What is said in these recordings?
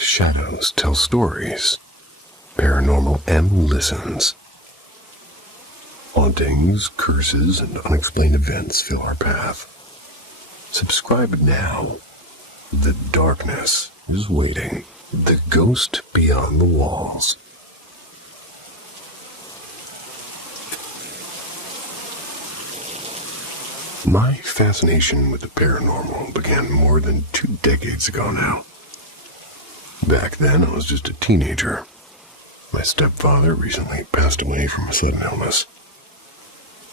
Shadows tell stories. Paranormal M listens. Hauntings, curses, and unexplained events fill our path. Subscribe now. The darkness is waiting. The ghost beyond the walls. My fascination with the paranormal began more than 2 decades ago now. Back then, I was just a teenager. My stepfather recently passed away from a sudden illness.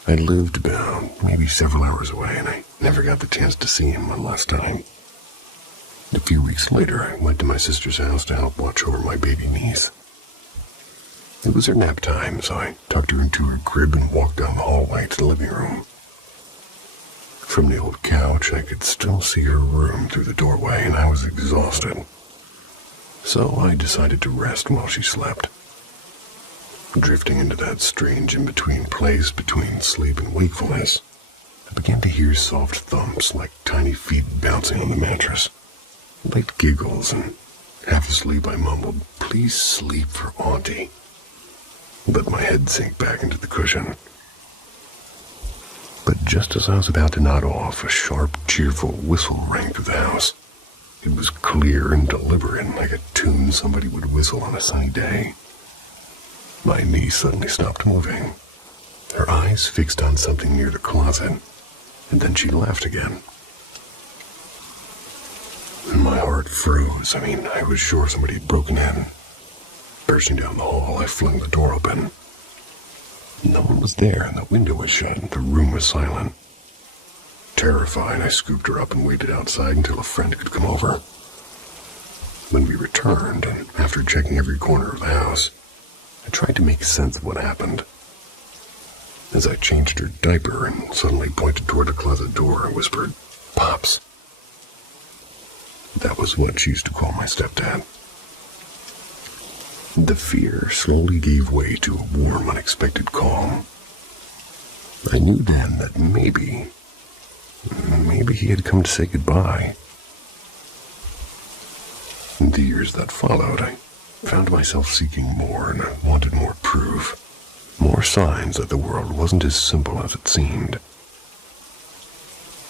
I lived about maybe several hours away, and I never got the chance to see him one last time. A few weeks later, I went to my sister's house to help watch over my baby niece. It was her nap time, so I tucked her into her crib and walked down the hallway to the living room. From the old couch, I could still see her room through the doorway, and I was exhausted. So I decided to rest while she slept. Drifting into that strange in-between place between sleep and wakefulness, I began to hear soft thumps like tiny feet bouncing on the mattress. Light giggles, and half asleep I mumbled, "Please sleep for Auntie." Let my head sink back into the cushion. But just as I was about to nod off, a sharp, cheerful whistle rang through the house. It was clear and deliberate, like a tune somebody would whistle on a sunny day. My niece suddenly stopped moving, her eyes fixed on something near the closet, and then she laughed again. My heart froze. I was sure somebody had broken in. Bursting down the hall, I flung the door open. No one was there, and the window was shut, and the room was silent. Terrified, I scooped her up and waited outside until a friend could come over. When we returned, and after checking every corner of the house, I tried to make sense of what happened. As I changed her diaper and suddenly pointed toward the closet door, I whispered, "Pops." That was what she used to call my stepdad. The fear slowly gave way to a warm, unexpected calm. I knew then that maybe he had come to say goodbye. In the years that followed, I found myself seeking more, and I wanted more proof, more signs that the world wasn't as simple as it seemed.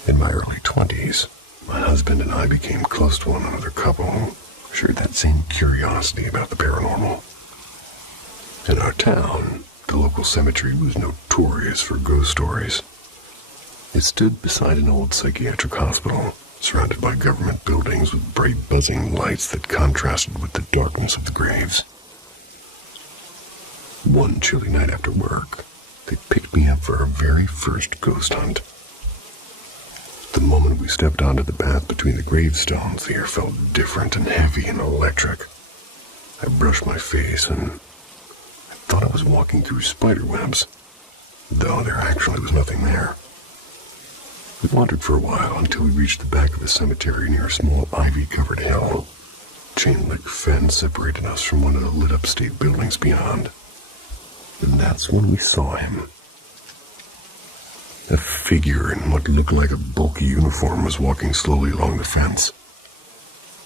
In my early 20s, my husband and I became close to one another couple who shared that same curiosity about the paranormal. In our town, the local cemetery was notorious for ghost stories. It stood beside an old psychiatric hospital, surrounded by government buildings with bright buzzing lights that contrasted with the darkness of the graves. One chilly night after work, they picked me up for our very first ghost hunt. The moment we stepped onto the path between the gravestones, the air felt different and heavy and electric. I brushed my face, and I thought I was walking through spider webs, though there actually was nothing there. We wandered for a while until we reached the back of a cemetery near a small ivy-covered hill. A chain-link fence separated us from one of the lit-up state buildings beyond. And that's when we saw him. A figure in what looked like a bulky uniform was walking slowly along the fence.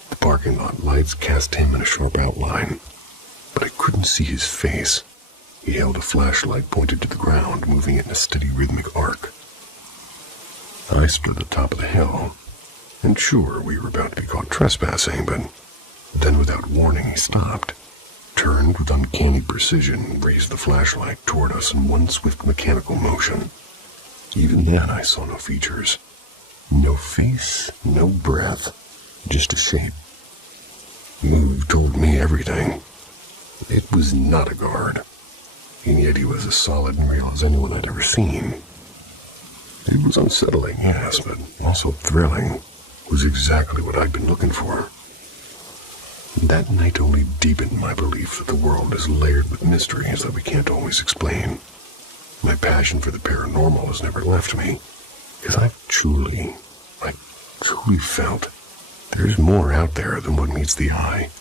The parking lot lights cast him in a sharp outline, but I couldn't see his face. He held a flashlight pointed to the ground, moving it in a steady rhythmic arc. I stood at the top of the hill, and sure, we were about to be caught trespassing, but then without warning he stopped, turned with uncanny precision, and raised the flashlight toward us in one swift mechanical motion. Even then I saw no features. No face, no breath, just a shape. The move told me everything. It was not a guard, and yet he was as solid and real as anyone I'd ever seen. It was unsettling, yes, but also thrilling. It was exactly what I'd been looking for. That night only deepened my belief that the world is layered with mysteries that we can't always explain. My passion for the paranormal has never left me, because I truly felt there's more out there than what meets the eye.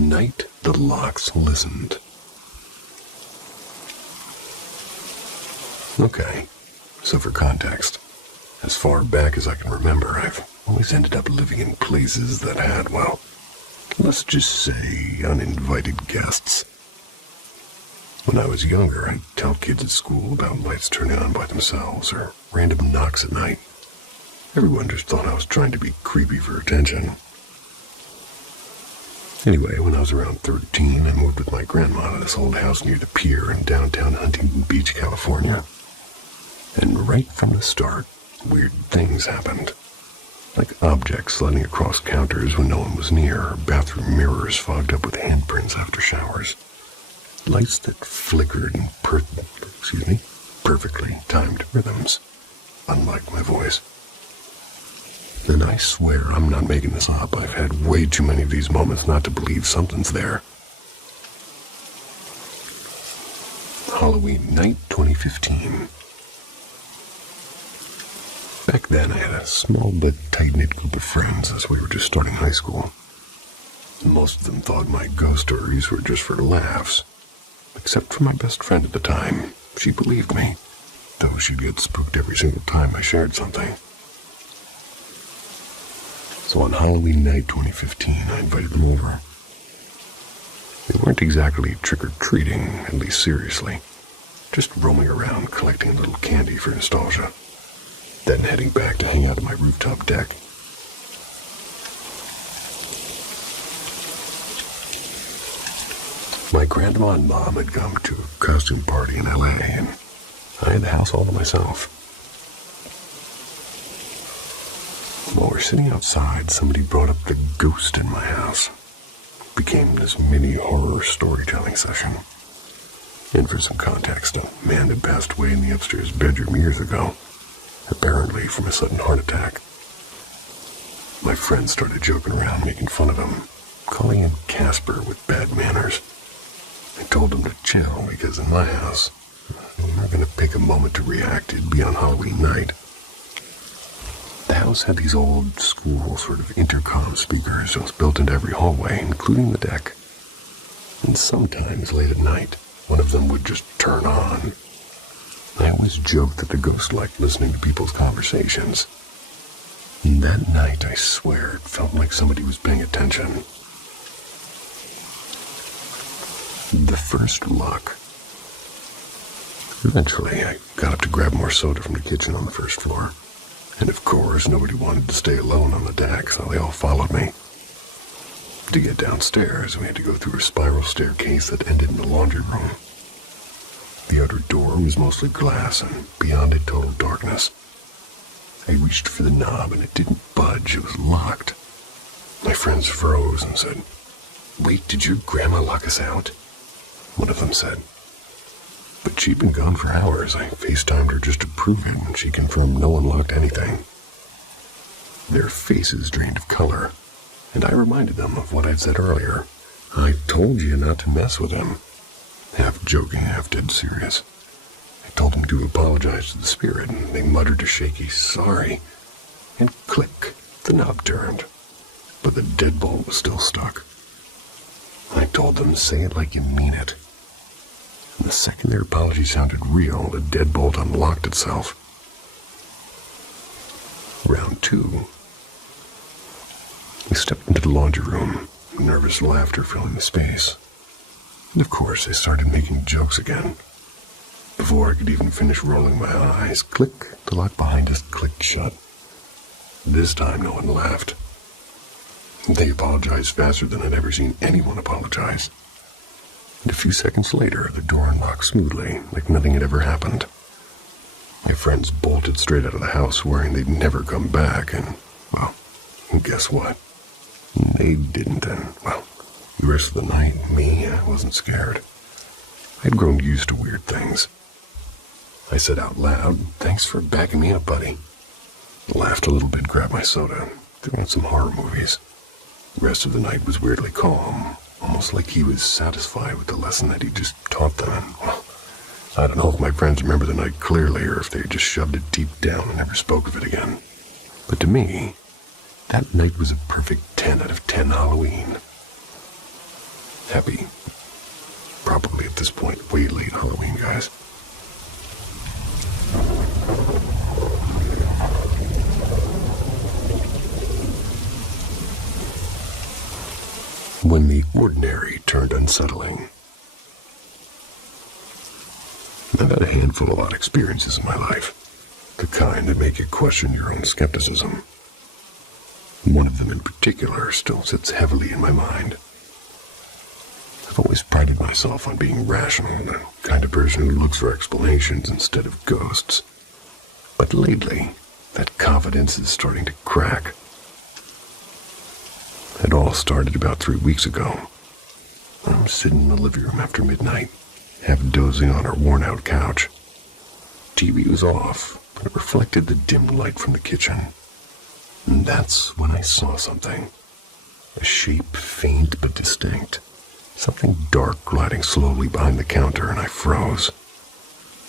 night the locks listened. Okay, so for context, as far back as I can remember, I've always ended up living in places that had, well, let's just say uninvited guests. When I was younger, I'd tell kids at school about lights turning on by themselves or random knocks at night. Everyone just thought I was trying to be creepy for attention. Anyway, when I was around 13, I moved with my grandma to this old house near the pier in downtown Huntington Beach, California. And right from the start, weird things happened. Like objects sliding across counters when no one was near, or bathroom mirrors fogged up with handprints after showers. Lights that flickered in perfectly timed rhythms, unlike my voice. And I swear I'm not making this up. I've had way too many of these moments not to believe something's there. Halloween night 2015. Back then I had a small but tight-knit group of friends as we were just starting high school. Most of them thought my ghost stories were just for laughs. Except for my best friend at the time. She believed me, though she'd get spooked every single time I shared something. So on Halloween night 2015, I invited them over. They weren't exactly trick-or-treating, at least seriously. Just roaming around collecting a little candy for nostalgia. Then heading back to hang out on my rooftop deck. My grandma and mom had come to a costume party in LA, and I had the house all to myself. While we're sitting outside, somebody brought up the ghost in my house. It became this mini horror storytelling session. And for some context, a man had passed away in the upstairs bedroom years ago, apparently from a sudden heart attack. My friends started joking around, making fun of him, calling him Casper with bad manners. I told him to chill because in my house, I'm not going to pick a moment to react. It'd be on Halloween night. The house had these old school sort of intercom speakers just built into every hallway, including the deck. And sometimes late at night, one of them would just turn on. I always joked that the ghost liked listening to people's conversations. And that night, I swear, it felt like somebody was paying attention. The first lock. Eventually, I got up to grab more soda from the kitchen on the first floor. And of course, nobody wanted to stay alone on the deck, so they all followed me. To get downstairs, we had to go through a spiral staircase that ended in the laundry room. The outer door was mostly glass, and beyond it, total darkness. I reached for the knob, and it didn't budge. It was locked. My friends froze and said, "Wait, did your grandma lock us out?" One of them said. But she'd been gone for hours. I FaceTimed her just to prove it, and she confirmed no one locked anything. Their faces drained of color, and I reminded them of what I'd said earlier. I told you not to mess with him. Half joking, half dead serious. I told them to apologize to the spirit, and they muttered a shaky sorry. And click, the knob turned. But the deadbolt was still stuck. I told them, say it like you mean it. And the second their apology sounded real, the deadbolt unlocked itself. Round 2. We stepped into the laundry room, nervous laughter filling the space. And of course, they started making jokes again. Before I could even finish rolling my eyes, click, the lock behind us clicked shut. This time, no one laughed. They apologized faster than I'd ever seen anyone apologize. And a few seconds later, the door unlocked smoothly, like nothing had ever happened. My friends bolted straight out of the house, swearing they'd never come back, and, well, guess what? They didn't, and, well, the rest of the night, I wasn't scared. I'd grown used to weird things. I said out loud, "Thanks for backing me up, buddy." Laughed a little bit, grabbed my soda, threw on some horror movies. The rest of the night was weirdly calm, almost like he was satisfied with the lesson that he just taught them. And, well, I don't know if my friends remember the night clearly or if they just shoved it deep down and never spoke of it again. But to me, that night was a perfect 10 out of 10 Halloween. Happy. Probably at this point way late Halloween, guys. When the ordinary turned unsettling. I've had a handful of odd experiences in my life, the kind that make you question your own skepticism. One of them in particular still sits heavily in my mind. I've always prided myself on being rational, the kind of person who looks for explanations instead of ghosts. But lately, that confidence is starting to crack. It all started about 3 weeks ago. I'm sitting in the living room after midnight, half dozing on our worn-out couch. TV was off, but it reflected the dim light from the kitchen. And that's when I saw something. A shape faint but distinct. Something dark gliding slowly behind the counter, and I froze.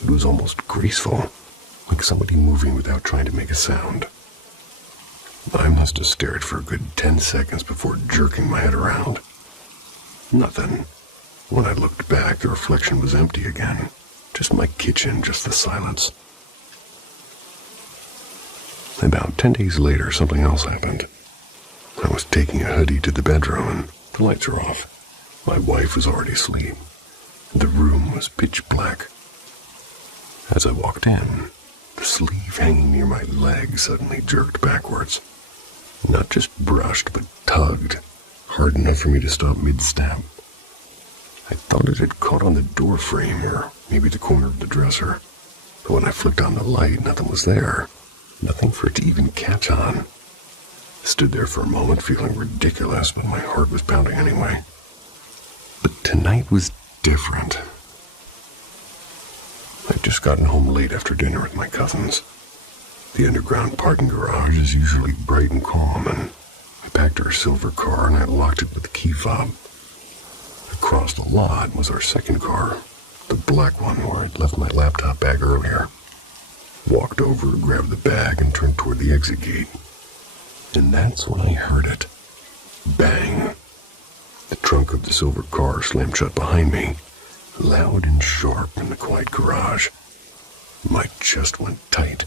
It was almost graceful, like somebody moving without trying to make a sound. I must have stared for a good 10 seconds before jerking my head around. Nothing. When I looked back, the reflection was empty again. Just my kitchen, just the silence. About 10 days later, something else happened. I was taking a hoodie to the bedroom, and the lights were off. My wife was already asleep. The room was pitch black. As I walked in, the sleeve hanging near my leg suddenly jerked backwards. Not just brushed, but tugged, hard enough for me to stop mid-step. I thought it had caught on the door frame or maybe the corner of the dresser. But when I flicked on the light, nothing was there. Nothing for it to even catch on. I stood there for a moment feeling ridiculous, but my heart was pounding anyway. But tonight was different. I'd just gotten home late after dinner with my cousins. The underground parking garage is usually bright and calm, and I packed our silver car and I locked it with the key fob. Across the lot was our second car, the black one where I'd left my laptop bag earlier. Walked over, grabbed the bag, and turned toward the exit gate. And that's when I heard it. Bang! The trunk of the silver car slammed shut behind me, loud and sharp in the quiet garage. My chest went tight.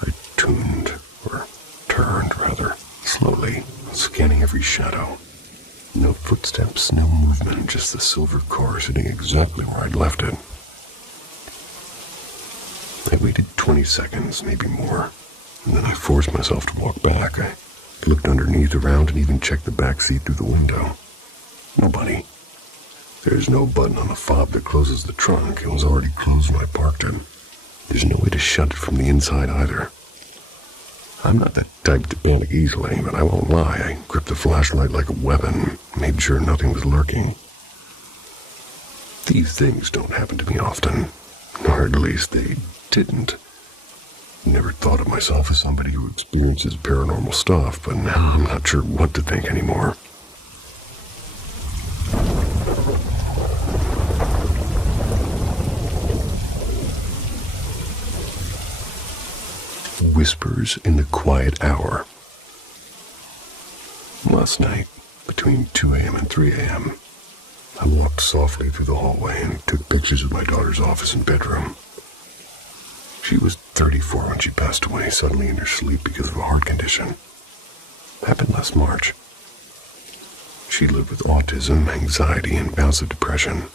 I turned, slowly, scanning every shadow. No footsteps, no movement, just the silver car sitting exactly where I'd left it. I waited 20 seconds, maybe more, and then I forced myself to walk back. I looked underneath, around, and even checked the back seat through the window. Nobody. There's no button on the fob that closes the trunk. It was already closed when I parked it. There's no way to shut it from the inside either. I'm not that type to panic easily, but I won't lie. I gripped the flashlight like a weapon, made sure nothing was lurking. These things don't happen to me often, or at least they didn't. Never thought of myself as somebody who experiences paranormal stuff, but now I'm not sure what to think anymore. Whispers in the quiet hour. Last night, between 2 a.m. and 3 a.m., I walked softly through the hallway and took pictures of my daughter's office and bedroom. She was 34 when she passed away suddenly in her sleep because of a heart condition. It happened last March. She lived with autism, anxiety, and bouts of depression.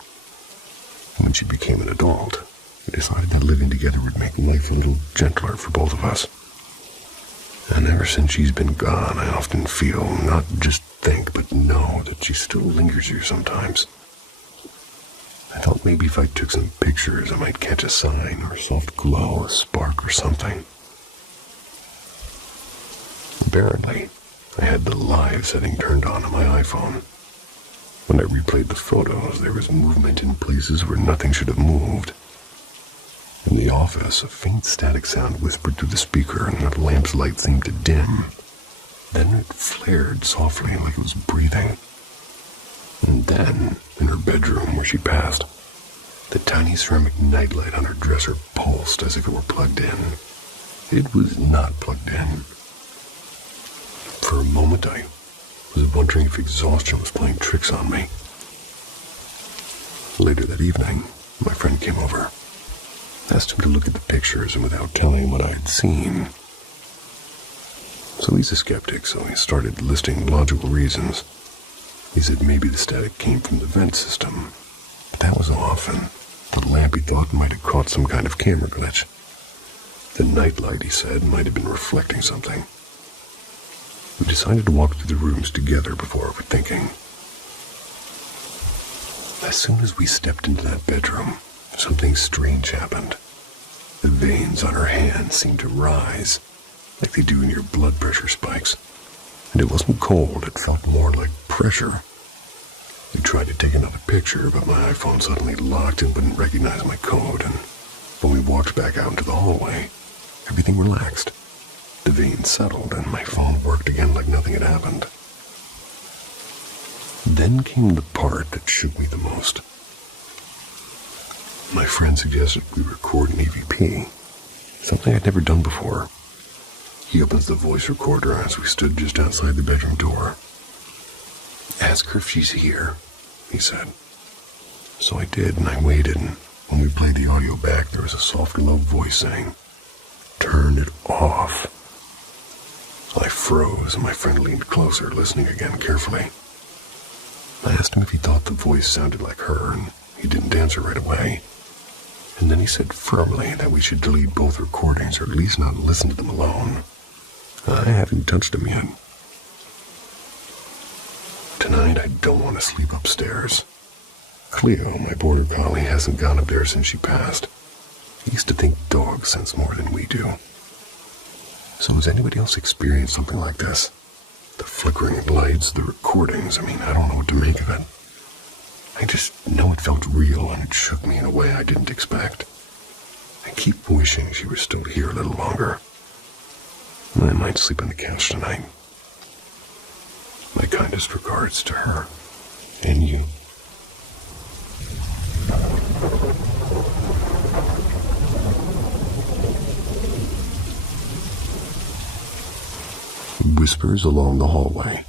When she became an adult, we decided that living together would make life a little gentler for both of us. And ever since she's been gone, I often feel, not just think, but know that she still lingers here sometimes. I thought maybe if I took some pictures, I might catch a sign or a soft glow, a spark or something. Apparently, I had the live setting turned on my iPhone. When I replayed the photos, there was movement in places where nothing should have moved. In the office, a faint static sound whispered through the speaker, and the lamp's light seemed to dim. Then it flared softly like it was breathing. And then, in her bedroom where she passed, the tiny ceramic nightlight on her dresser pulsed as if it were plugged in. It was not plugged in. For a moment, I was wondering if exhaustion was playing tricks on me. Later that evening, my friend came over. Asked him to look at the pictures, and without telling him what I had seen. So he's a skeptic, so he started listing logical reasons. He said maybe the static came from the vent system, but that was off, and the lamp he thought might have caught some kind of camera glitch. The nightlight, he said, might have been reflecting something. We decided to walk through the rooms together before overthinking. As soon as we stepped into that bedroom, something strange happened. The veins on her hands seemed to rise, like they do when your blood pressure spikes. And it wasn't cold, it felt more like pressure. I tried to take another picture, but my iPhone suddenly locked and wouldn't recognize my code, and when we walked back out into the hallway, everything relaxed. The veins settled, and my phone worked again like nothing had happened. Then came the part that shook me the most. My friend suggested we record an EVP, something I'd never done before. He opens the voice recorder as we stood just outside the bedroom door. "Ask her if she's here," he said. So I did, and I waited, and when we played the audio back, there was a soft, low voice saying, "Turn it off." I froze, and my friend leaned closer, listening again carefully. I asked him if he thought the voice sounded like her, and he didn't answer right away. And then he said firmly that we should delete both recordings, or at least not listen to them alone. I haven't touched them yet. Tonight, I don't want to sleep upstairs. Cleo, my border collie, hasn't gone up there since she passed. I used to think dogs sense more than we do. So has anybody else experienced something like this? The flickering lights, the recordings, I don't know what to make of it. I just know it felt real, and it shook me in a way I didn't expect. I keep wishing she was still here a little longer. I might sleep on the couch tonight. My kindest regards to her and you. Whispers along the hallway.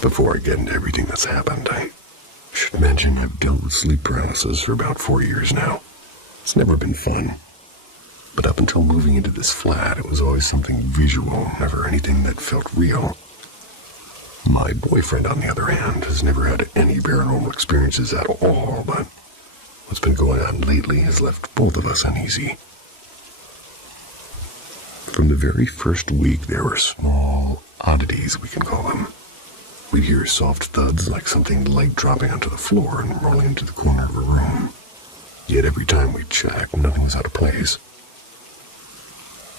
Before I get into everything that's happened, I should mention I've dealt with sleep paralysis for about 4 years now. It's never been fun. But up until moving into this flat, it was always something visual, never anything that felt real. My boyfriend, on the other hand, has never had any paranormal experiences at all, but what's been going on lately has left both of us uneasy. From the very first week, there were small oddities, we can call them. We'd hear soft thuds like something light dropping onto the floor and rolling into the corner of a room. Yet every time we checked, nothing was out of place.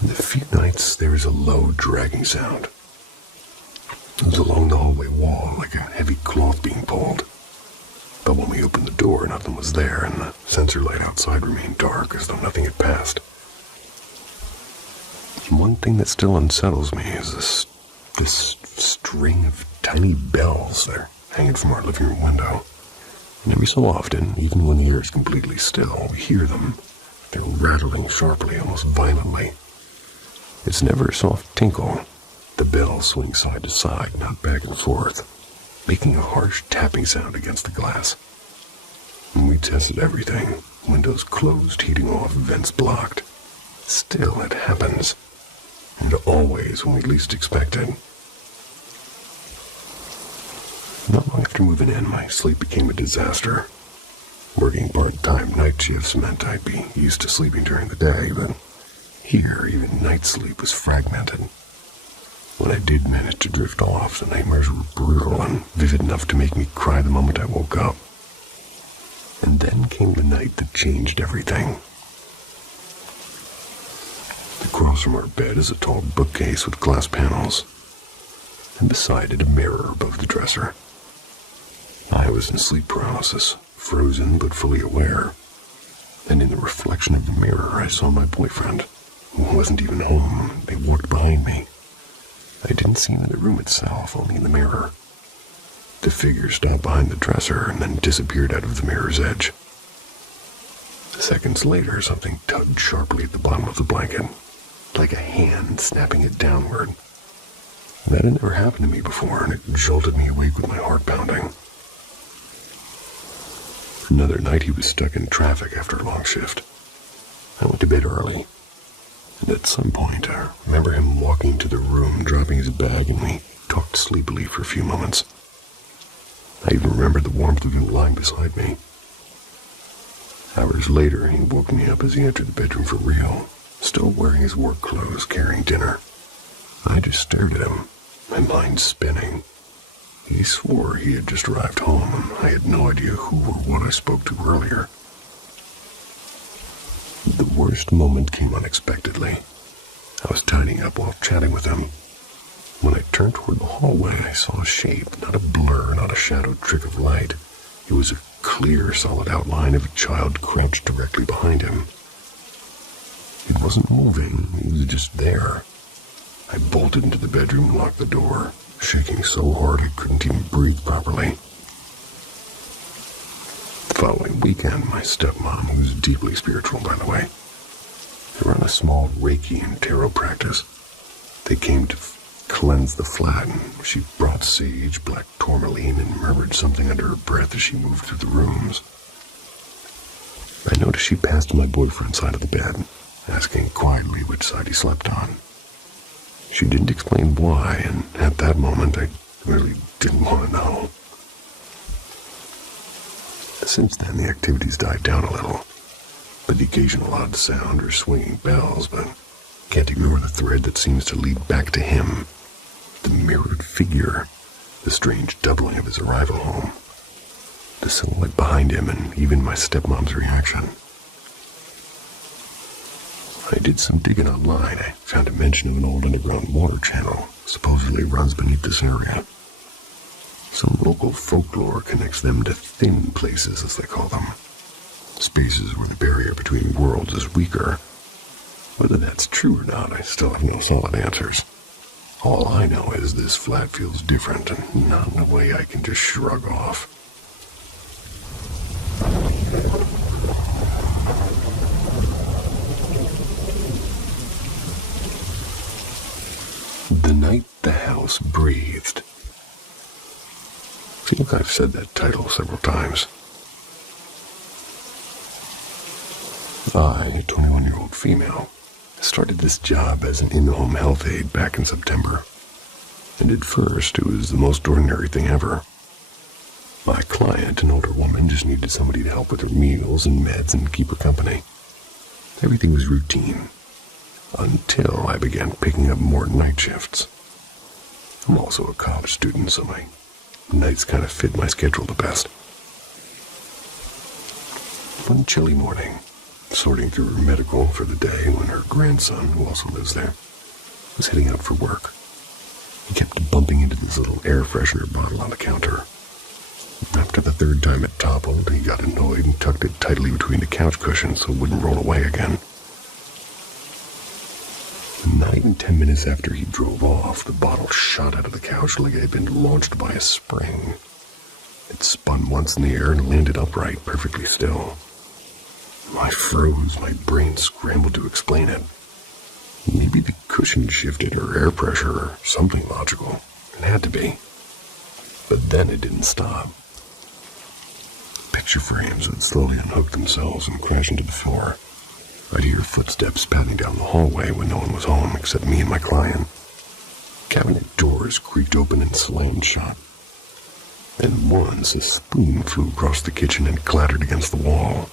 In the few nights, there was a low, dragging sound. It was along the hallway wall, like a heavy cloth being pulled. But when we opened the door, nothing was there, and the sensor light outside remained dark, as though nothing had passed. And one thing that still unsettles me is this string of tiny bells that are hanging from our living room window. And every so often, even when the air is completely still, we hear them. They're rattling sharply, almost violently. It's never a soft tinkle. The bells swing side to side, not back and forth, making a harsh tapping sound against the glass. When we tested everything, windows closed, heating off, vents blocked. Still, it happens. And always when we least expect it. Not long after moving in, my sleep became a disaster. Working part-time night shifts meant I'd be used to sleeping during the day, but here, even night sleep was fragmented. When I did manage to drift off, the nightmares were brutal and vivid enough to make me cry the moment I woke up. And then came the night that changed everything. Across from our bed is a tall bookcase with glass panels, and beside it a mirror above the dresser. I was in sleep paralysis, frozen but fully aware, and in the reflection of the mirror I saw my boyfriend, who wasn't even home. They walked behind me. I didn't see him in the room itself, only in the mirror. The figure stopped behind the dresser and then disappeared out of the mirror's edge. Seconds later, something tugged sharply at the bottom of the blanket, like a hand snapping it downward. That had never happened to me before, and it jolted me awake with my heart pounding. Another night he was stuck in traffic after a long shift. I went to bed early, and at some point I remember him walking into the room, dropping his bag, and we talked sleepily for a few moments. I even remember the warmth of him lying beside me. Hours later, he woke me up as he entered the bedroom for real, still wearing his work clothes, carrying dinner. I just stared at him, my mind spinning. He swore he had just arrived home, and I had no idea who or what I spoke to earlier. The worst moment came unexpectedly. I was tidying up while chatting with him. When I turned toward the hallway, I saw a shape, not a blur, not a shadowed trick of light. It was a clear, solid outline of a child crouched directly behind him. It wasn't moving, it was just there. I bolted into the bedroom and locked the door, shaking so hard I couldn't even breathe properly. The following weekend, my stepmom, who was deeply spiritual, by the way, they run a small Reiki and tarot practice. They came to cleanse the flat, and she brought sage, black tourmaline, and murmured something under her breath as she moved through the rooms. I noticed she passed my boyfriend's side of the bed, asking quietly which side he slept on. She didn't explain why, and at that moment I really didn't want to know. Since then, the activities died down a little, but the occasional odd sound or swinging bells, but can't ignore the thread that seems to lead back to him. The mirrored figure, the strange doubling of his arrival home, the silhouette behind him, and even my stepmom's reaction. I did some digging online. I found a mention of an old underground water channel, supposedly runs beneath this area. Some local folklore connects them to thin places, as they call them. Spaces where the barrier between worlds is weaker. Whether that's true or not, I still have no solid answers. All I know is this flat feels different, and not in a way I can just shrug off. The night the house breathed. I think I've said that title several times. I, a 21-year-old female, started this job as an in-home health aide back in September. And at first, it was the most ordinary thing ever. My client, an older woman, just needed somebody to help with her meals and meds and keep her company. Everything was routine. Until I began picking up more night shifts. I'm also a college student, so my nights kind of fit my schedule the best. One chilly morning, sorting through her medical for the day when her grandson, who also lives there, was heading out for work. He kept bumping into this little air freshener bottle on the counter. After the third time it toppled, he got annoyed and tucked it tightly between the couch cushions so it wouldn't roll away again. 9 and 10 minutes after he drove off, the bottle shot out of the couch like it had been launched by a spring. It spun once in the air and landed upright, perfectly still. I froze, my brain scrambled to explain it. Maybe the cushion shifted or air pressure or something logical. It had to be. But then it didn't stop. Picture frames would slowly unhook themselves and crash into the floor. I'd hear footsteps padding down the hallway when no one was home except me and my client. Cabinet doors creaked open and slammed shut. And once a spoon flew across the kitchen and clattered against the wall.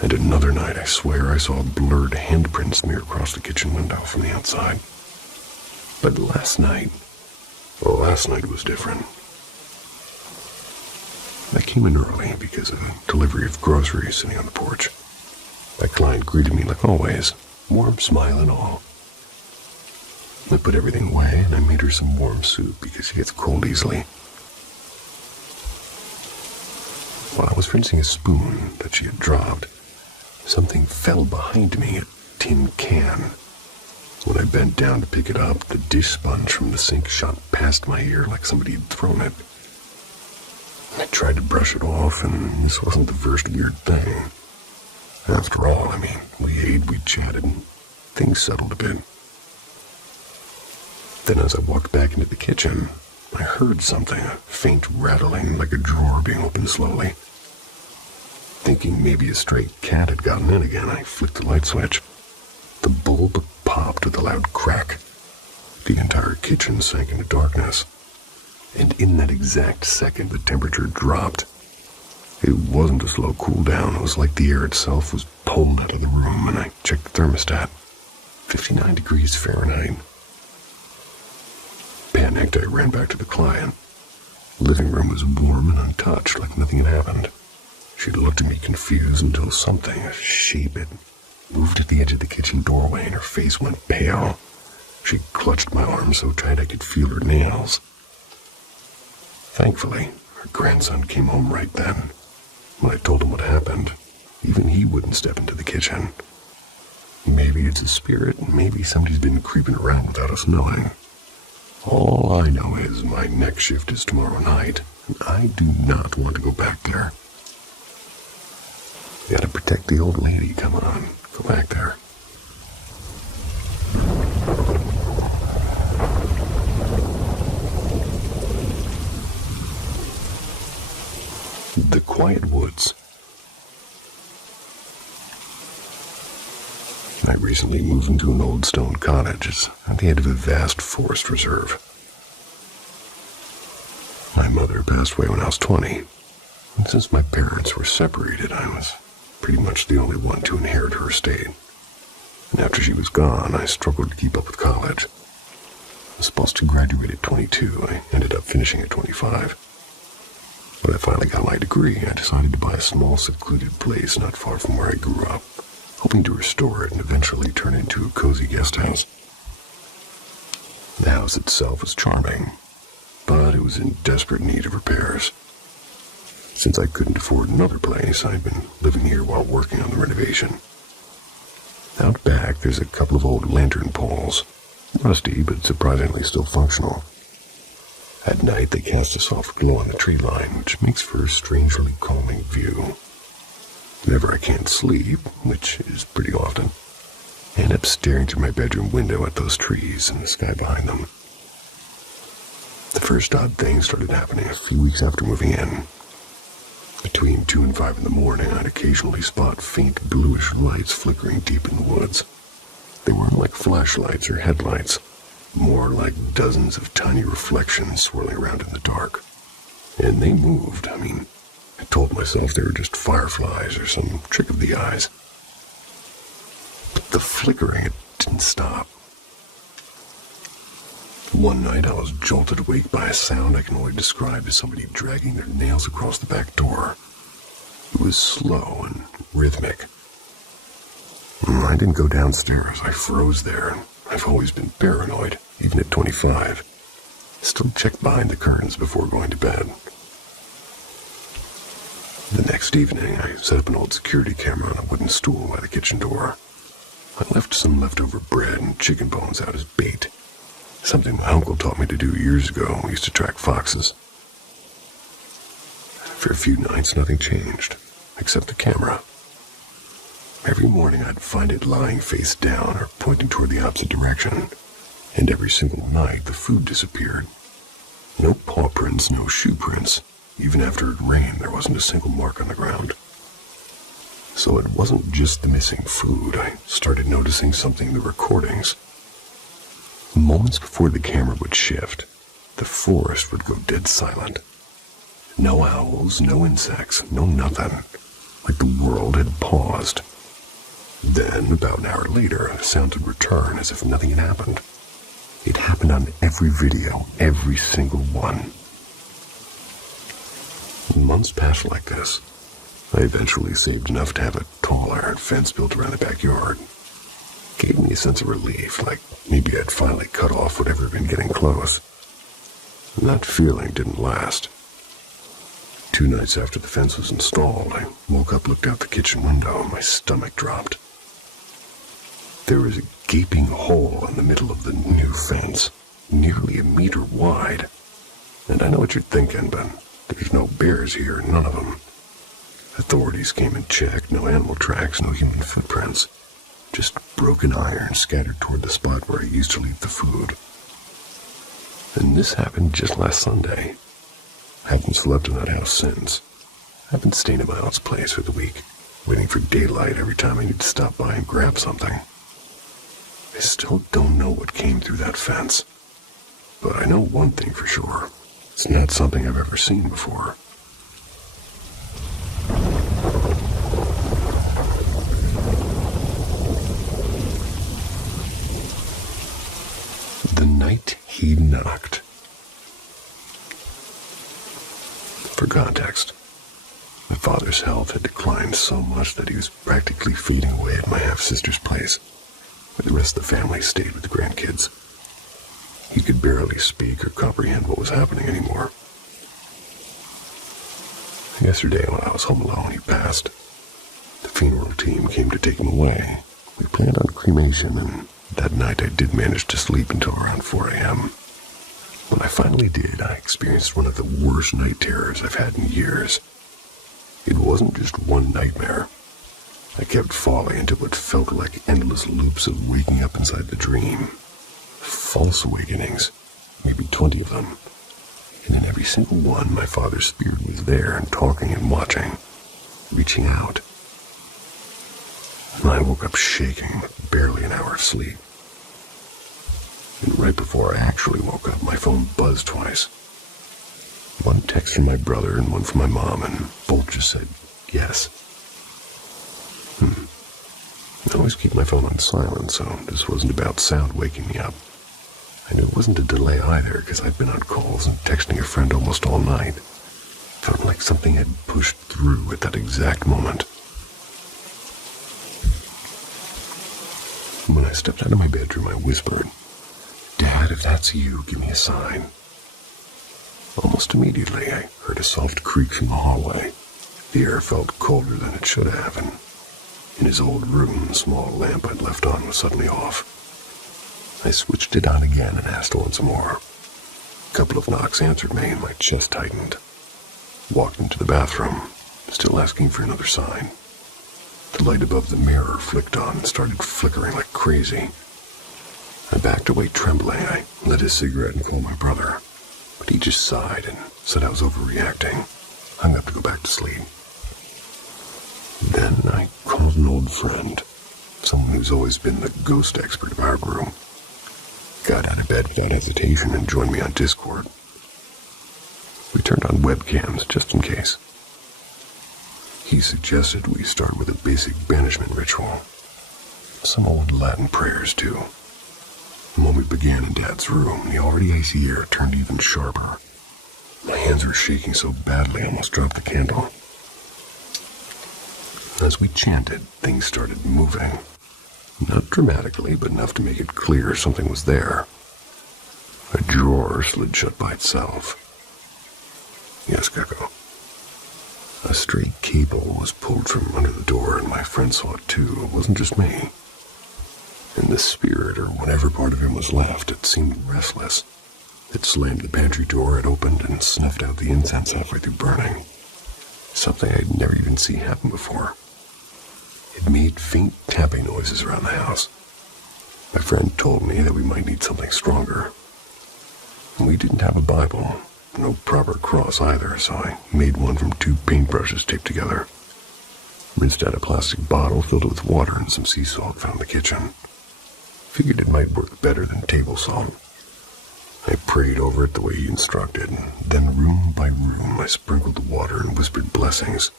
And another night, I swear I saw a blurred handprint smear across the kitchen window from the outside. But last night was different. I came in early because of a delivery of groceries sitting on the porch. My client greeted me like always, warm smile and all. I put everything away and I made her some warm soup because she gets cold easily. While I was rinsing a spoon that she had dropped, something fell behind me, a tin can. When I bent down to pick it up, the dish sponge from the sink shot past my ear like somebody had thrown it. I tried to brush it off, and this wasn't the first weird thing. After all, we ate, we chatted, and things settled a bit. Then as I walked back into the kitchen, I heard something, a faint rattling like a drawer being opened slowly. Thinking maybe a stray cat had gotten in again, I flicked the light switch. The bulb popped with a loud crack. The entire kitchen sank into darkness. And in that exact second, the temperature dropped. It wasn't a slow cool down. It was like the air itself was pulled out of the room, and I checked the thermostat. 59 degrees Fahrenheit. Panicked, I ran back to the client. The living room was warm and untouched, like nothing had happened. She looked at me confused until something, a shape, had moved at the edge of the kitchen doorway, and her face went pale. She clutched my arm so tight I could feel her nails. Thankfully, her grandson came home right then. When I told him what happened, even he wouldn't step into the kitchen. Maybe it's a spirit, maybe somebody's been creeping around without us knowing. All I know is my next shift is tomorrow night, and I do not want to go back there. You gotta protect the old lady, come on, go back there. The quiet woods. I recently moved into an old stone cottage. It's at the end of a vast forest reserve. My mother passed away when I was 20. And since my parents were separated, I was pretty much the only one to inherit her estate. And after she was gone, I struggled to keep up with college. I was supposed to graduate at 22. I ended up finishing at 25. When I finally got my degree, I decided to buy a small, secluded place not far from where I grew up, hoping to restore it and eventually turn it into a cozy guest house. The house itself was charming, but it was in desperate need of repairs. Since I couldn't afford another place, I'd been living here while working on the renovation. Out back, there's a couple of old lantern poles, rusty but surprisingly still functional. At night, they cast a soft glow on the tree line, which makes for a strangely calming view. Whenever I can't sleep, which is pretty often, I end up staring through my bedroom window at those trees and the sky behind them. The first odd thing started happening a few weeks after moving in. Between 2 and 5 in the morning, I'd occasionally spot faint bluish lights flickering deep in the woods. They weren't like flashlights or headlights, more like dozens of tiny reflections swirling around in the dark. And they moved. I told myself they were just fireflies or some trick of the eyes. But the flickering, it didn't stop. One night I was jolted awake by a sound I can only describe as somebody dragging their nails across the back door. It was slow and rhythmic. I didn't go downstairs. I froze there. I've always been paranoid, even at 25. Still check behind the curtains before going to bed. The next evening, I set up an old security camera on a wooden stool by the kitchen door. I left some leftover bread and chicken bones out as bait. Something my uncle taught me to do years ago when we used to track foxes. For a few nights, nothing changed, except the camera. Every morning, I'd find it lying face down or pointing toward the opposite direction. And every single night, the food disappeared. No paw prints, no shoe prints. Even after it rained, there wasn't a single mark on the ground. So it wasn't just the missing food. I started noticing something in the recordings. Moments before the camera would shift, the forest would go dead silent. No owls, no insects, no nothing. Like the world had paused. Then, about an hour later, the sound would return as if nothing had happened. It happened on every video, every single one. Months passed like this. I eventually saved enough to have a tall iron fence built around the backyard. Gave me a sense of relief, like maybe I'd finally cut off whatever had been getting close. And that feeling didn't last. 2 nights after the fence was installed, I woke up, looked out the kitchen window, and my stomach dropped. There was a gaping hole in the middle of the new fence, nearly a meter wide. And I know what you're thinking, but there's no bears here, none of them. Authorities came and checked, no animal tracks, no human footprints. Just broken iron scattered toward the spot where I used to leave the food. And this happened just last Sunday. I haven't slept in that house since. I've been staying at my aunt's place for the week, waiting for daylight every time I need to stop by and grab something. I still don't know what came through that fence. But I know one thing for sure. It's not something I've ever seen before. The night he knocked. For context, my father's health had declined so much that he was practically fading away at my half-sister's place, where the rest of the family stayed with the grandkids. He could barely speak or comprehend what was happening anymore. Yesterday, when I was home alone, he passed. The funeral team came to take him away. We planned on cremation, and that night I did manage to sleep until around 4 a.m. When I finally did, I experienced one of the worst night terrors I've had in years. It wasn't just one nightmare. I kept falling into what felt like endless loops of waking up inside the dream. False awakenings, maybe 20 of them. And in every single one, my father's spirit was there and talking and watching, reaching out. And I woke up shaking, barely an hour of sleep. And right before I actually woke up, my phone buzzed twice. One text from my brother and one from my mom, and both just said, yes. I always keep my phone on silent, so this wasn't about sound waking me up. I knew it wasn't a delay either, because I'd been on calls and texting a friend almost all night. Felt like something had pushed through at that exact moment. When I stepped out of my bedroom, I whispered, "Dad, if that's you, give me a sign." Almost immediately, I heard a soft creak from the hallway. The air felt colder than it should have, and in his old room, the small lamp I'd left on was suddenly off. I switched it on again and asked once more. A couple of knocks answered me, and my chest tightened. Walked into the bathroom, still asking for another sign. The light above the mirror flicked on and started flickering like crazy. I backed away trembling. I lit a cigarette and called my brother, but he just sighed and said I was overreacting. Hung up to go back to sleep. Then I called an old friend, someone who's always been the ghost expert of our group. Got out of bed without hesitation and joined me on Discord. We turned on webcams just in case. He suggested we start with a basic banishment ritual. Some old Latin prayers, too. And when we began in Dad's room, the already icy air turned even sharper. My hands were shaking so badly I almost dropped the candle. As we chanted, things started moving. Not dramatically, but enough to make it clear something was there. A drawer slid shut by itself. Yes, Gecko. A straight cable was pulled from under the door, and my friend saw it too. It wasn't just me. And the spirit, or whatever part of him was left, it seemed restless. It slammed the pantry door, it opened, and snuffed out the incense halfway through burning. Something I'd never even seen happen before. It made faint tapping noises around the house. My friend told me that we might need something stronger. We didn't have a Bible, no proper cross either, so I made one from 2 paintbrushes taped together. Rinsed out a plastic bottle filled with water and some sea salt found in the kitchen. Figured it might work better than table salt. I prayed over it the way he instructed, and then room by room I sprinkled the water and whispered blessings.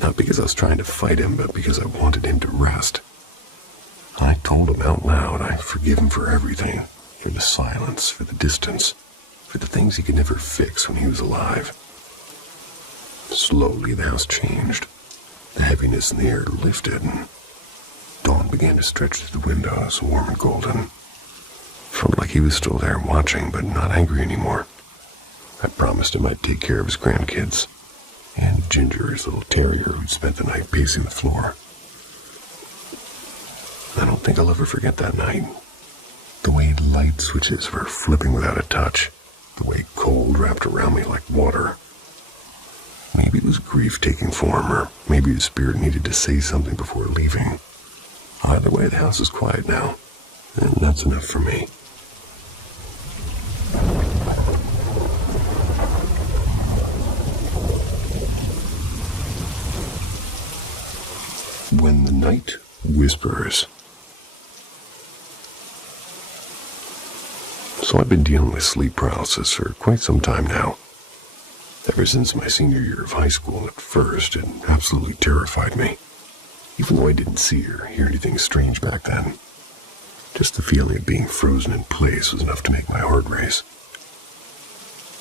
Not because I was trying to fight him, but because I wanted him to rest. I told him out loud I forgive him for everything, for the silence, for the distance, for the things he could never fix when he was alive. Slowly the house changed. The heaviness in the air lifted, and dawn began to stretch through the windows, warm and golden. Felt like he was still there watching, but not angry anymore. I promised him I'd take care of his grandkids. And Ginger, his little terrier who spent the night pacing the floor. I don't think I'll ever forget that night. The way light switches were flipping without a touch. The way cold wrapped around me like water. Maybe it was grief taking form, or maybe the spirit needed to say something before leaving. Either way, the house is quiet now, and that's enough for me. When the Night Whispers. So I've been dealing with sleep paralysis for quite some time now. Ever since my senior year of high school. At first, it absolutely terrified me. Even though I didn't see or hear anything strange back then. Just the feeling of being frozen in place was enough to make my heart race.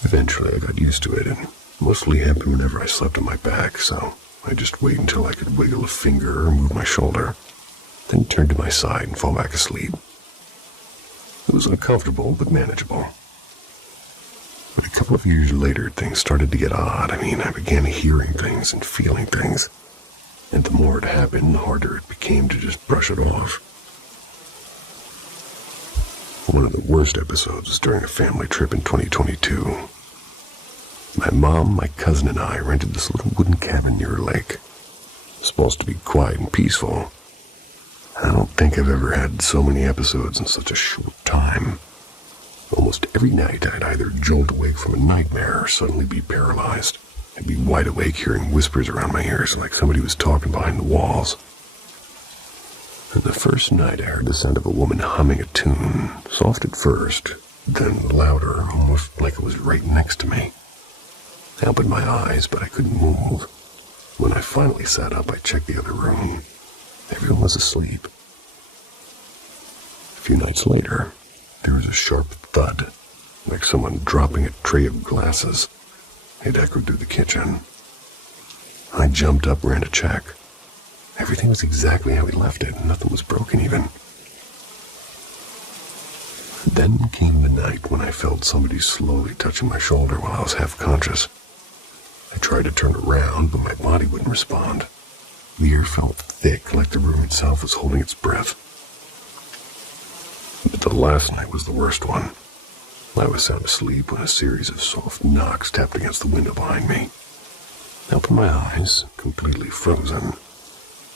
Eventually I got used to it, and mostly happened whenever I slept on my back, so I just wait until I could wiggle a finger or move my shoulder, then turn to my side and fall back asleep. It was uncomfortable, but manageable. But a couple of years later, things started to get odd. I began hearing things and feeling things, and the more it happened, the harder it became to just brush it off. One of the worst episodes was during a family trip in 2022. My mom, my cousin, and I rented this little wooden cabin near a lake. It was supposed to be quiet and peaceful. I don't think I've ever had so many episodes in such a short time. Almost every night I'd either jolt awake from a nightmare or suddenly be paralyzed. I'd be wide awake hearing whispers around my ears like somebody was talking behind the walls. And the first night I heard the sound of a woman humming a tune, soft at first, then louder, almost like it was right next to me. I opened my eyes, but I couldn't move. When I finally sat up, I checked the other room. Everyone was asleep. A few nights later, there was a sharp thud, like someone dropping a tray of glasses. It echoed through the kitchen. I jumped up, ran to check. Everything was exactly how we left it. Nothing was broken even. Then came the night when I felt somebody slowly touching my shoulder while I was half conscious. I tried to turn around, but my body wouldn't respond. The air felt thick, like the room itself was holding its breath. But the last night was the worst one. I was sound asleep when a series of soft knocks tapped against the window behind me. I opened my eyes, completely frozen.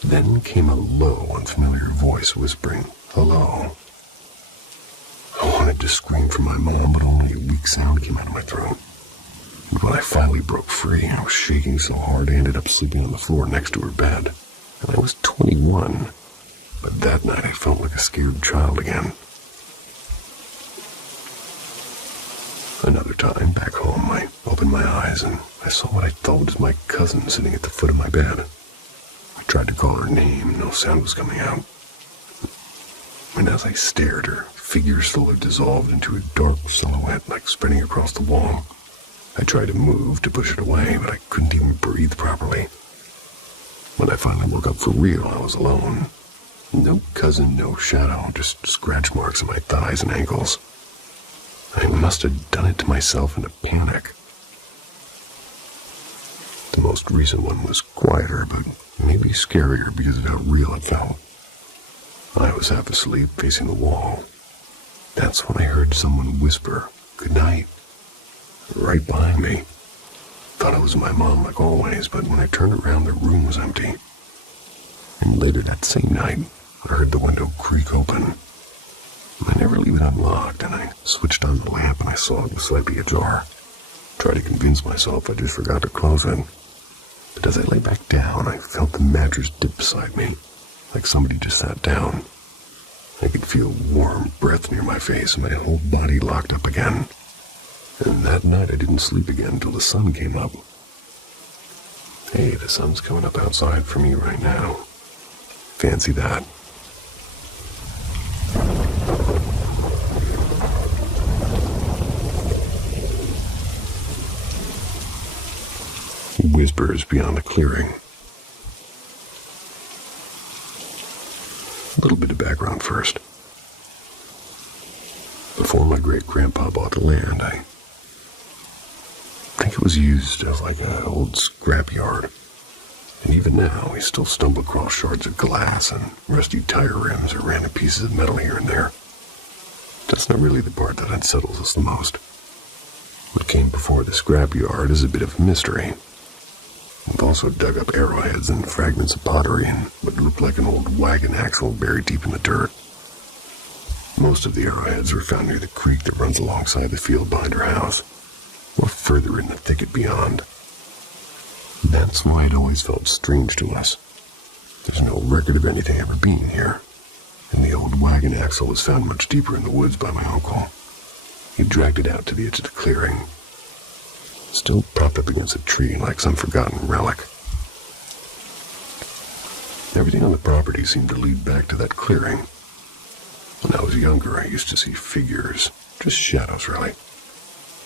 Then came a low, unfamiliar voice whispering, "Hello." I wanted to scream for my mom, but only a weak sound came out of my throat. And when I finally broke free, I was shaking so hard I ended up sleeping on the floor next to her bed. And I was 21, but that night I felt like a scared child again. Another time, back home, I opened my eyes and I saw what I thought was my cousin sitting at the foot of my bed. I tried to call her name, no sound was coming out. And as I stared, her figure slowly dissolved into a dark silhouette, like spreading across the wall. I tried to move to push it away, but I couldn't even breathe properly. When I finally woke up for real, I was alone. No cousin, no shadow, just scratch marks on my thighs and ankles. I must have done it to myself in a panic. The most recent one was quieter, but maybe scarier because of how real it felt. I was half asleep, facing the wall. That's when I heard someone whisper, "Good night," right behind me. Thought it was my mom like always, but when I turned around, the room was empty. And later that same night, I heard the window creak open. I never leave it unlocked, and I switched on the lamp and I saw it was slightly ajar. Tried to convince myself I just forgot to close it. But as I lay back down, I felt the mattress dip beside me, like somebody just sat down. I could feel warm breath near my face and my whole body locked up again. And that night I didn't sleep again until the sun came up. Hey, the sun's coming up outside for me right now. Fancy that. Whispers beyond the clearing. A little bit of background first. Before my great-grandpa bought the land, I think it was used as like an old scrapyard. And even now, we still stumble across shards of glass and rusty tire rims or random pieces of metal here and there. That's not really the part that unsettles us the most. What came before the scrapyard is a bit of a mystery. We've also dug up arrowheads and fragments of pottery and what looked like an old wagon axle buried deep in the dirt. Most of the arrowheads were found near the creek that runs alongside the field behind our house, or further in the thicket beyond. That's why it always felt strange to us. There's no record of anything ever being here, and the old wagon axle was found much deeper in the woods by my uncle. He dragged it out to the edge of the clearing, still propped up against a tree like some forgotten relic. Everything on the property seemed to lead back to that clearing. When I was younger, I used to see figures, just shadows really.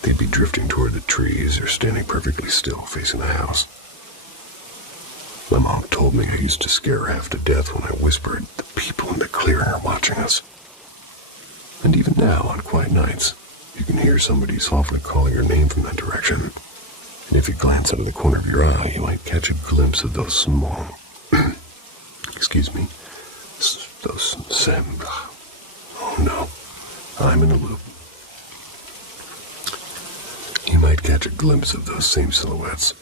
They'd be drifting toward the trees or standing perfectly still facing the house. My mom told me I used to scare her half to death when I whispered, "The people in the clearing are watching us." And even now, on quiet nights, you can hear somebody softly calling your name from that direction. And if you glance out of the corner of your eye, you might catch a glimpse of those small... Oh no, I'm in a loop. You might catch a glimpse of those same silhouettes.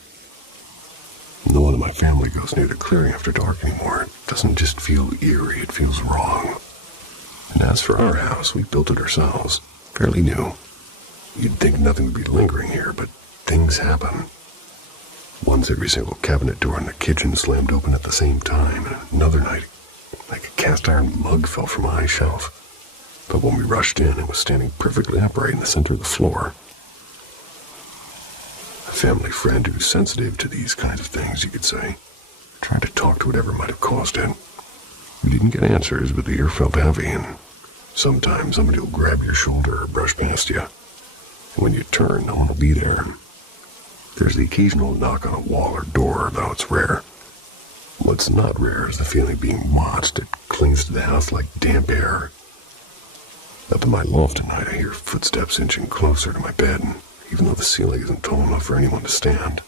No one in my family goes near the clearing after dark anymore. It doesn't just feel eerie, it feels wrong. And as for our house, we built it ourselves, fairly new. You'd think nothing would be lingering here, but things happen. Once every single cabinet door in the kitchen slammed open at the same time, and another night, like a cast iron mug fell from a high shelf. But when we rushed in, it was standing perfectly upright in the center of the floor. A family friend who's sensitive to these kinds of things, you could say, tried to talk to whatever might have caused it. We didn't get answers, but the air felt heavy, and sometimes somebody will grab your shoulder or brush past you. And when you turn, no one will be there. There's the occasional knock on a wall or door, though it's rare. What's not rare is the feeling of being watched. It clings to the house like damp air. Up in my loft tonight, I hear footsteps inching closer to my bed, even though the ceiling isn't tall enough for anyone to stand.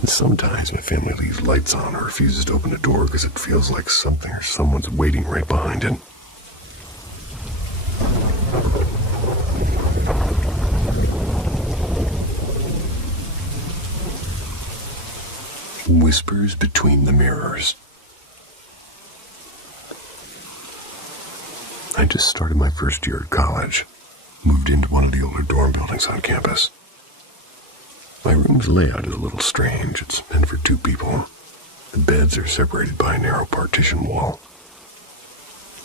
And sometimes my family leaves lights on or refuses to open the door because it feels like something or someone's waiting right behind it. Whispers between the mirrors. I just started my first year at college, moved into one of the older dorm buildings on campus. My room's layout is a little strange. It's meant for 2 people. The beds are separated by a narrow partition wall.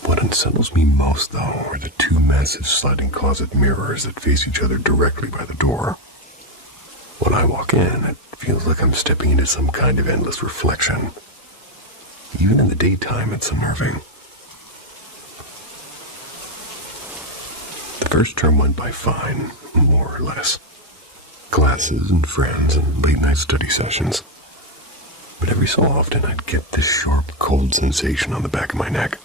What unsettles me most, though, are the 2 massive sliding closet mirrors that face each other directly by the door. When I walk in, it feels like I'm stepping into some kind of endless reflection. Even in the daytime, it's unnerving. The first term went by fine, more or less. Classes and friends and late-night study sessions. But every so often, I'd get this sharp, cold sensation on the back of my neck,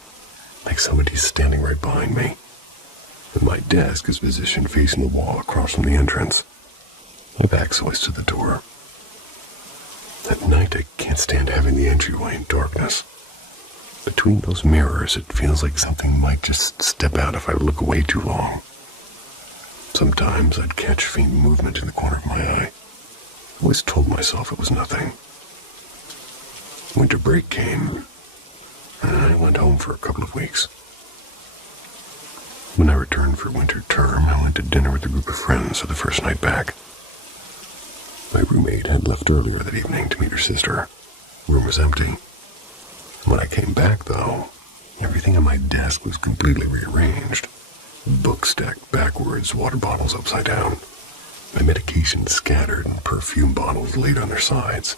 like somebody's standing right behind me. And my desk is positioned facing the wall across from the entrance. My back's always to the door. At night, I can't stand having the entryway in darkness. Between those mirrors, it feels like something might just step out if I look away too long. Sometimes I'd catch faint movement in the corner of my eye. I always told myself it was nothing. Winter break came, and I went home for a couple of weeks. When I returned for winter term, I went to dinner with a group of friends for the first night back. My roommate had left earlier that evening to meet her sister. The room was empty. When I came back, though, everything on my desk was completely rearranged. Books stacked backwards, water bottles upside down. My medication scattered and perfume bottles laid on their sides.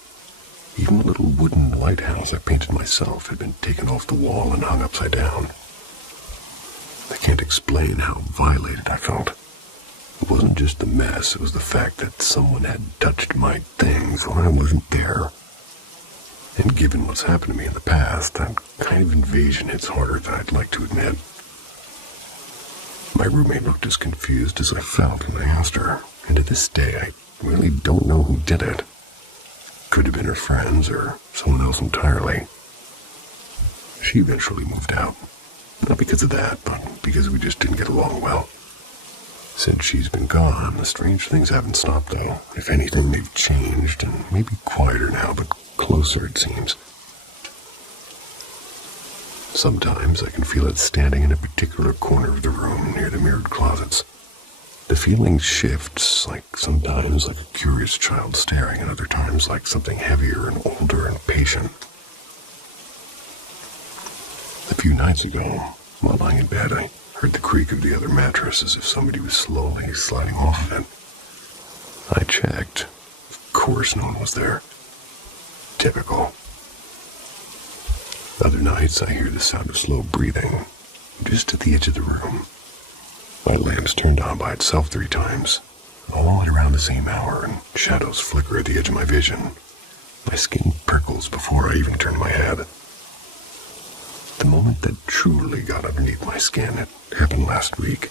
Even the little wooden lighthouse I painted myself had been taken off the wall and hung upside down. I can't explain how violated I felt. It wasn't just the mess, it was the fact that someone had touched my things when I wasn't there. And given what's happened to me in the past, that kind of invasion hits harder than I'd like to admit. My roommate looked as confused as I felt when I asked her, and to this day I really don't know who did it. Could have been her friends or someone else entirely. She eventually moved out. Not because of that, but because we just didn't get along well. Since she's been gone, the strange things haven't stopped, though. If anything, they've changed, and maybe quieter now, but closer, it seems. Sometimes I can feel it standing in a particular corner of the room near the mirrored closets. The feeling shifts, like sometimes like a curious child staring, and other times like something heavier and older and patient. A few nights ago, while lying in bed, I heard the creak of the other mattress as if somebody was slowly sliding off of it. I checked. Of course no one was there. Typical. Other nights, I hear the sound of slow breathing, just at the edge of the room. My lamp's turned on by itself 3 times, all at around the same hour, and shadows flicker at the edge of my vision. My skin prickles before I even turn my head. The moment that truly got underneath my skin, it happened last week.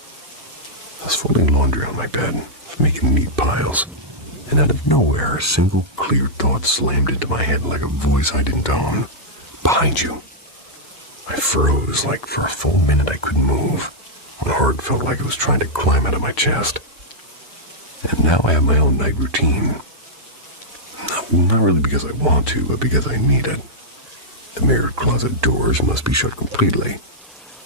I was folding laundry on my bed, making neat piles, and out of nowhere, a single clear thought slammed into my head like a voice I didn't own. Behind you. I froze, like for a full minute I couldn't move. My heart felt like it was trying to climb out of my chest. And now I have my own night routine. Not really because I want to, but because I need it. The mirrored closet doors must be shut completely.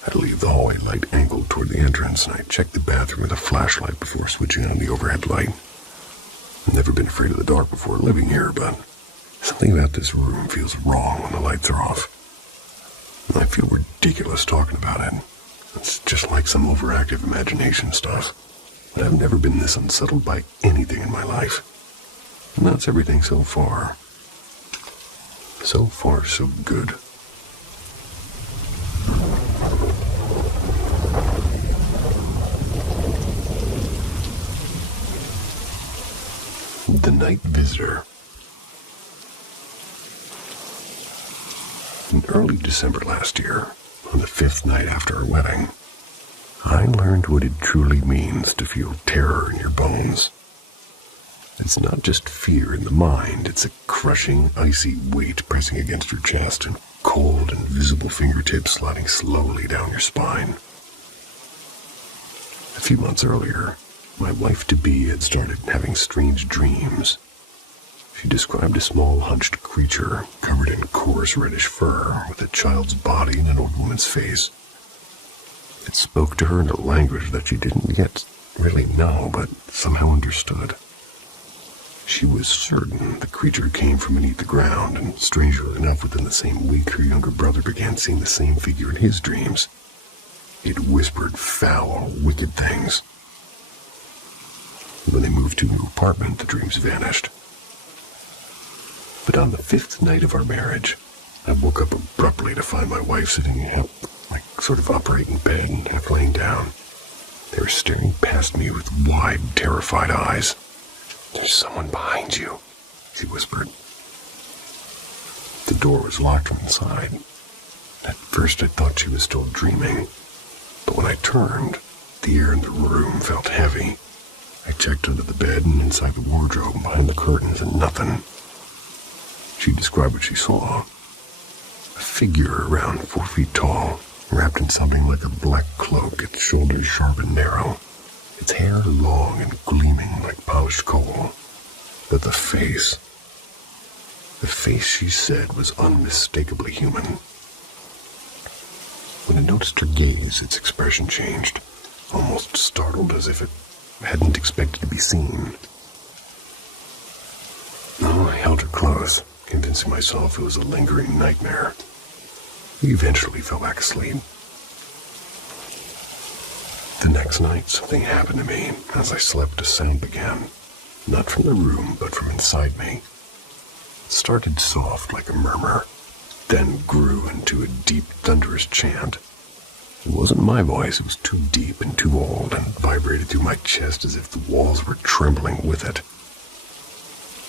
I leave the hallway light angled toward the entrance, and I check the bathroom with a flashlight before switching on the overhead light. I've never been afraid of the dark before living here, but something about this room feels wrong when the lights are off. And I feel ridiculous talking about it. It's just like some overactive imagination stuff. But I've never been this unsettled by anything in my life. And that's everything so far. So far, so good. The Night Visitor. In early December last year, on the 5th night after our wedding, I learned what it truly means to feel terror in your bones. It's not just fear in the mind, it's a crushing, icy weight pressing against your chest and cold, invisible fingertips sliding slowly down your spine. A few months earlier, my wife-to-be had started having strange dreams. She described a small, hunched creature covered in coarse reddish fur with a child's body and an old woman's face. It spoke to her in a language that she didn't yet really know, but somehow understood. She was certain the creature came from beneath the ground, and strangely enough, within the same week, her younger brother began seeing the same figure in his dreams. It whispered foul, wicked things. When they moved to a new apartment, the dreams vanished. But on the 5th night of our marriage, I woke up abruptly to find my wife sitting up, like sort of upright in bed and half laying down. They were staring past me with wide, terrified eyes. "There's someone behind you," she whispered. The door was locked from inside. At first I thought she was still dreaming, but when I turned, the air in the room felt heavy. I checked under the bed and inside the wardrobe and behind the curtains, and nothing. She described what she saw. A figure around 4 feet tall, wrapped in something like a black cloak, its shoulders sharp and narrow, its hair long and gleaming like polished coal. But the face, she said, was unmistakably human. When I noticed her gaze, its expression changed, almost startled, as if it hadn't expected to be seen. I held her close, convincing myself it was a lingering nightmare. We eventually fell back asleep. The next night, something happened to me. As I slept, a sound began, not from the room, but from inside me. It started soft, like a murmur, then grew into a deep, thunderous chant. It wasn't my voice, it was too deep and too old, and vibrated through my chest as if the walls were trembling with it.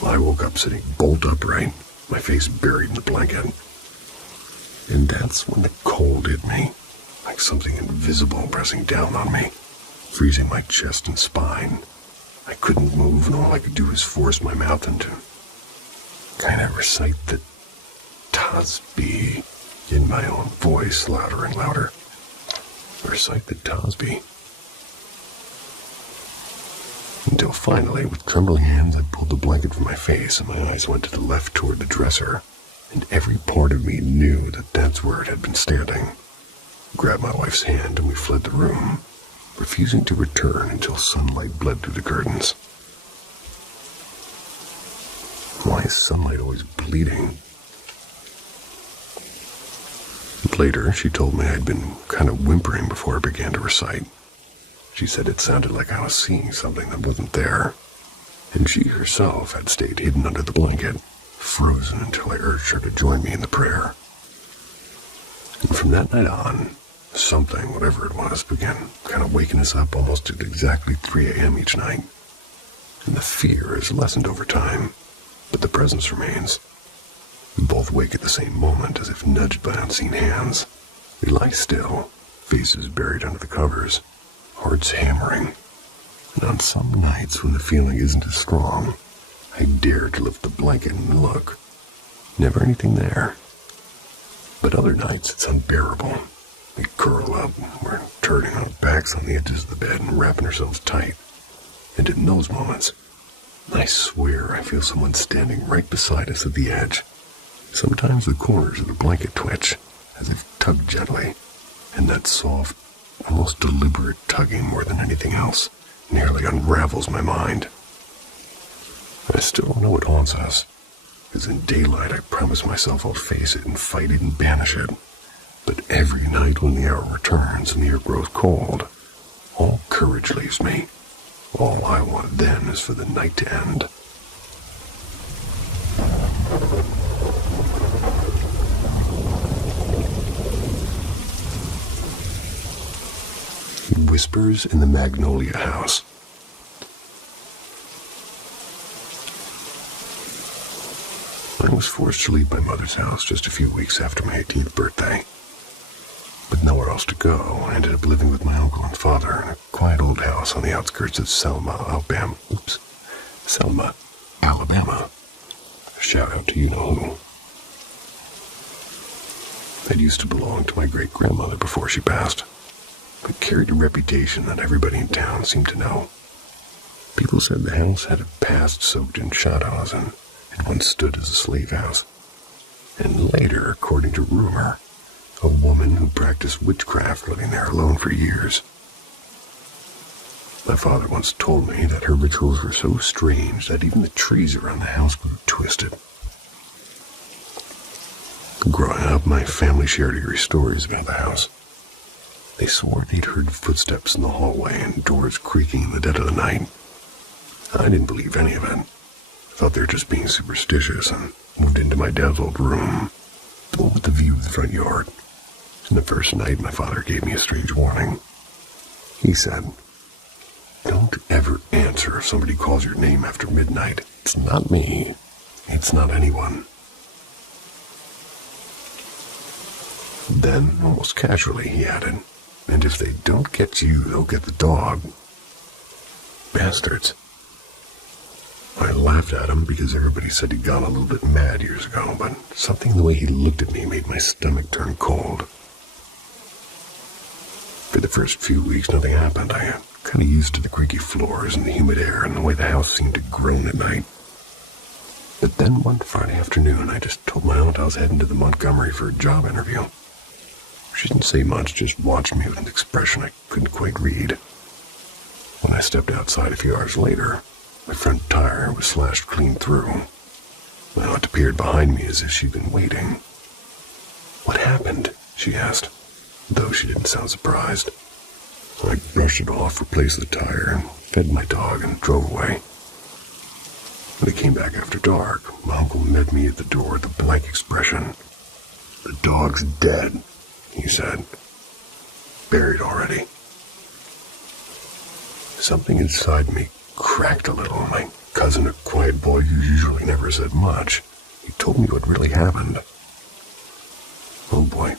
I woke up sitting bolt upright, my face buried in the blanket. And that's when the cold hit me, like something invisible pressing down on me, freezing my chest and spine. I couldn't move, and all I could do was force my mouth into kind of recite the Tasbih in my own voice, louder and louder. Recite the Tasbih. Until finally, with trembling hands, I pulled the blanket from my face, and my eyes went to the left toward the dresser, and every part of me knew that that's where it had been standing. I grabbed my wife's hand, and we fled the room, refusing to return until sunlight bled through the curtains. Why is sunlight always bleeding? Later, she told me I'd been kind of whimpering before I began to recite. She said it sounded like I was seeing something that wasn't there, and she herself had stayed hidden under the blanket, frozen until I urged her to join me in the prayer. And from that night on, something, whatever it was, began kind of waking us up almost at exactly 3 a.m. each night. And the fear has lessened over time, but the presence remains. We both wake at the same moment, as if nudged by unseen hands. We lie still, faces buried under the covers, hearts hammering. And on some nights when the feeling isn't as strong, I dare to lift the blanket and look. Never anything there. But other nights it's unbearable. We curl up, we're turning our backs on the edges of the bed and wrapping ourselves tight. And in those moments, I swear I feel someone standing right beside us at the edge. Sometimes the corners of the blanket twitch, as if tugged gently, and that soft, almost deliberate tugging more than anything else nearly unravels my mind. I still don't know what haunts us, because in daylight I promise myself I'll face it and fight it and banish it. But every night when the hour returns and the air grows cold, all courage leaves me. All I want then is for the night to end. Whispers in the Magnolia House. I was forced to leave my mother's house just a few weeks after my 18th birthday. With nowhere else to go, I ended up living with my uncle and father in a quiet old house on the outskirts of Selma, Alabama. A shout out to you-know-who. It used to belong to my great-grandmother before she passed, but carried a reputation that everybody in town seemed to know. People said the house had a past soaked in shadows and had once stood as a slave house. And later, according to rumor, a woman who practiced witchcraft living there alone for years. My father once told me that her rituals were so strange that even the trees around the house grew twisted. Growing up, my family shared eerie stories about the house. They swore they'd heard footsteps in the hallway and doors creaking in the dead of the night. I didn't believe any of it. Thought they were just being superstitious and moved into my dad's old room, the one with the view of the front yard. And the first night, my father gave me a strange warning. He said, "Don't ever answer if somebody calls your name after midnight. It's not me. It's not anyone." Then, almost casually, he added, "And if they don't get you, they'll get the dog. Bastards." I laughed at him because everybody said he'd gone a little bit mad years ago, but something in the way he looked at me made my stomach turn cold. For the first few weeks, nothing happened. I got kind of used to the creaky floors and the humid air and the way the house seemed to groan at night. But then one Friday afternoon, I just told my aunt I was heading to the Montgomery for a job interview. She didn't say much, just watched me with an expression I couldn't quite read. When I stepped outside a few hours later, my front tire was slashed clean through. My aunt appeared behind me as if she'd been waiting. "What happened?" she asked, though she didn't sound surprised. I brushed it off, replaced the tire, and fed my dog and drove away. When I came back after dark, my uncle met me at the door with a blank expression. "The dog's dead," he said. "Buried already." Something inside me cracked a little. My cousin, a quiet boy who usually never said much, he told me what really happened. Oh boy.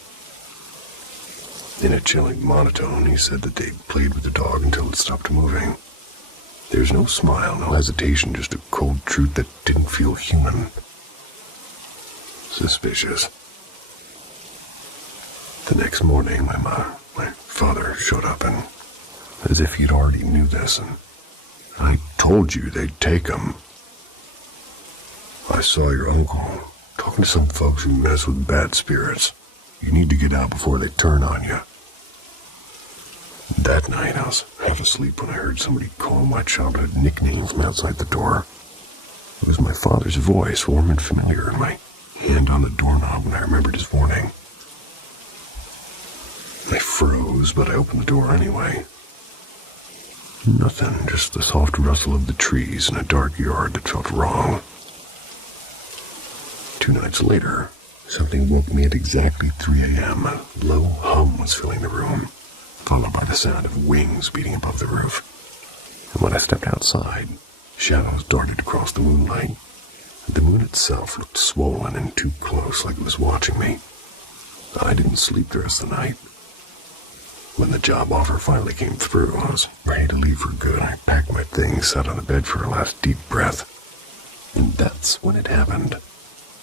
In a chilling monotone, he said that they'd played with the dog until it stopped moving. There was no smile, no hesitation, just a cold truth that didn't feel human. Suspicious. The next morning, my father showed up, and as if he'd already knew this, and "I told you they'd take him. I saw your uncle talking to some folks who mess with bad spirits. You need to get out before they turn on you." That night, I was half asleep when I heard somebody call my childhood nickname from outside the door. It was my father's voice, warm and familiar, and my hand on the doorknob when I remembered his warning. I froze, but I opened the door anyway. Nothing, just the soft rustle of the trees in a dark yard that felt wrong. 2 nights later, something woke me at exactly 3 a.m. A low hum was filling the room, followed by the sound of wings beating above the roof. And when I stepped outside, shadows darted across the moonlight. The moon itself looked swollen and too close, like it was watching me. I didn't sleep the rest of the night. When the job offer finally came through, I was ready to leave for good. I packed my things, sat on the bed for a last deep breath. And that's when it happened.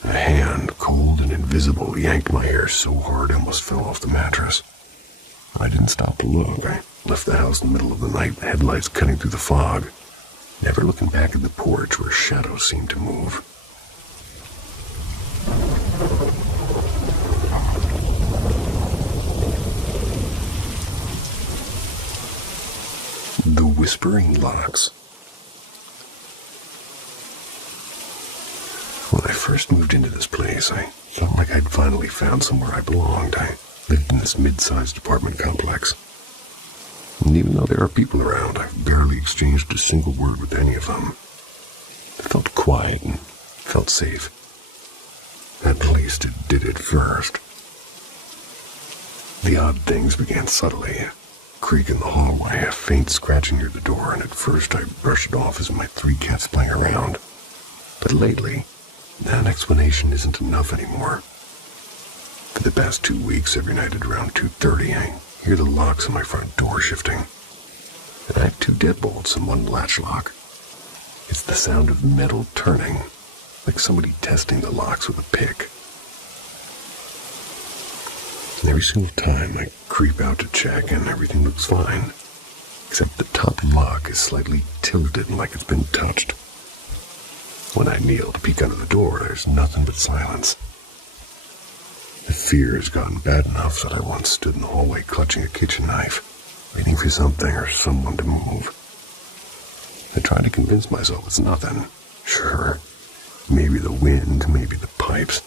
A hand, cold and invisible, yanked my hair so hard I almost fell off the mattress. I didn't stop to look. I left the house in the middle of the night, headlights cutting through the fog, never looking back at the porch where shadows seemed to move. The whispering locks. When I first moved into this place, I felt like I'd finally found somewhere I belonged. I lived in this mid-sized apartment complex. And even though there are people around, I've barely exchanged a single word with any of them. It felt quiet and felt safe. At least it did at first. The odd things began subtly. A creak in the hallway, a faint scratching near the door, and at first I brushed it off as my 3 cats playing around. But lately, that explanation isn't enough anymore. For the past 2 weeks, every night at around 2:30, I hear the locks on my front door shifting. And I have 2 deadbolts and 1 latch lock. It's the sound of metal turning, like somebody testing the locks with a pick. And every single time I creep out to check and everything looks fine, except the top lock is slightly tilted like it's been touched. When I kneel to peek under the door, there's nothing but silence. The fear has gotten bad enough that I once stood in the hallway clutching a kitchen knife, waiting for something or someone to move. I try to convince myself it's nothing. Sure, maybe the wind, maybe the pipes,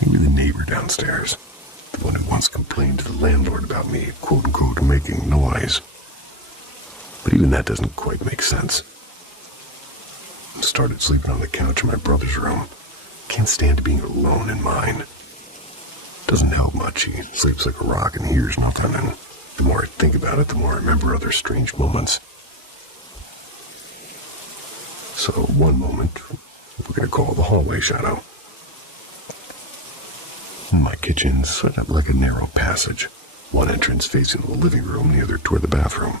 maybe the neighbor downstairs, the one who once complained to the landlord about me, quote-unquote, making noise. But even that doesn't quite make sense. I started sleeping on the couch in my brother's room. Can't stand being alone in mine. Doesn't help much. He sleeps like a rock and hears nothing, and the more I think about it, the more I remember other strange moments. So one moment, we're going to call the hallway shadow. My kitchen's set up like a narrow passage. One entrance facing the living room, the other toward the bathroom.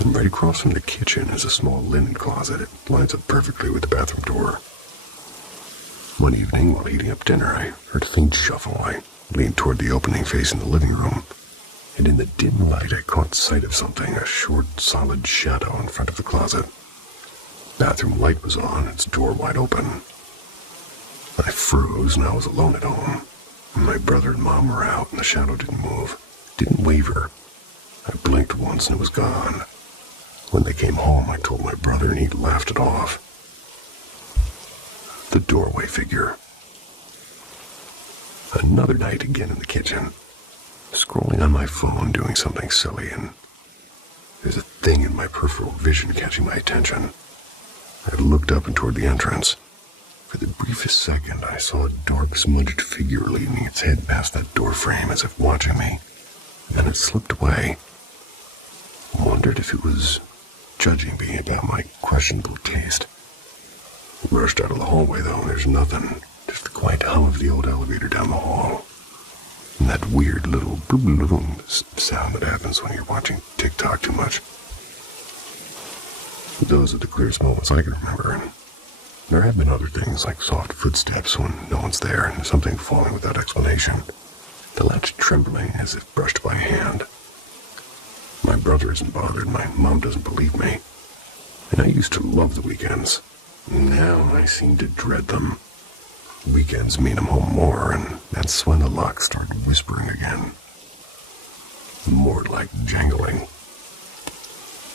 And right across from the kitchen is a small linen closet. It lines up perfectly with the bathroom door. One evening, while eating up dinner, I heard a faint shuffle. I leaned toward the opening facing the living room, and in the dim light I caught sight of something, a short, solid shadow in front of the closet. The bathroom light was on, its door wide open. I froze, and I was alone at home. My brother and Mom were out, and the shadow didn't move, didn't waver. I blinked once, and it was gone. When they came home, I told my brother, and he laughed it off. The doorway figure. Another night again in the kitchen, scrolling on my phone, doing something silly, and there's a thing in my peripheral vision catching my attention. I looked up and toward the entrance. For the briefest second, I saw a dark, smudged figure leaning its head past that door frame as if watching me. Then it slipped away. Wondered if it was judging me about my questionable taste. Rushed out of the hallway, though. There's nothing. Just the quiet hum of the old elevator down the hall. And that weird little boom sound that happens when you're watching TikTok too much. Those are the clearest moments I can remember. And there have been other things, like soft footsteps when no one's there, and something falling without explanation. The latch trembling as if brushed by a hand. My brother isn't bothered. My mom doesn't believe me. And I used to love the weekends. Now I seem to dread them. Weekends mean I'm home more, and that's when the locks start whispering again. More like jangling.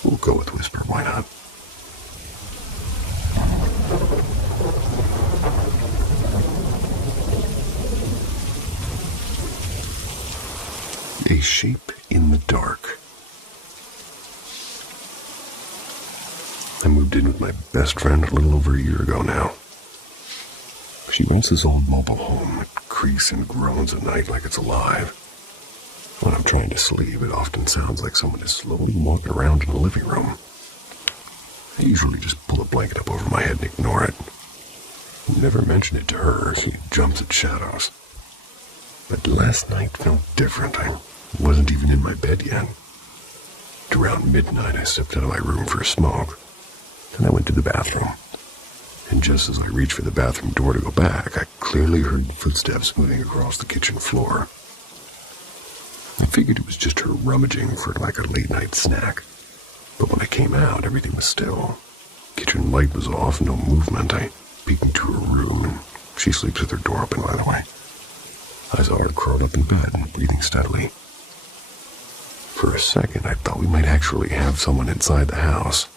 We'll go with whisper, why not? A shape in the dark. I moved in with my best friend a little over a year ago now. She rents this old mobile home. It creaks and groans at night like it's alive. When I'm trying to sleep, it often sounds like someone is slowly walking around in the living room. I usually just pull a blanket up over my head and ignore it. Never mention it to her. She jumps at shadows. But last night felt different. I wasn't even in my bed yet. At around midnight, I stepped out of my room for a smoke. Then I went to the bathroom. And just as I reached for the bathroom door to go back, I clearly heard footsteps moving across the kitchen floor. I figured it was just her rummaging for like a late-night snack. But when I came out, everything was still. Kitchen light was off, no movement. I peeked into her room, and she sleeps with her door open, by the way. I saw her curled up in bed and breathing steadily. For a second, I thought we might actually have someone inside the house.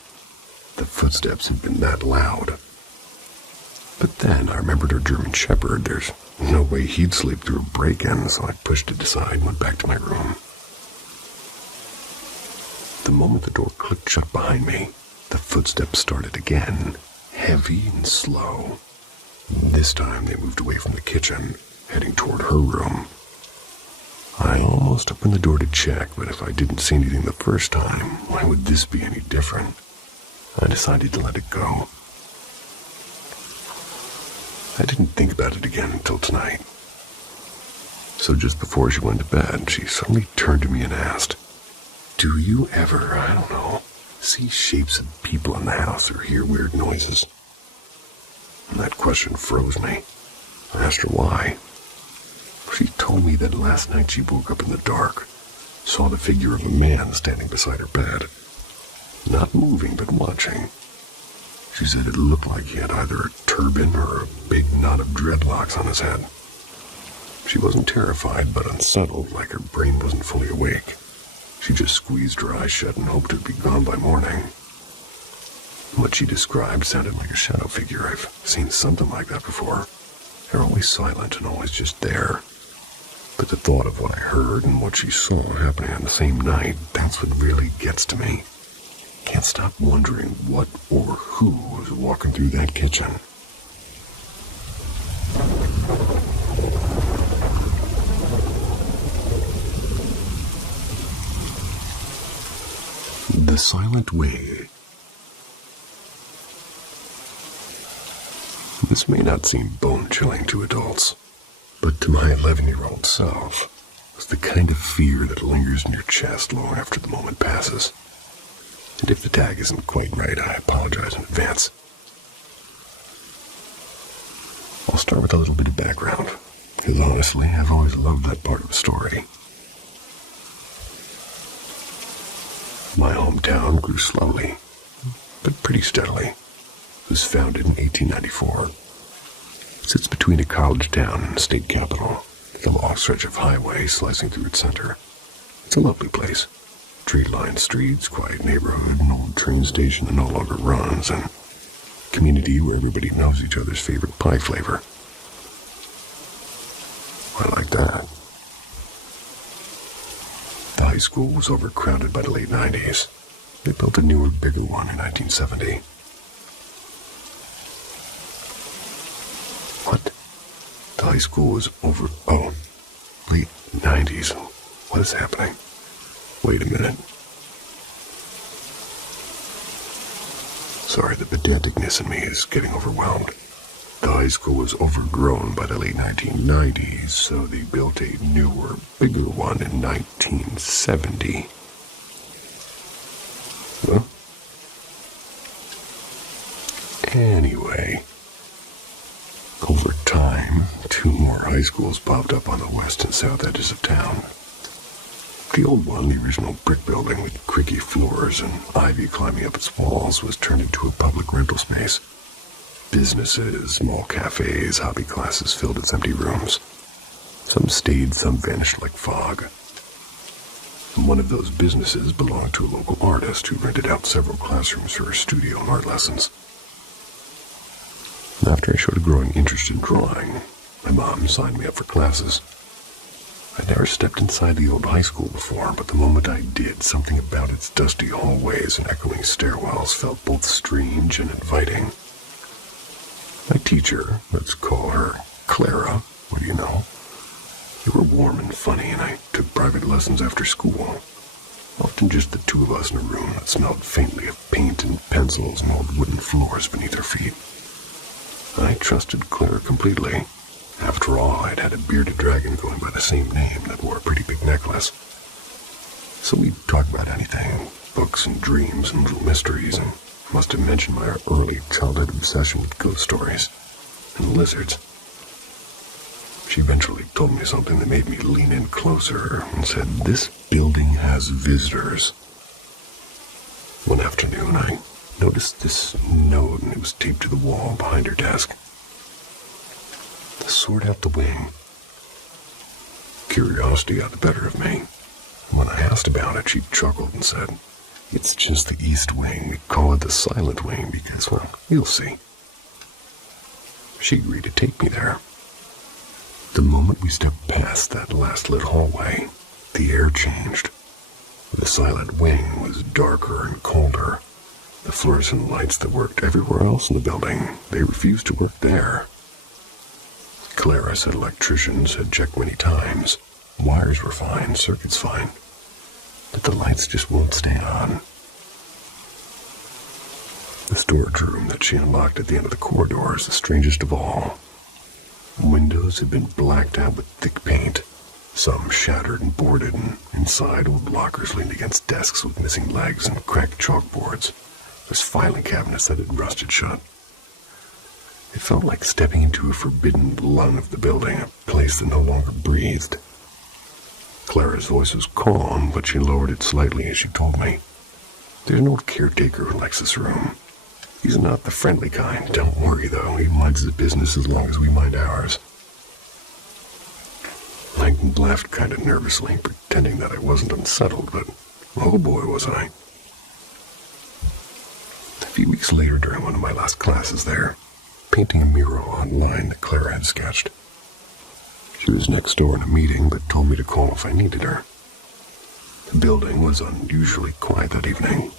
The footsteps had been that loud. But then I remembered our German Shepherd. There's no way he'd sleep through a break-in, so I pushed it aside and went back to my room. The moment the door clicked shut behind me, the footsteps started again, heavy and slow. This time they moved away from the kitchen, heading toward her room. I almost opened the door to check, but if I didn't see anything the first time, why would this be any different? I decided to let it go. I didn't think about it again until tonight. So just before she went to bed, she suddenly turned to me and asked, "Do you ever, I don't know, see shapes of people in the house or hear weird noises?" And that question froze me. I asked her why. She told me that last night she woke up in the dark, saw the figure of a man standing beside her bed. Not moving, but watching. She said it looked like he had either a turban or a big knot of dreadlocks on his head. She wasn't terrified, but unsettled, like her brain wasn't fully awake. She just squeezed her eyes shut and hoped it would be gone by morning. What she described sounded like a shadow figure. I've seen something like that before. They're always silent and always just there. But the thought of what I heard and what she saw happening on the same night, that's what really gets to me. Can't stop wondering what or who was walking through that kitchen. The Silent Way. This may not seem bone-chilling to adults, but to my 11-year-old self, it's the kind of fear that lingers in your chest long after the moment passes. And if the tag isn't quite right, I apologize in advance. I'll start with a little bit of background, because honestly, I've always loved that part of the story. My hometown grew slowly, but pretty steadily. It was founded in 1894. It sits between a college town and a state capital, with a long stretch of highway slicing through its center. It's a lovely place. Tree-lined streets, quiet neighborhood, an old train station that no longer runs, and community where everybody knows each other's favorite pie flavor. I like that. The high school was overcrowded by the late 90s. They built a newer, bigger one in 1970. What? The high school was late 90s. What is happening? Wait a minute. Sorry, the pedanticness in me is getting overwhelmed. The high school was overgrown by the late 1990s, so they built a newer, bigger one in 1970. Well, anyway, over time, 2 more high schools popped up on the west and south edges of town. The old one, the original brick building with creaky floors and ivy climbing up its walls, was turned into a public rental space. Businesses, small cafes, hobby classes filled its empty rooms. Some stayed, some vanished like fog. And one of those businesses belonged to a local artist who rented out several classrooms for her studio and art lessons. After I showed a growing interest in drawing, my mom signed me up for classes. I'd never stepped inside the old high school before, but the moment I did, something about its dusty hallways and echoing stairwells felt both strange and inviting. My teacher, let's call her Clara, what do you know? They were warm and funny, and I took private lessons after school. Often just the two of us in a room that smelled faintly of paint and pencils and old wooden floors beneath her feet. I trusted Clara completely. After all, I'd had a bearded dragon going by the same name that wore a pretty big necklace. So we'd talk about anything, books and dreams and little mysteries, and must have mentioned my early childhood obsession with ghost stories and lizards. She eventually told me something that made me lean in closer and said, "This building has visitors." One afternoon, I noticed this note, and it was taped to the wall behind her desk. The sword out the wing. Curiosity got the better of me. When I asked about it, she chuckled and said, "It's just the east wing. We call it the silent wing because, well, you'll see." She agreed to take me there. The moment we stepped past that last lit hallway, the air changed. The silent wing was darker and colder. The fluorescent lights that worked everywhere else in the building, they refused to work there. Clara said electricians had checked many times. Wires were fine, circuits fine, but the lights just won't stay on. The storage room that she unlocked at the end of the corridor is the strangest of all. Windows had been blacked out with thick paint, some shattered and boarded, and inside old lockers leaned against desks with missing legs and cracked chalkboards. There's filing cabinets that had rusted shut. It felt like stepping into a forbidden lung of the building, a place that no longer breathed. Clara's voice was calm, but she lowered it slightly as she told me, "There's an old caretaker who likes this room. He's not the friendly kind. Don't worry, though. He minds his business as long as we mind ours." I laughed kind of nervously, pretending that I wasn't unsettled, but oh boy was I. A few weeks later, during one of my last classes there, painting a mural online that Clara had sketched. She was next door in a meeting, but told me to call if I needed her. The building was unusually quiet that evening.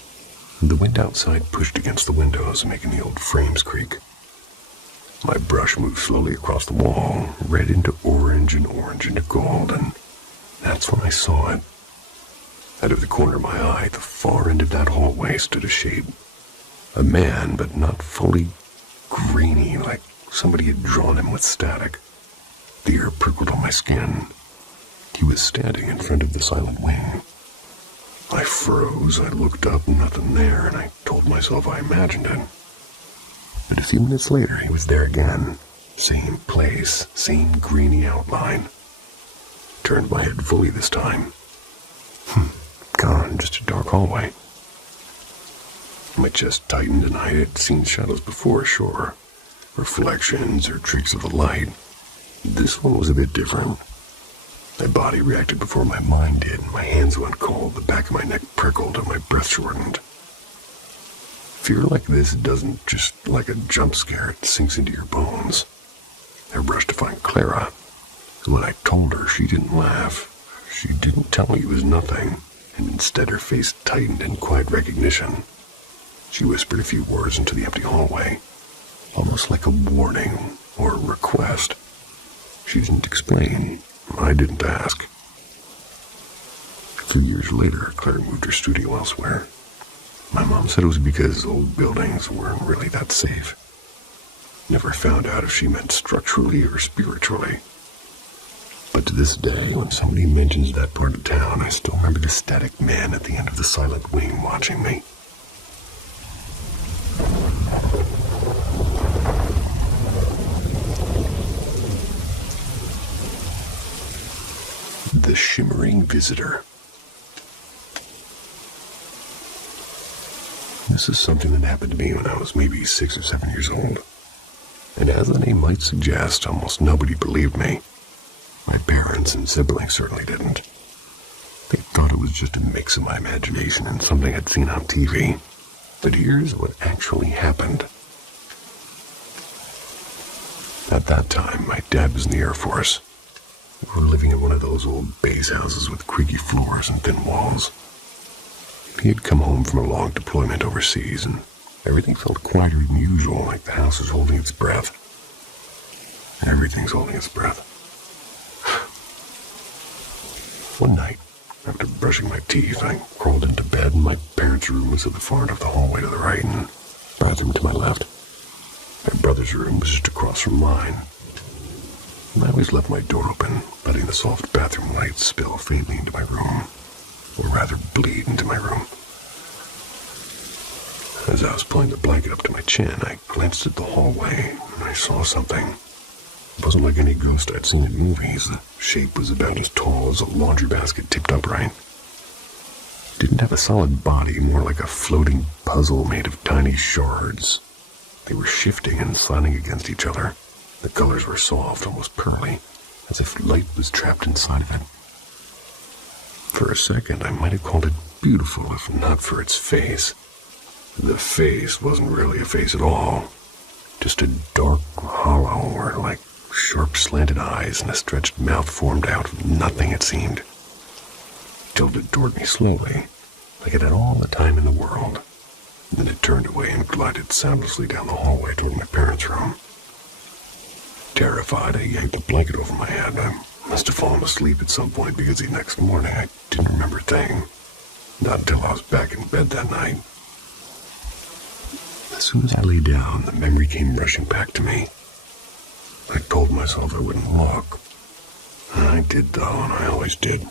The wind outside pushed against the windows, making the old frames creak. My brush moved slowly across the wall, red into orange and orange into gold, and that's when I saw it. Out of the corner of my eye, at the far end of that hallway stood a shape. A man, but not fully grainy, like somebody had drawn him with static. The air prickled on my skin. He was standing in front of the silent wing. I froze, I looked up, nothing there, and I told myself I imagined it. But a few minutes later, he was there again. Same place, same greeny outline. Turned my head fully this time. Gone, just a dark hallway. My chest tightened, and I had seen shadows before, sure. Reflections or streaks of the light. This one was a bit different. My body reacted before my mind did. My hands went cold, the back of my neck prickled, and my breath shortened. Fear like this doesn't just like a jump scare, it sinks into your bones. I rushed to find Clara, and when I told her, she didn't laugh. She didn't tell me it was nothing, and instead her face tightened in quiet recognition. She whispered a few words into the empty hallway, almost like a warning or a request. She didn't explain. I didn't ask. A few years later, Claire moved her studio elsewhere. My mom said it was because old buildings weren't really that safe. Never found out if she meant structurally or spiritually. But to this day, when somebody mentions that part of town, I still remember the static man at the end of the silent wing watching me. The Shimmering Visitor. This is something that happened to me when I was maybe 6 or 7 years old. And as the name might suggest, almost nobody believed me. My parents and siblings certainly didn't. They thought it was just a mix of my imagination and something I'd seen on TV. But here's what actually happened. At that time, my dad was in the Air Force. We were living in one of those old base houses with creaky floors and thin walls. He had come home from a long deployment overseas, and everything felt quieter than usual, like the house was holding its breath. Everything's holding its breath. One night, after brushing my teeth, I crawled into bed, and my parents' room was at the far end of the hallway to the right, and bathroom to my left. My brother's room was just across from mine. And I always left my door open, letting the soft bathroom light spill faintly into my room, or rather bleed into my room. As I was pulling the blanket up to my chin, I glanced at the hallway, and I saw something. It wasn't like any ghost I'd seen in movies. The shape was about as tall as a laundry basket tipped upright. It didn't have a solid body, more like a floating puzzle made of tiny shards. They were shifting and slanting against each other. The colors were soft, almost pearly, as if light was trapped inside of it. For a second, I might have called it beautiful, if not for its face. The face wasn't really a face at all. Just a dark hollow where, like, sharp slanted eyes and a stretched mouth formed out of nothing, it seemed. It tilted toward me slowly, like it had all the time in the world. And then it turned away and glided soundlessly down the hallway toward my parents' room. Terrified, I yanked the blanket over my head. I must have fallen asleep at some point because the next morning I didn't remember a thing. Not until I was back in bed that night. As soon as I lay down, the memory came rushing back to me. I told myself I wouldn't look. I did, though, and I always did.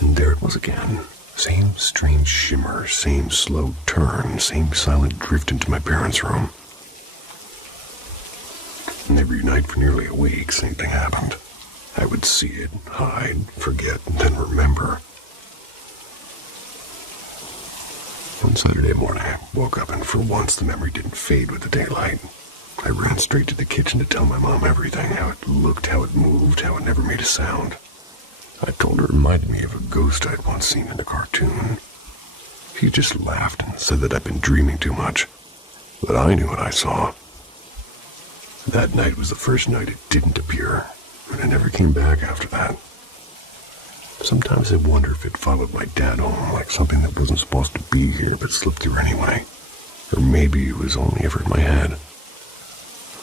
And there it was again. Same strange shimmer, same slow turn, same silent drift into my parents' room. And every night for nearly a week, same thing happened. I would see it, hide, forget, and then remember. One Saturday morning, I woke up, and for once the memory didn't fade with the daylight. I ran straight to the kitchen to tell my mom everything, how it looked, how it moved, how it never made a sound. I told her it reminded me of a ghost I'd once seen in a cartoon. She just laughed and said that I'd been dreaming too much, but I knew what I saw. That night was the first night it didn't appear, and it never came back after that. Sometimes I wonder if it followed my dad home, like something that wasn't supposed to be here but slipped through anyway. Or maybe it was only ever in my head.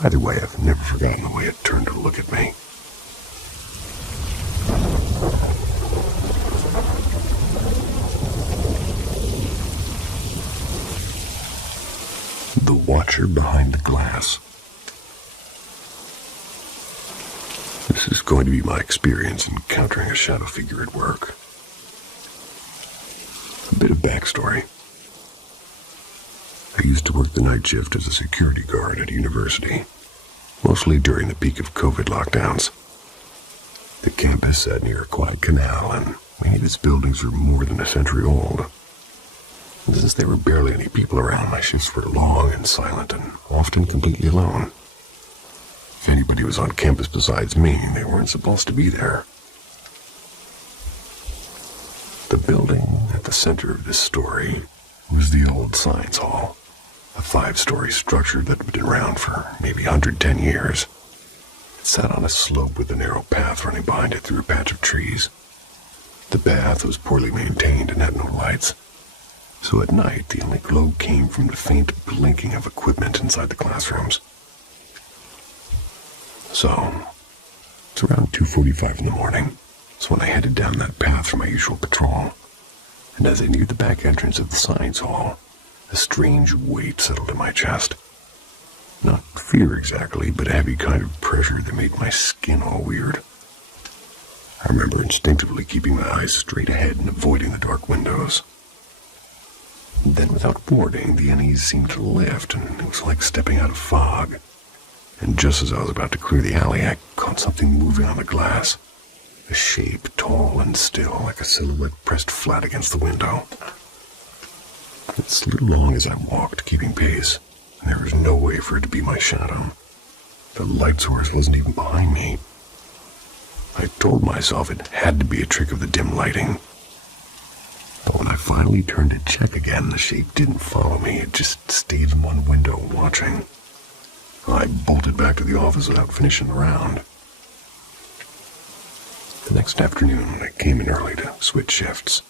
Either way, I've never forgotten the way it turned to look at me. The Watcher Behind the Glass. This is going to be my experience encountering a shadow figure at work. A bit of backstory. I used to work the night shift as a security guard at a university, mostly during the peak of COVID lockdowns. The campus sat near a quiet canal, and many of its buildings were more than a century old. And since there were barely any people around, my shifts were long and silent, and often completely alone. If anybody was on campus besides me, they weren't supposed to be there. The building at the center of this story was the old science hall, a 5-story structure that had been around for maybe 110 years. It sat on a slope with a narrow path running behind it through a patch of trees. The path was poorly maintained and had no lights, so at night the only glow came from the faint blinking of equipment inside the classrooms. So, it's around 2:45 in the morning. So when I headed down that path for my usual patrol, and as I neared the back entrance of the science hall, a strange weight settled in my chest. Not fear exactly, but a heavy kind of pressure that made my skin all weird. I remember instinctively keeping my eyes straight ahead and avoiding the dark windows. And then without warning, the unease seemed to lift, and it was like stepping out of fog. And just as I was about to clear the alley, I caught something moving on the glass. A shape, tall and still, like a silhouette pressed flat against the window. It slid along as I walked, keeping pace, and there was no way for it to be my shadow. The light source wasn't even behind me. I told myself it had to be a trick of the dim lighting. But when I finally turned to check again, the shape didn't follow me. It just stayed in one window watching. I bolted back to the office without finishing the round. The next afternoon, when I came in early to switch shifts,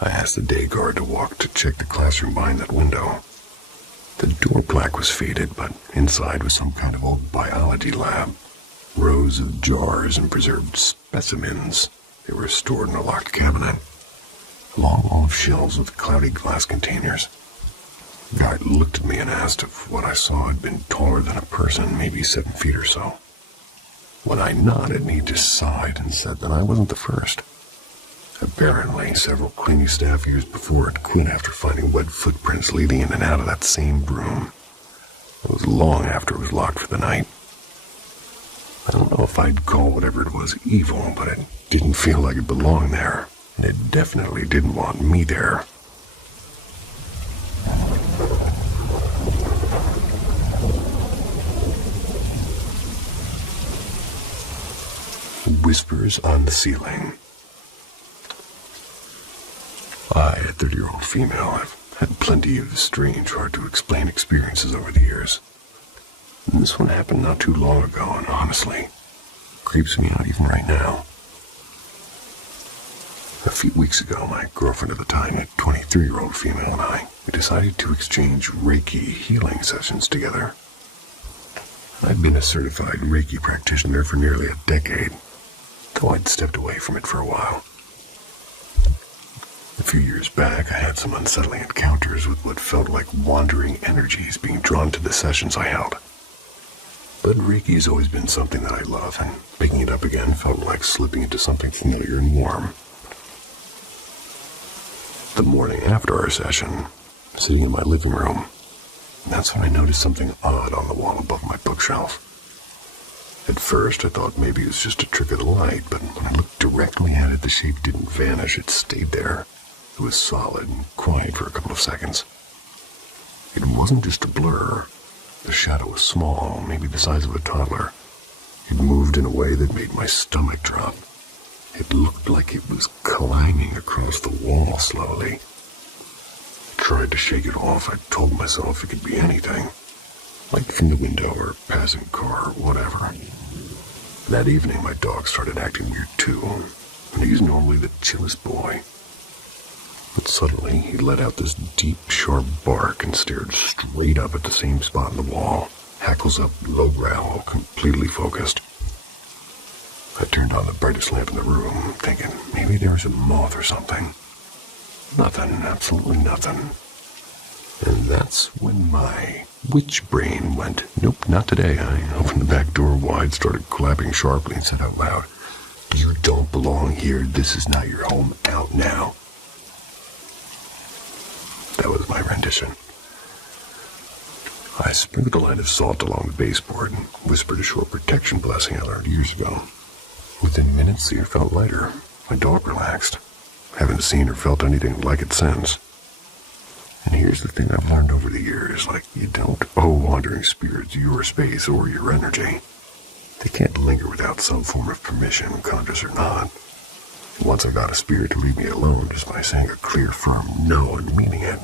I asked the day guard to walk to check the classroom behind that window. The door plaque was faded, but inside was some kind of old biology lab. Rows of jars and preserved specimens. They were stored in a locked cabinet. A long wall of shelves with cloudy glass containers. The guard looked at me and asked if what I saw had been taller than a person, maybe 7 feet or so. When I nodded, he just sighed and said that I wasn't the first. Apparently, several cleaning staff years before had quit after finding wet footprints leading in and out of that same room. It was long after it was locked for the night. I don't know if I'd call whatever it was evil, but it didn't feel like it belonged there, and it definitely didn't want me there. Whispers on the ceiling. I, a 30-year-old female, have had plenty of strange, hard-to-explain experiences over the years. And this one happened not too long ago, and honestly, creeps me out even right now. A few weeks ago, my girlfriend at the time, a 23-year-old female, and I, we decided to exchange Reiki healing sessions together. I'd been a certified Reiki practitioner for nearly a decade, though I'd stepped away from it for a while. A few years back, I had some unsettling encounters with what felt like wandering energies being drawn to the sessions I held. But Reiki's always been something that I love, and picking it up again felt like slipping into something familiar and warm. The morning after our session, sitting in my living room, that's when I noticed something odd on the wall above my bookshelf. At first, I thought maybe it was just a trick of the light, but when I looked directly at it, the shape didn't vanish, it stayed there. It was solid and quiet for a couple of seconds. It wasn't just a blur. The shadow was small, maybe the size of a toddler. It moved in a way that made my stomach drop. It looked like it was climbing across the wall slowly. I tried to shake it off. I told myself it could be anything, like from the window or a passing car or whatever. That evening, my dog started acting weird too, and he's normally the chillest boy. But suddenly, he let out this deep, sharp bark and stared straight up at the same spot in the wall, hackles up, low growl, completely focused. I turned on the brightest lamp in the room, thinking maybe there was a moth or something. Nothing, absolutely nothing. And that's when my witch brain went, nope, not today. I opened the back door wide, started clapping sharply, and said out loud, "You don't belong here. This is not your home. Out now." That was my rendition. I sprinkled a line of salt along the baseboard and whispered a short protection blessing I learned years ago. Within minutes, the air felt lighter. My dog relaxed. Haven't seen or felt anything like it since. And here's the thing I've learned over the years, like you don't owe wandering spirits your space or your energy. They can't linger without some form of permission, conscious or not. Once I got a spirit to leave me alone just by saying a clear, firm no and meaning it,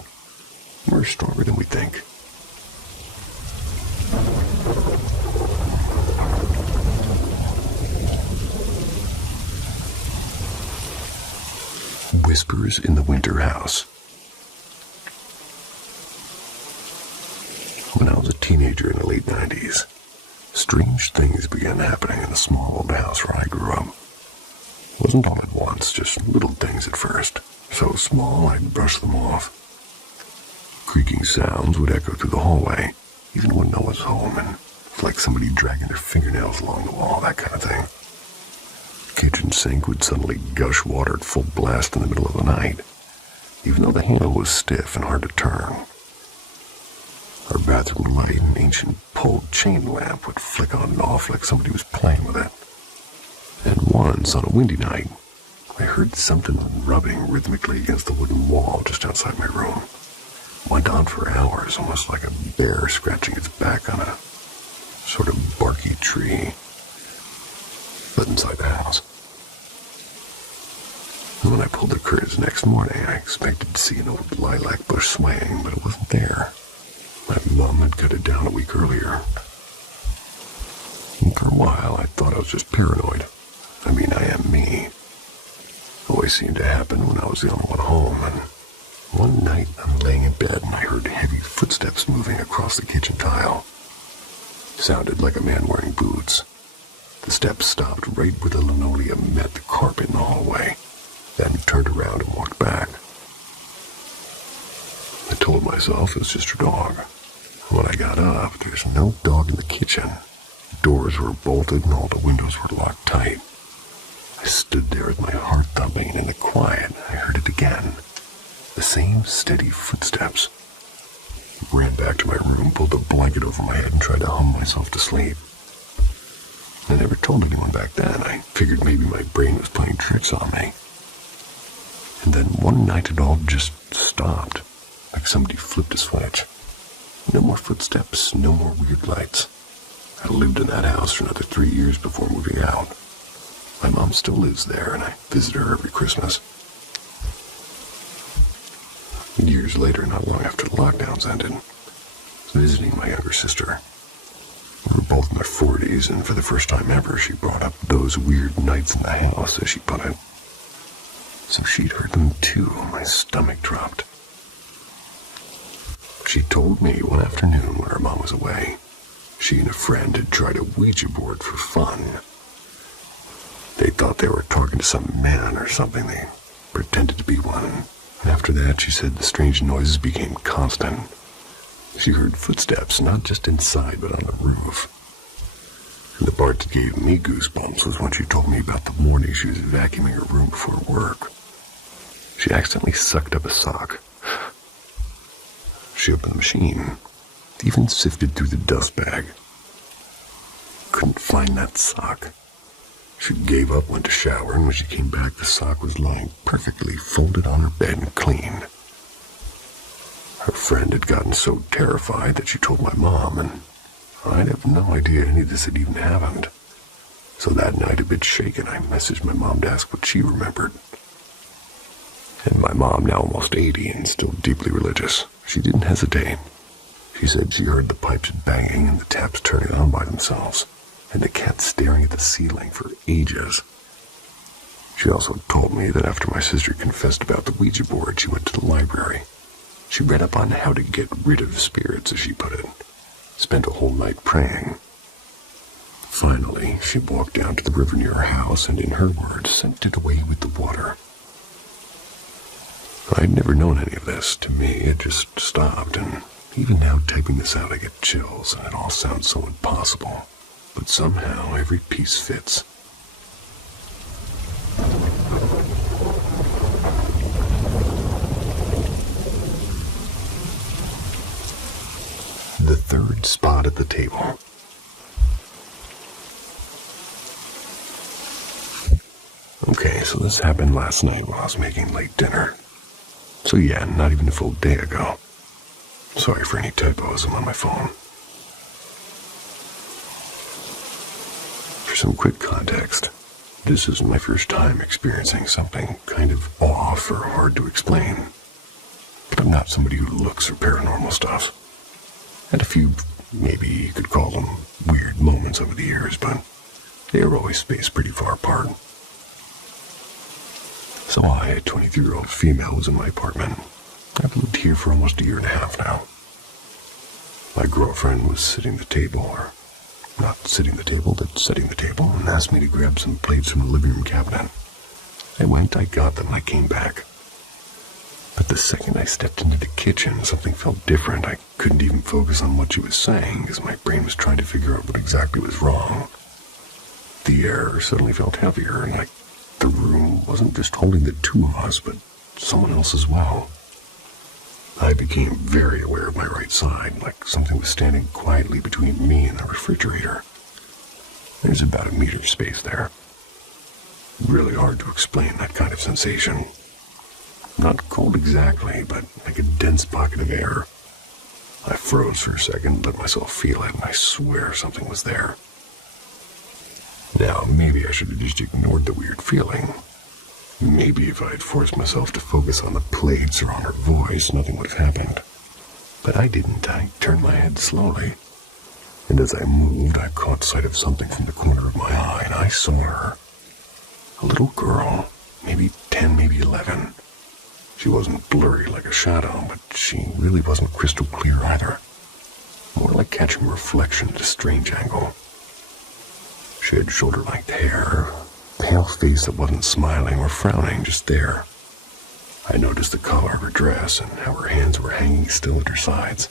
we're stronger than we think. Whispers in the Winter House. When I was a teenager in the late 90s, strange things began happening in the small old house where I grew up. It wasn't all at once, just little things at first, so small I'd brush them off. Creaking sounds would echo through the hallway, even when no one's home, and it's like somebody dragging their fingernails along the wall, that kind of thing. The kitchen sink would suddenly gush water at full blast in the middle of the night, even though the handle was stiff and hard to turn. Our bathroom light, an ancient pulled chain lamp, would flick on and off like somebody was playing with it. And once, on a windy night, I heard something rubbing rhythmically against the wooden wall just outside my room. It went on for hours, almost like a bear scratching its back on a sort of barky tree, but inside the house. And when I pulled the curtains next morning, I expected to see an old lilac bush swaying, but it wasn't there. My mom had cut it down a week earlier. And for a while, I thought I was just paranoid. I mean, I am me. Always seemed to happen when I was the only one home, and one night I'm laying in bed and I heard heavy footsteps moving across the kitchen tile. Sounded like a man wearing boots. The steps stopped right where the linoleum met the carpet in the hallway, then turned around and walked back. I told myself it was just her dog. When I got up, there's no dog in the kitchen. The doors were bolted and all the windows were locked tight. I stood there with my heart thumping, and in the quiet, I heard it again. The same steady footsteps. I ran back to my room, pulled a blanket over my head, and tried to hum myself to sleep. I never told anyone back then. I figured maybe my brain was playing tricks on me. And then one night it all just stopped, like somebody flipped a switch. No more footsteps, no more weird lights. I lived in that house for another 3 years before moving out. My mom still lives there, and I visit her every Christmas. Years later, not long after the lockdowns ended, I was visiting my younger sister. We were both in our 40s, and for the first time ever, she brought up those weird nights in the house, as she put it. So she'd heard them too, and my stomach dropped. She told me one afternoon when her mom was away, she and a friend had tried a Ouija board for fun. They thought they were talking to some man or something. They pretended to be one. And after that, she said the strange noises became constant. She heard footsteps, not just inside, but on the roof. And the part that gave me goosebumps was when she told me about the morning she was vacuuming her room before work. She accidentally sucked up a sock. She opened the machine, even sifted through the dust bag. Couldn't find that sock. She gave up, went to shower, and when she came back, the sock was lying perfectly folded on her bed and clean. Her friend had gotten so terrified that she told my mom, and I'd have no idea any of this had even happened. So that night, a bit shaken, I messaged my mom to ask what she remembered. And my mom, now almost 80 and still deeply religious, she didn't hesitate. She said she heard the pipes banging and the taps turning on by themselves, and the cat staring at the ceiling for ages. She also told me that after my sister confessed about the Ouija board, she went to the library. She read up on how to get rid of spirits, as she put it. Spent a whole night praying. Finally, she walked down to the river near her house and, in her words, sent it away with the water. I'd never known any of this. To me, it just stopped, and even now typing this out, I get chills, and it all sounds so impossible. But somehow, every piece fits. The third spot at the table. Okay, so this happened last night while I was making late dinner. So yeah, not even a full day ago. Sorry for any typos, I'm on my phone. For some quick context, this is my first time experiencing something kind of off or hard to explain. But I'm not somebody who looks for paranormal stuff. Had a few, maybe you could call them weird moments over the years, but they were always spaced pretty far apart. So I, a 23-year-old female, was in my apartment. I've lived here for almost a year and a half now. My girlfriend was sitting the table, or not sitting the table, but setting the table, and asked me to grab some plates from the living room cabinet. I went, I got them, and I came back. But the second I stepped into the kitchen, something felt different. I couldn't even focus on what she was saying, because my brain was trying to figure out what exactly was wrong. The air suddenly felt heavier, and the room wasn't just holding the two of us, but someone else as well. I became very aware of my right side, like something was standing quietly between me and the refrigerator. There's about a meter space there. Really hard to explain that kind of sensation. Not cold exactly, but like a dense pocket of air. I froze for a second, let myself feel it, and I swear something was there. Now, maybe I should have just ignored the weird feeling. Maybe if I had forced myself to focus on the plates or on her voice, nothing would have happened. But I didn't. I turned my head slowly. And as I moved, I caught sight of something from the corner of my eye, and I saw her. A little girl, maybe 10, maybe 11. She wasn't blurry like a shadow, but she really wasn't crystal clear either. More like catching a reflection at a strange angle. She had shoulder-length hair, pale face that wasn't smiling or frowning, just there. I noticed the color of her dress and how her hands were hanging still at her sides.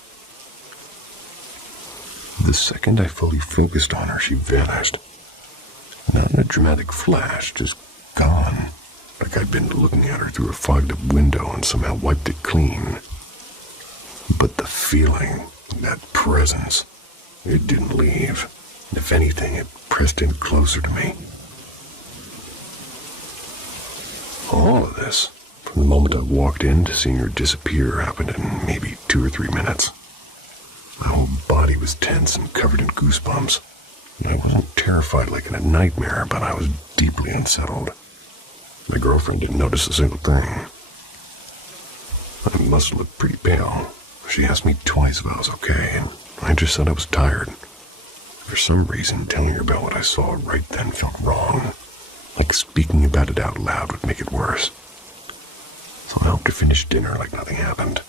The second I fully focused on her, she vanished. Not in a dramatic flash, just gone. Like I'd been looking at her through a fogged-up window and somehow wiped it clean. But the feeling, that presence, it didn't leave. If anything, it pressed in closer to me. All of this, from the moment I walked in to seeing her disappear, happened in maybe 2 or 3 minutes. My whole body was tense and covered in goosebumps. And I wasn't terrified like in a nightmare, but I was deeply unsettled. My girlfriend didn't notice a single thing. I must look pretty pale. She asked me twice if I was okay, and I just said I was tired. For some reason, telling her about what I saw right then felt wrong. Like speaking about it out loud would make it worse. So I helped her finish dinner like nothing happened.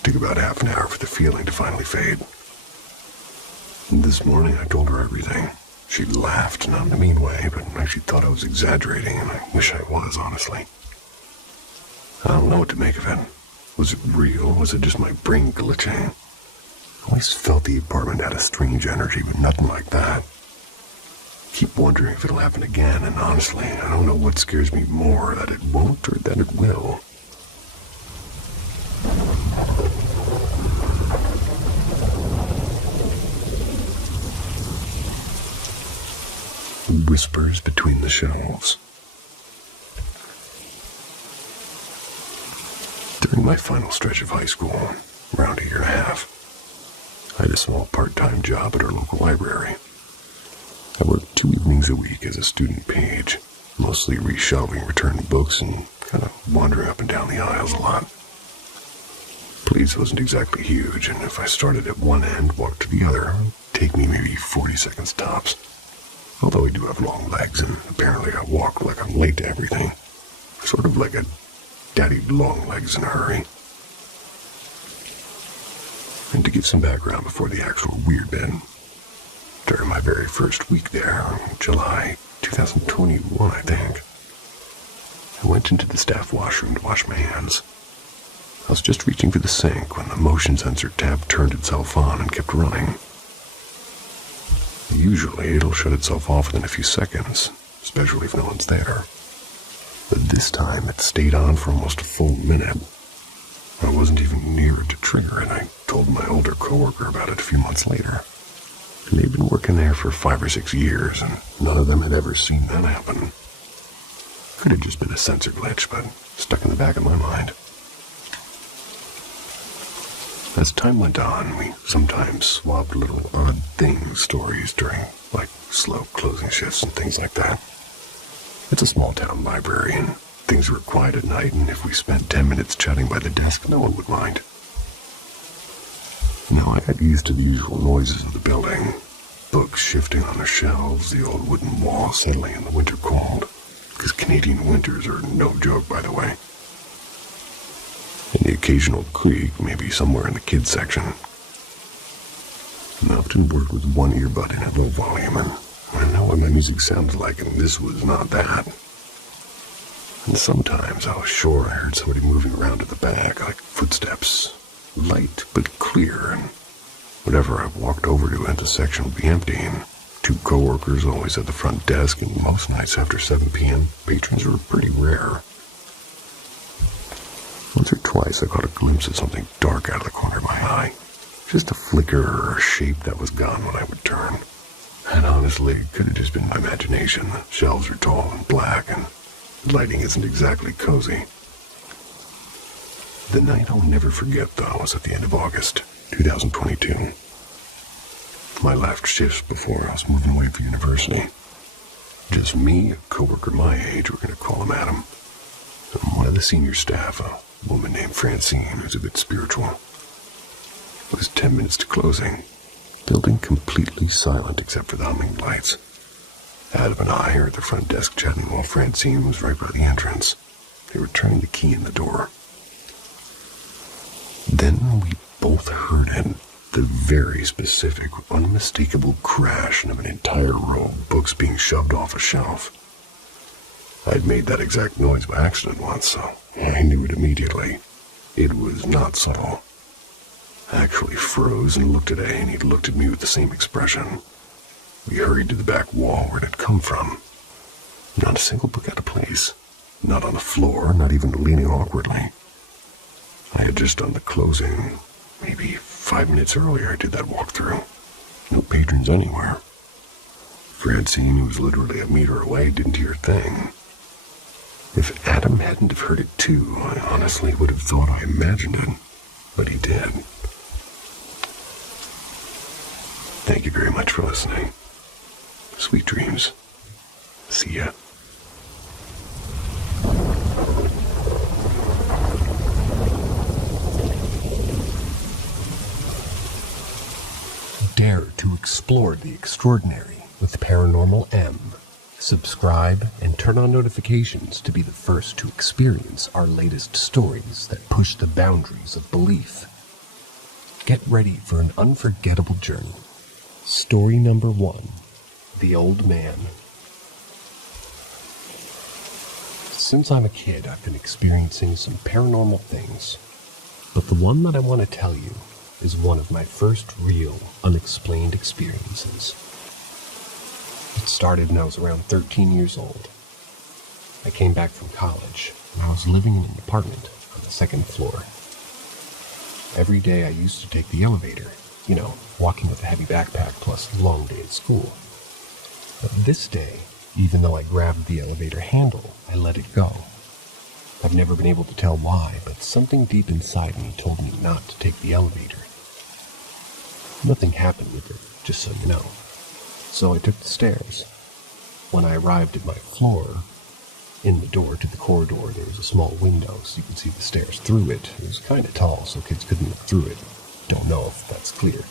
It took about half an hour for the feeling to finally fade. And this morning I told her everything. She laughed, not in a mean way, but like she thought I was exaggerating, and I wish I was, honestly. I don't know what to make of it. Was it real? Was it just my brain glitching? I always felt the apartment had a strange energy, but nothing like that. Keep wondering if it'll happen again, and honestly, I don't know what scares me more, that it won't or that it will. Whispers between the shelves. During my final stretch of high school, around 1.5 years, I had a small part-time job at our local library. I worked 2 evenings a week as a student page, mostly reshelving returned books and kind of wandering up and down the aisles a lot. Place wasn't exactly huge, and if I started at one end, walked to the other, it would take me maybe 40 seconds tops. Although I do have long legs, and apparently I walk like I'm late to everything. Sort of like a daddy long legs in a hurry. And to give some background before the actual weird bit, during my very first week there, July 2021, I think, I went into the staff washroom to wash my hands. I was just reaching for the sink when the motion sensor tab turned itself on and kept running. Usually it'll shut itself off within a few seconds, especially if no one's there. But this time it stayed on for almost a full minute. I wasn't even near it to trigger it. I told my older coworker about it a few months later. They'd been working there for 5 or 6 years, and none of them had ever seen that happen. Could have just been a sensor glitch, but stuck in the back of my mind. As time went on, we sometimes swapped little odd things stories during, like, slow closing shifts and things like that. It's a small-town library, and things were quiet at night, and if we spent 10 minutes chatting by the desk, no one would mind. Now, I got used to the usual noises of the building. Books shifting on their shelves, the old wooden wall settling in the winter cold. Because Canadian winters are no joke, by the way. And the occasional creak, maybe somewhere in the kids section. I often worked with one earbud in at low volume, and I know what my music sounds like, and this was not that. And sometimes I was sure I heard somebody moving around at the back, like footsteps. Light, but clear, and whenever I walked over to it, the section would be empty, and 2 coworkers always at the front desk, and most nights after 7 p.m., patrons were pretty rare. Once or twice I caught a glimpse of something dark out of the corner of my eye. Just a flicker or a shape that was gone when I would turn. And honestly, it could have just been my imagination. The shelves are tall and black, and the lighting isn't exactly cozy. The night I'll never forget, though, was at the end of August, 2022. My last shifts before I was moving away for university. Just me, a coworker my age, we're going to call him Adam, and one of the senior staff, a woman named Francine, who's a bit spiritual. It was 10 minutes to closing. Building completely silent except for the humming lights. Adam and I are at the front desk chatting while Francine was right by the entrance. They were turning the key in the door. Then we both heard it. The very specific, unmistakable crashing of an entire row of books being shoved off a shelf. I'd made that exact noise by accident once, so I knew it immediately. It was not subtle. I actually froze and looked at A, and he looked at me with the same expression. We hurried to the back wall where it had come from. Not a single book out of place. Not on the floor, not even leaning awkwardly. I had just done the closing. Maybe 5 minutes earlier I did that walkthrough. No patrons anywhere. Francine, who was literally a meter away, didn't hear a thing. If Adam hadn't have heard it too, I honestly would have thought I imagined it. But he did. Thank you very much for listening. Sweet dreams. See ya. Dare to explore the extraordinary with Paranormal M. Subscribe and turn on notifications to be the first to experience our latest stories that push the boundaries of belief. Get ready for an unforgettable journey. Story number 1. The Old Man. Since I'm a kid, I've been experiencing some paranormal things, but the one that I want to tell you is one of my first real unexplained experiences. It started when I was around 13 years old. I came back from college, and I was living in an apartment on the 2nd floor. Every day I used to take the elevator, walking with a heavy backpack plus a long day at school. But this day, even though I grabbed the elevator handle, I let it go. I've never been able to tell why, but something deep inside me told me not to take the elevator. Nothing happened with it, just so you know. So I took the stairs. When I arrived at my floor, in the door to the corridor, there was a small window so you could see the stairs through it. It was kind of tall, so kids couldn't look through it. Don't know if that's clear.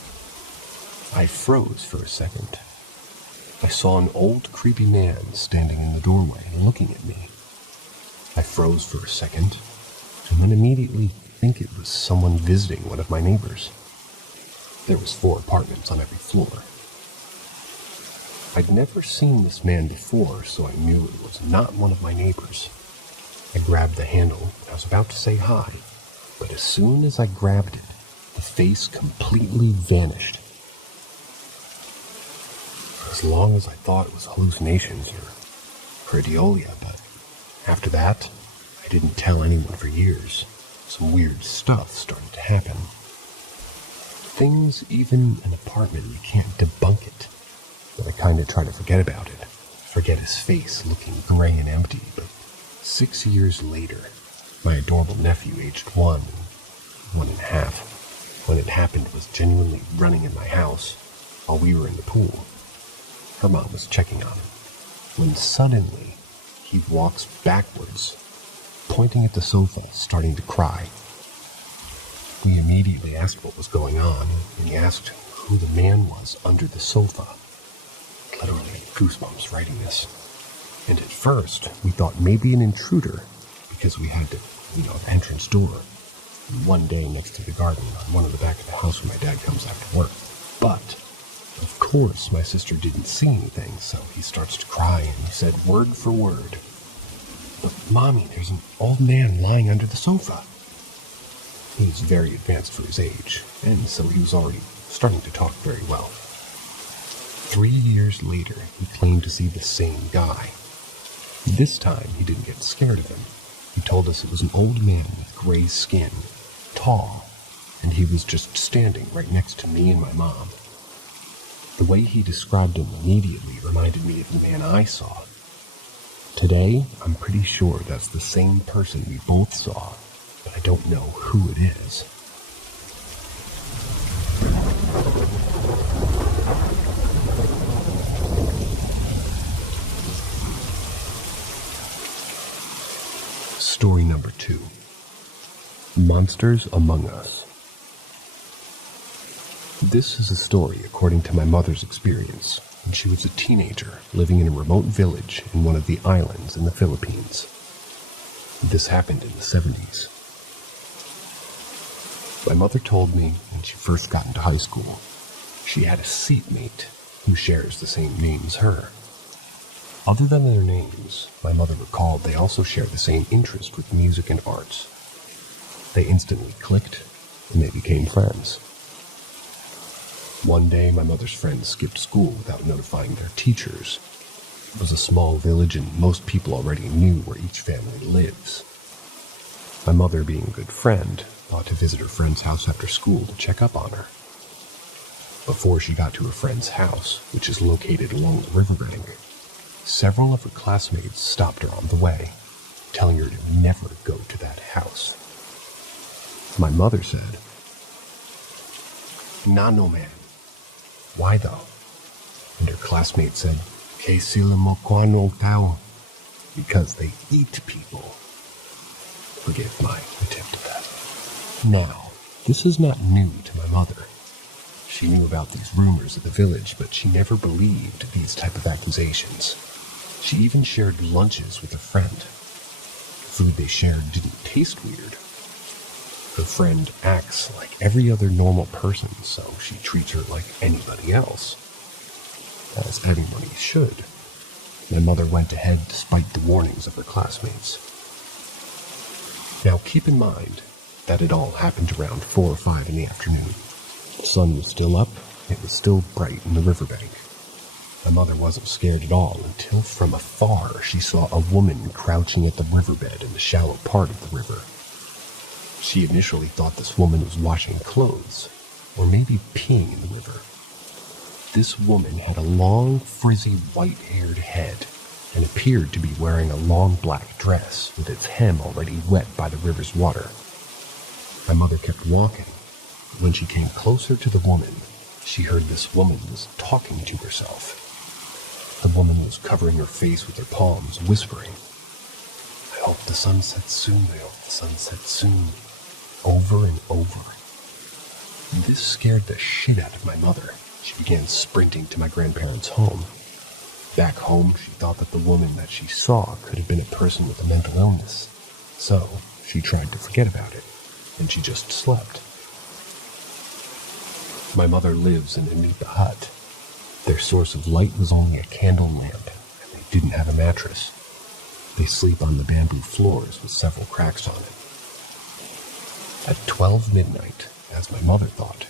I froze for a second. I saw an old, creepy man standing in the doorway and looking at me. I froze for a second, and then immediately think it was someone visiting one of my neighbors. There was 4 apartments on every floor. I'd never seen this man before, so I knew it was not one of my neighbors. I grabbed the handle, and I was about to say hi, but as soon as I grabbed it, the face completely vanished. For as long as I thought it was hallucinations or pareidolia, but after that, I didn't tell anyone for years. Some weird stuff started to happen. Things even in an apartment, you can't debunk it. But I kind of try to forget about it. Forget his face looking gray and empty. But 6 years later, my adorable nephew, aged 1 and 1.5, when it happened, was genuinely running in my house while we were in the pool. Her mom was checking on him, when suddenly he walks backwards, pointing at the sofa, starting to cry. We immediately asked what was going on, and he asked who the man was under the sofa. Literally had goosebumps writing this. And at first, we thought maybe an intruder, because we had the entrance door. One day next to the garden on one of the back of the house where my dad comes after work. But, of course, my sister didn't see anything, so he starts to cry and he said word for word, "But Mommy, there's an old man lying under the sofa." He was very advanced for his age, and so he was already starting to talk very well. 3 years later, he claimed to see the same guy. This time, he didn't get scared of him. He told us it was an old man with gray skin, tall, and he was just standing right next to me and my mom. The way he described him immediately reminded me of the man I saw. Today, I'm pretty sure that's the same person we both saw, but I don't know who it is. Story number 2. Monsters Among Us. This is a story according to my mother's experience, when she was a teenager living in a remote village in one of the islands in the Philippines. This happened in the 70s. My mother told me when she first got into high school, she had a seatmate who shares the same name as her. Other than their names, my mother recalled they also shared the same interest with music and arts. They instantly clicked, and they became friends. One day, my mother's friends skipped school without notifying their teachers. It was a small village, and most people already knew where each family lives. My mother, being a good friend, thought to visit her friend's house after school to check up on her. Before she got to her friend's house, which is located along the riverbank, several of her classmates stopped her on the way, telling her to never go to that house. My mother said, "Nah, no man." "Why though?" And her classmate said, "Que sila mo kwano tao," because they eat people. Forgive my attempt at that. Now, this is not new to my mother. She knew about these rumors of the village, but she never believed these type of accusations. She even shared lunches with a friend. The food they shared didn't taste weird. Her friend acts like every other normal person, so she treats her like anybody else. As everybody should. My mother went ahead despite the warnings of her classmates. Now keep in mind that it all happened around 4 or 5 in the afternoon. The sun was still up, it was still bright in the riverbank. My mother wasn't scared at all until from afar she saw a woman crouching at the riverbed in the shallow part of the river. She initially thought this woman was washing clothes, or maybe peeing in the river. This woman had a long, frizzy, white-haired head, and appeared to be wearing a long black dress with its hem already wet by the river's water. My mother kept walking. When she came closer to the woman, she heard this woman was talking to herself. The woman was covering her face with her palms, whispering, "I hope the sun sets soon, I hope the sun sets soon," over and over. This scared the shit out of my mother. She began sprinting to my grandparents' home. Back home, she thought that the woman that she saw could have been a person with a mental illness. So, she tried to forget about it, and she just slept. My mother lives in a nipa hut. Their source of light was only a candle lamp, and they didn't have a mattress. They sleep on the bamboo floors with several cracks on it. At 12 midnight, as my mother thought,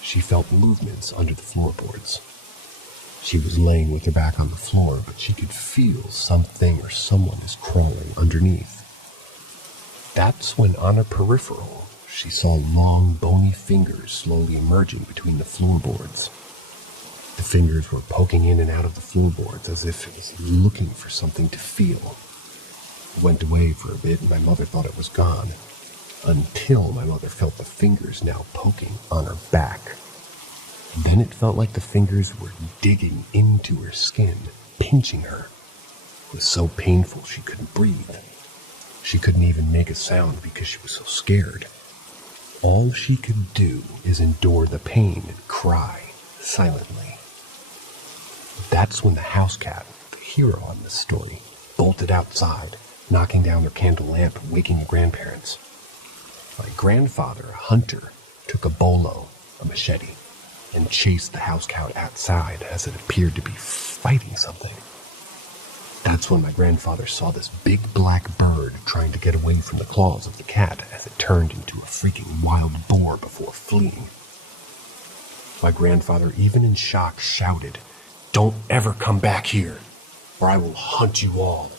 she felt movements under the floorboards. She was laying with her back on the floor, but she could feel something or someone is crawling underneath. That's when on her peripheral, she saw long, bony fingers slowly emerging between the floorboards. The fingers were poking in and out of the floorboards as if it was looking for something to feel. It went away for a bit and my mother thought it was gone, until my mother felt the fingers now poking on her back. Then it felt like the fingers were digging into her skin, pinching her. It was so painful she couldn't breathe. She couldn't even make a sound because she was so scared. All she could do is endure the pain and cry silently. That's when the house cat, the hero on this story, bolted outside, knocking down her candle lamp and waking the grandparents. My grandfather, a hunter, took a bolo, a machete, and chased the house cat outside as it appeared to be fighting something. That's when my grandfather saw this big black bird trying to get away from the claws of the cat as it turned into a freaking wild boar before fleeing. My grandfather, even in shock, shouted, "Don't ever come back here, or I will hunt you all."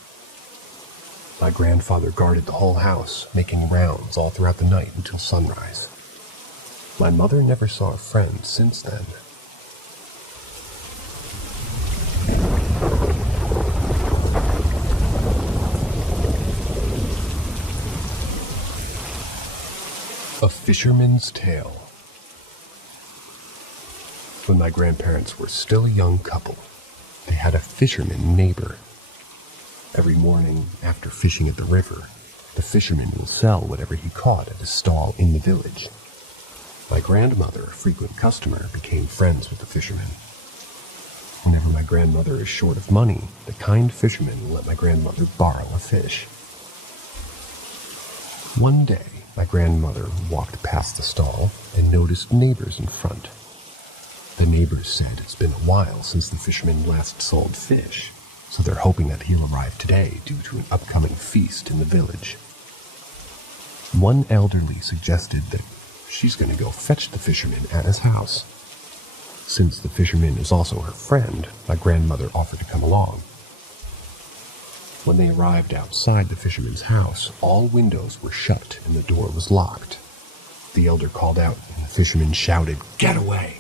My grandfather guarded the whole house, making rounds all throughout the night until sunrise. My mother never saw a friend since then. A Fisherman's Tale. When my grandparents were still a young couple, they had a fisherman neighbor. Every morning, after fishing at the river, the fisherman will sell whatever he caught at his stall in the village. My grandmother, a frequent customer, became friends with the fisherman. Whenever my grandmother is short of money, the kind fisherman will let my grandmother borrow a fish. One day, my grandmother walked past the stall and noticed neighbors in front. The neighbors said it's been a while since the fisherman last sold fish, so they're hoping that he'll arrive today due to an upcoming feast in the village. One elderly suggested that she's going to go fetch the fisherman at his house. Since the fisherman is also her friend, my grandmother offered to come along. When they arrived outside the fisherman's house, all windows were shut and the door was locked. The elder called out and the fisherman shouted, "Get away!"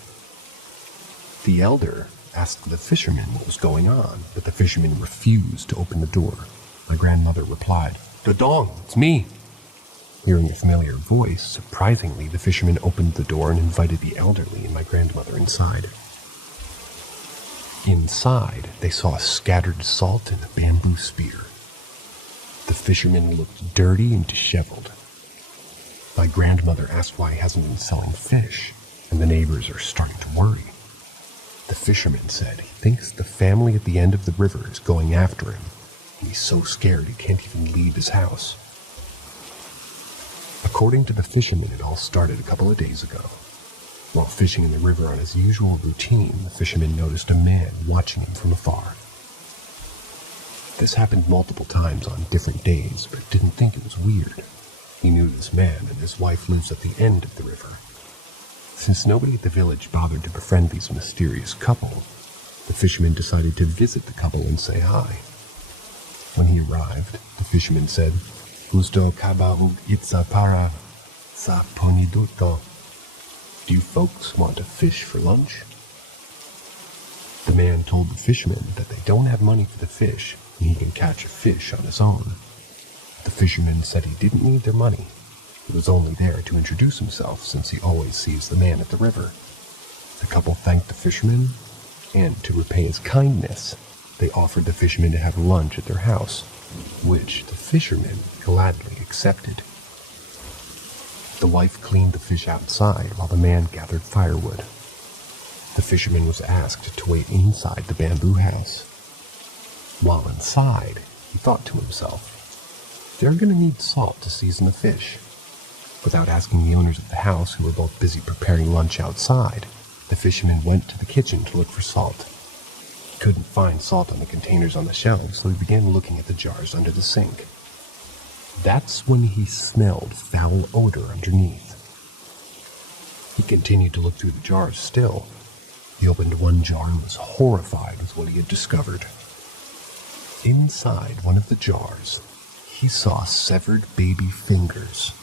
The elder asked the fisherman what was going on, but the fisherman refused to open the door. My grandmother replied, "Dodong, it's me." Hearing a familiar voice, surprisingly, the fisherman opened the door and invited the elderly and my grandmother inside. Inside, they saw scattered salt and a bamboo spear. The fisherman looked dirty and disheveled. My grandmother asked why he hasn't been selling fish, and the neighbors are starting to worry. The fisherman said he thinks the family at the end of the river is going after him, and he's so scared he can't even leave his house. According to the fisherman, it all started a couple of days ago. While fishing in the river on his usual routine, the fisherman noticed a man watching him from afar. This happened multiple times on different days, but didn't think it was weird. He knew this man and his wife lives at the end of the river. Since nobody at the village bothered to befriend this mysterious couple, the fisherman decided to visit the couple and say hi. When he arrived, the fisherman said, "Gusto kabahug itza para sa poniduto." "Do you folks want to fish for lunch?" The man told the fisherman that they don't have money for the fish and he can catch a fish on his own. The fisherman said he didn't need their money. He was only there to introduce himself since he always sees the man at the river. The couple thanked the fisherman, and to repay his kindness, they offered the fisherman to have lunch at their house, which the fisherman gladly accepted. The wife cleaned the fish outside while the man gathered firewood. The fisherman was asked to wait inside the bamboo house. While inside, he thought to himself, they're going to need salt to season the fish. Without asking the owners of the house, who were both busy preparing lunch outside, the fisherman went to the kitchen to look for salt. He couldn't find salt on the containers on the shelves, so he began looking at the jars under the sink. That's when he smelled foul odor underneath. He continued to look through the jars still. He opened one jar and was horrified with what he had discovered. Inside one of the jars, he saw severed baby fingers.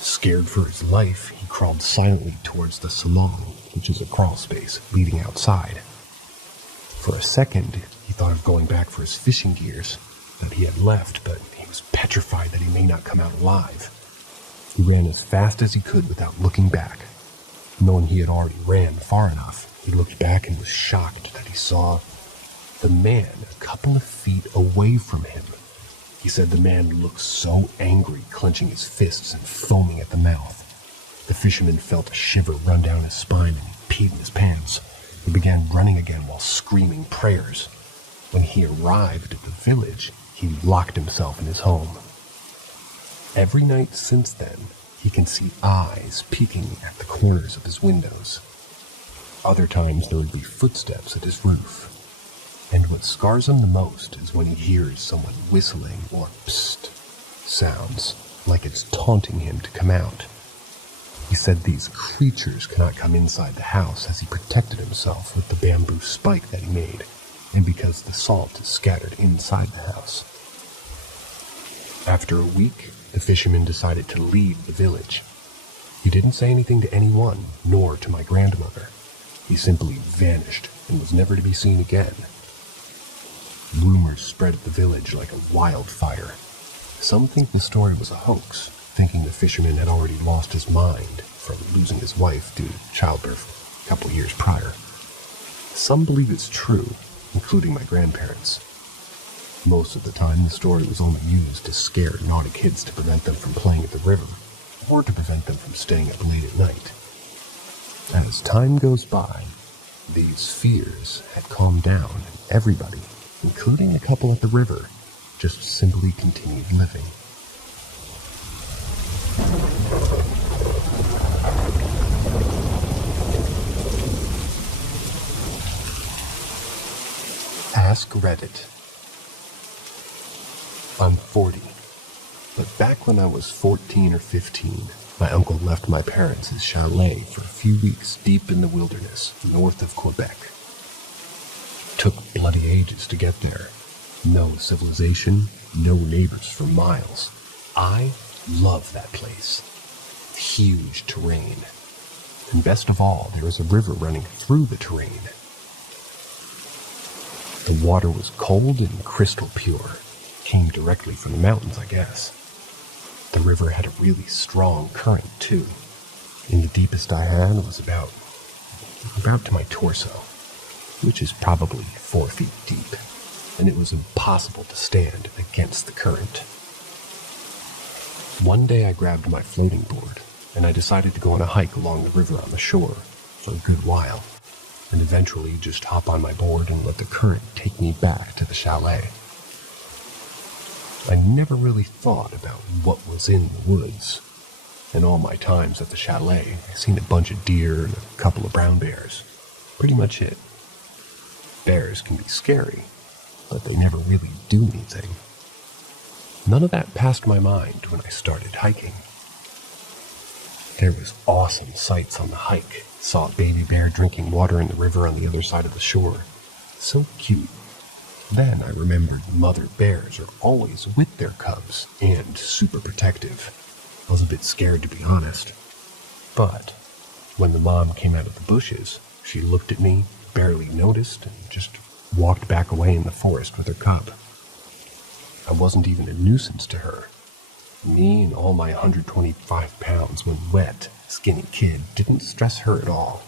Scared for his life, he crawled silently towards the salon, which is a crawl space leading outside. For a second, he thought of going back for his fishing gears that he had left, but he was petrified that he may not come out alive. He ran as fast as he could without looking back. Knowing he had already ran far enough, he looked back and was shocked that he saw the man a couple of feet away from him. He said the man looked so angry, clenching his fists and foaming at the mouth. The fisherman felt a shiver run down his spine and peed in his pants. He began running again while screaming prayers. When he arrived at the village, he locked himself in his home. Every night since then, he can see eyes peeking at the corners of his windows. Other times there would be footsteps at his roof. And what scars him the most is when he hears someone whistling or psst sounds, like it's taunting him to come out. He said these creatures cannot come inside the house as he protected himself with the bamboo spike that he made, and because the salt is scattered inside the house. After a week, the fisherman decided to leave the village. He didn't say anything to anyone, nor to my grandmother. He simply vanished and was never to be seen again. Rumors spread at the village like a wildfire. Some think the story was a hoax, thinking the fisherman had already lost his mind from losing his wife due to childbirth a couple years prior. Some believe it's true, including my grandparents. Most of the time, the story was only used to scare naughty kids to prevent them from playing at the river, or to prevent them from staying up late at night. As time goes by, These fears had calmed down, and everybody, including a couple at the river, just simply continued living. Ask Reddit. I'm 40, but back when I was 14 or 15, my uncle left my parents' chalet for a few weeks deep in the wilderness north of Quebec. It took bloody ages to get there. No civilization, no neighbors for miles. I love that place. Huge terrain. And best of all, there was a river running through the terrain. The water was cold and crystal pure. Came directly from the mountains, I guess. The river had a really strong current, too. And the deepest I had was about to my torso, which is probably 4 feet deep, and it was impossible to stand against the current. One day I grabbed my floating board, and I decided to go on a hike along the river on the shore for a good while, and eventually just hop on my board and let the current take me back to the chalet. I never really thought about what was in the woods. In all my times at the chalet, I've seen a bunch of deer and a couple of brown bears. Pretty much it. Bears can be scary, but they never really do anything. None of that passed my mind when I started hiking. There was awesome sights on the hike. Saw a baby bear drinking water in the river on the other side of the shore. So cute. Then I remembered mother bears are always with their cubs and super protective. I was a bit scared, to be honest. But when the mom came out of the bushes, she looked at me, barely noticed, and just walked back away in the forest with her cub. I wasn't even a nuisance to her. Me and all my 125 pounds when wet, skinny kid didn't stress her at all.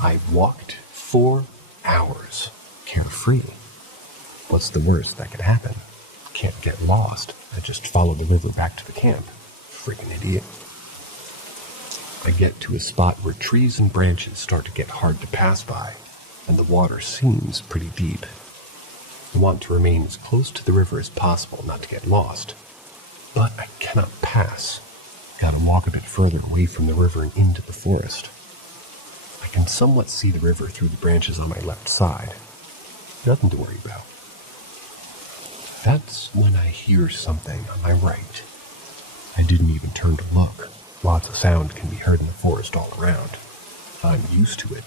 I walked 4 hours, carefree. What's the worst that could happen? Can't get lost. I just follow the river back to the camp. Freaking idiot. I get to a spot where trees and branches start to get hard to pass by, and the water seems pretty deep. I want to remain as close to the river as possible not to get lost, but I cannot pass. Gotta walk a bit further away from the river and into the forest. I can somewhat see the river through the branches on my left side. Nothing to worry about. That's when I hear something on my right. I didn't even turn to look. Lots of sound can be heard in the forest all around. I'm used to it.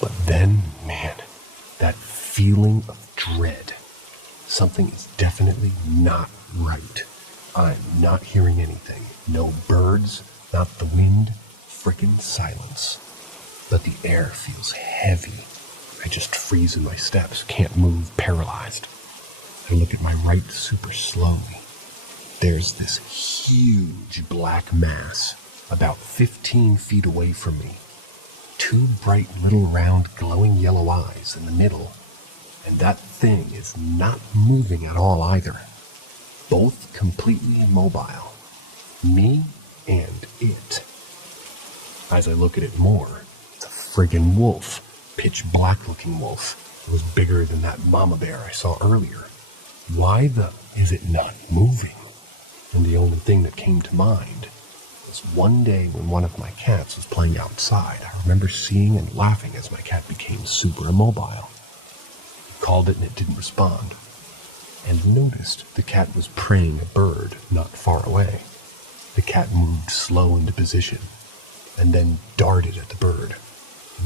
But then, man, that feeling of dread. Something is definitely not right. I'm not hearing anything. No birds, not the wind, frickin' silence. But the air feels heavy. I just freeze in my steps, can't move, paralyzed. I look at my right super slowly. There's this huge black mass, about 15 feet away from me. 2 bright little round glowing yellow eyes in the middle. And that thing is not moving at all either. Both completely immobile. Me and it. As I look at it more, it's a friggin' wolf. Pitch black looking wolf. It was bigger than that mama bear I saw earlier. Why is it not moving? And the only thing that came to mind was one day when one of my cats was playing outside. I remember seeing and laughing as my cat became super immobile. I called it and it didn't respond. And noticed the cat was preying a bird not far away. The cat moved slow into position and then darted at the bird.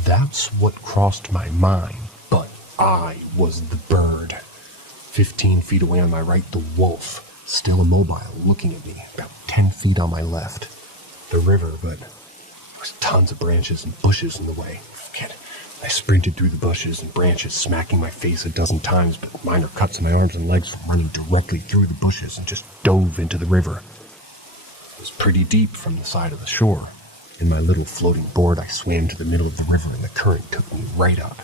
That's what crossed my mind, but I was the bird. 15 feet away on my right, the wolf, still immobile, looking at me, about 10 feet on my left. The river, but there was tons of branches and bushes in the way. I sprinted through the bushes and branches, smacking my face a dozen times, but minor cuts in my arms and legs from running directly through the bushes and just dove into the river. It was pretty deep from the side of the shore. In my little floating board, I swam to the middle of the river and the current took me right up.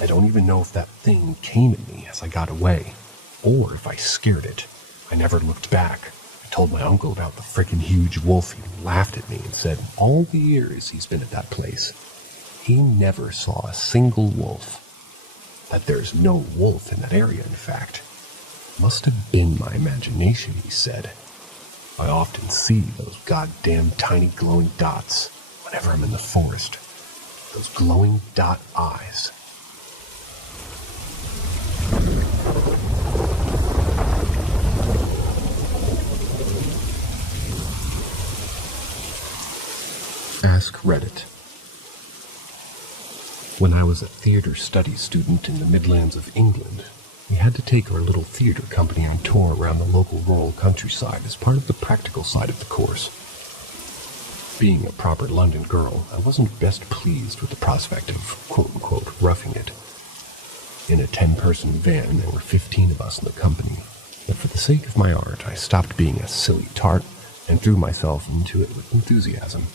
I don't even know if that thing came at me as I got away, or if I scared it. I never looked back. I told my uncle about the frickin' huge wolf. He laughed at me and said all the years he's been at that place, he never saw a single wolf. That there's no wolf in that area, in fact. Must have been my imagination, he said. I often see those goddamn tiny glowing dots whenever I'm in the forest. Those glowing dot eyes. Ask Reddit. When I was a theater studies student in the Midlands of England, we had to take our little theater company on tour around the local rural countryside as part of the practical side of the course. Being a proper London girl, I wasn't best pleased with the prospect of quote-unquote roughing it. In a 10-person van, there were 15 of us in the company, but for the sake of my art, I stopped being a silly tart and threw myself into it with enthusiasm.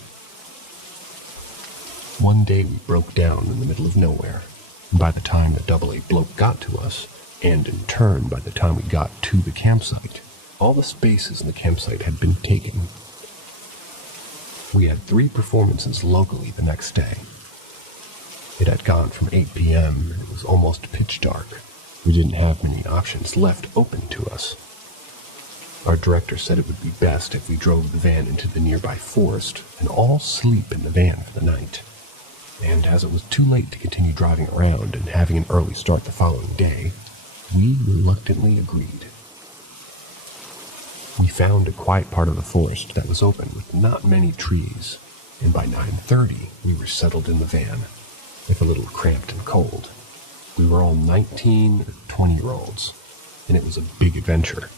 One day we broke down in the middle of nowhere, and by the time the AA bloke got to us, and in turn by the time we got to the campsite, all the spaces in the campsite had been taken. We had 3 performances locally the next day. It had gone from 8 p.m. and it was almost pitch dark. We didn't have many options left open to us. Our director said it would be best if we drove the van into the nearby forest and all sleep in the van for the night. And as it was too late to continue driving around and having an early start the following day, we reluctantly agreed. We found a quiet part of the forest that was open with not many trees, and by 9:30 we were settled in the van, if a little cramped and cold. We were all 19 or 20-year-olds, and it was a big adventure.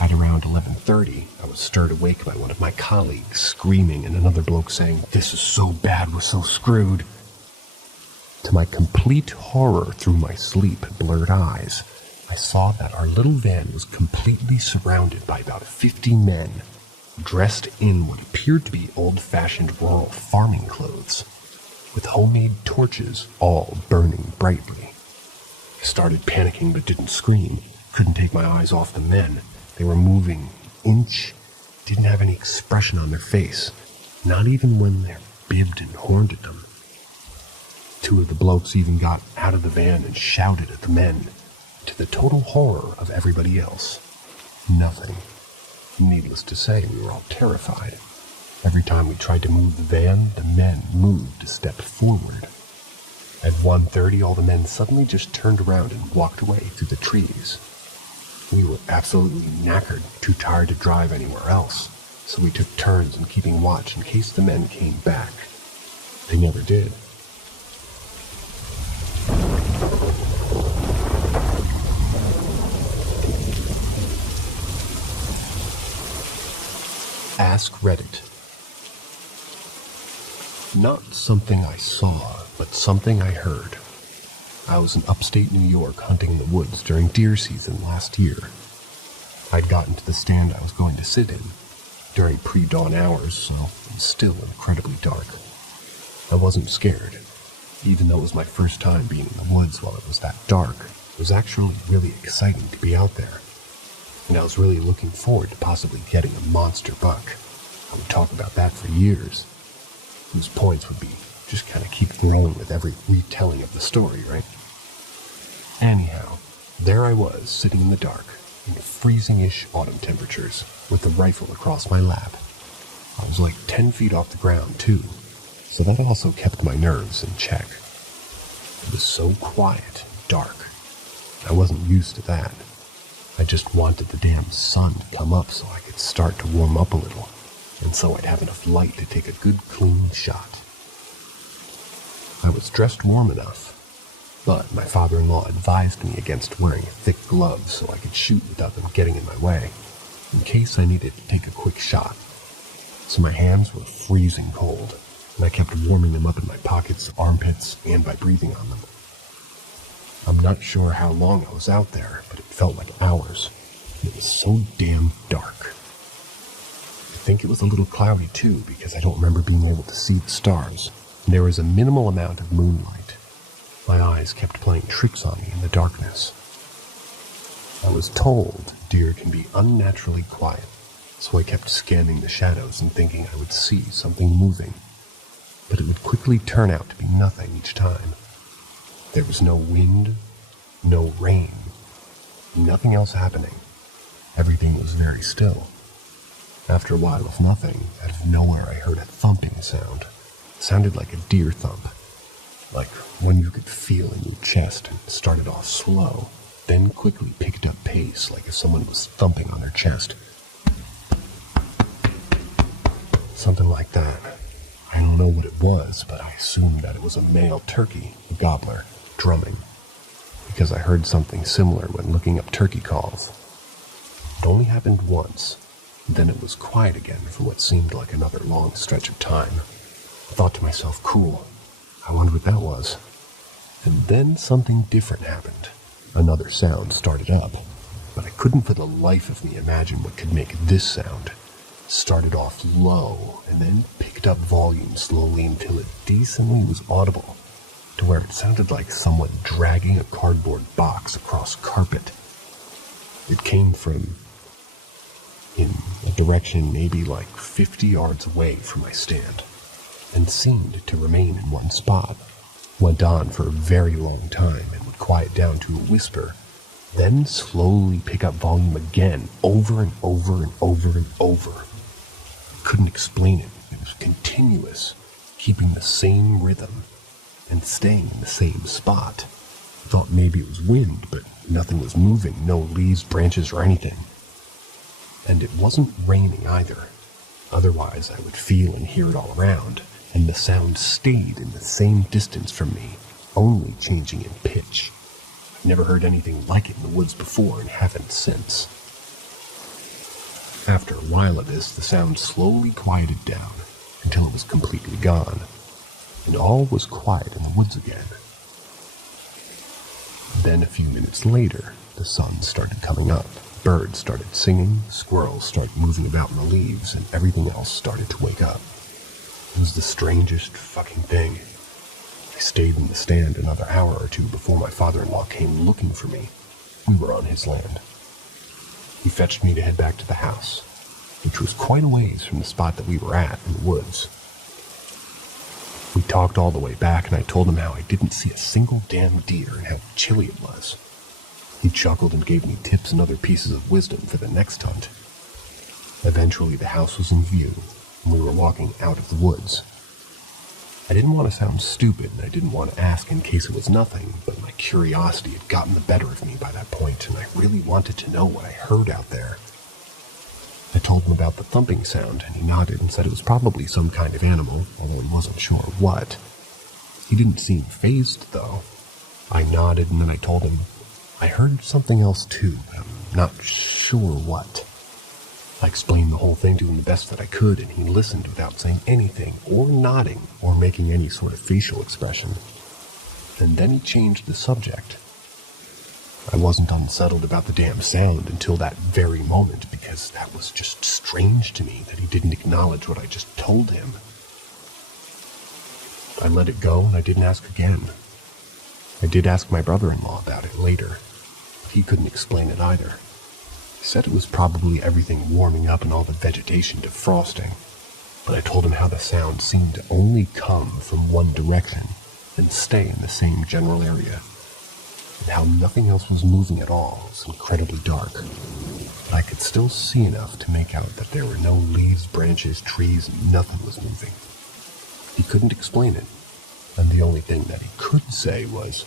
At around 11:30, I was stirred awake by one of my colleagues screaming and another bloke saying, "This is so bad, we're so screwed." To my complete horror through my sleep-blurred eyes, I saw that our little van was completely surrounded by about 50 men, dressed in what appeared to be old-fashioned rural farming clothes, with homemade torches all burning brightly. I started panicking but didn't scream, couldn't take my eyes off the men. They were moving inch, didn't have any expression on their face, not even when they're bibbed and horned at them. 2 of the blokes even got out of the van and shouted at the men, to the total horror of everybody else. Nothing. Needless to say, we were all terrified. Every time we tried to move the van, the men moved a step forward. At 1:30, all the men suddenly just turned around and walked away through the trees. We were absolutely knackered, too tired to drive anywhere else, so we took turns in keeping watch in case the men came back. They never did. Ask Reddit. Not something I saw, but something I heard. I was in upstate New York hunting in the woods during deer season last year. I'd gotten to the stand I was going to sit in during pre-dawn hours, so it was still incredibly dark. I wasn't scared. Even though it was my first time being in the woods while it was that dark, it was actually really exciting to be out there. And I was really looking forward to possibly getting a monster buck. I would talk about that for years, whose points would be just kind of keep growing with every retelling of the story, right? Anyhow, there I was, sitting in the dark, in freezing-ish autumn temperatures, with the rifle across my lap. I was like 10 feet off the ground, too, so that also kept my nerves in check. It was so quiet and dark. I wasn't used to that. I just wanted the damn sun to come up so I could start to warm up a little, and so I'd have enough light to take a good clean shot. I was dressed warm enough, but my father-in-law advised me against wearing thick gloves so I could shoot without them getting in my way, in case I needed to take a quick shot. So my hands were freezing cold, and I kept warming them up in my pockets, armpits, and by breathing on them. I'm not sure how long I was out there, but it felt like hours, and it was so damn dark. I think it was a little cloudy too, because I don't remember being able to see the stars, and there was a minimal amount of moonlight. My eyes kept playing tricks on me in the darkness. I was told deer can be unnaturally quiet, so I kept scanning the shadows and thinking I would see something moving. but it would quickly turn out to be nothing each time. There was no wind, no rain, nothing else happening. Everything was very still. After a while of nothing, out of nowhere I heard a thumping sound. It sounded like a deer thump, like one you could feel in your chest, and started off slow, then quickly picked up pace like if someone was thumping on their chest. Something like that. I don't know what it was, but I assumed that it was a male turkey, a gobbler, drumming, because I heard something similar when looking up turkey calls. It only happened once, and then it was quiet again for what seemed like another long stretch of time. I thought to myself, cool, I wonder what that was. And then something different happened. Another sound started up, but I couldn't for the life of me imagine what could make this sound. It started off low, and then picked up volume slowly until it decently was audible, to where it sounded like someone dragging a cardboard box across carpet. It came from in a direction maybe like 50 yards away from my stand, and seemed to remain in one spot. Went on for a very long time and would quiet down to a whisper, then slowly pick up volume again, over and over and over and over. I couldn't explain it. It was continuous, keeping the same rhythm and staying in the same spot. I thought maybe it was wind, but nothing was moving, no leaves, branches, or anything. And it wasn't raining either. Otherwise, I would feel and hear it all around, and the sound stayed in the same distance from me, only changing in pitch. I've never heard anything like it in the woods before and haven't since. After a while of this, the sound slowly quieted down until it was completely gone, and all was quiet in the woods again. Then a few minutes later, the sun started coming up. Birds started singing, squirrels started moving about in the leaves, and everything else started to wake up. It was the strangest fucking thing. I stayed in the stand another hour or two before my father-in-law came looking for me. We were on his land. He fetched me to head back to the house, which was quite a ways from the spot that we were at in the woods. We talked all the way back, and I told him how I didn't see a single damn deer and how chilly it was. He chuckled and gave me tips and other pieces of wisdom for the next hunt. Eventually, the house was in view, and we were walking out of the woods. I didn't want to sound stupid, and I didn't want to ask in case it was nothing, but my curiosity had gotten the better of me by that point, and I really wanted to know what I heard out there. I told him about the thumping sound, and he nodded and said it was probably some kind of animal, although he wasn't sure what. He didn't seem fazed, though. I nodded, and then I told him I heard something else too, but I'm not sure what. I explained the whole thing to him the best that I could, and he listened without saying anything, or nodding, or making any sort of facial expression. And then he changed the subject. I wasn't unsettled about the damn sound until that very moment, because that was just strange to me that he didn't acknowledge what I just told him. I let it go, and I didn't ask again. I did ask my brother-in-law about it later, but he couldn't explain it either. He said it was probably everything warming up and all the vegetation defrosting, but I told him how the sound seemed to only come from one direction and stay in the same general area, and how nothing else was moving at all. It was incredibly dark, but I could still see enough to make out that there were no leaves, branches, trees, and nothing was moving. He couldn't explain it, and the only thing that he could say was,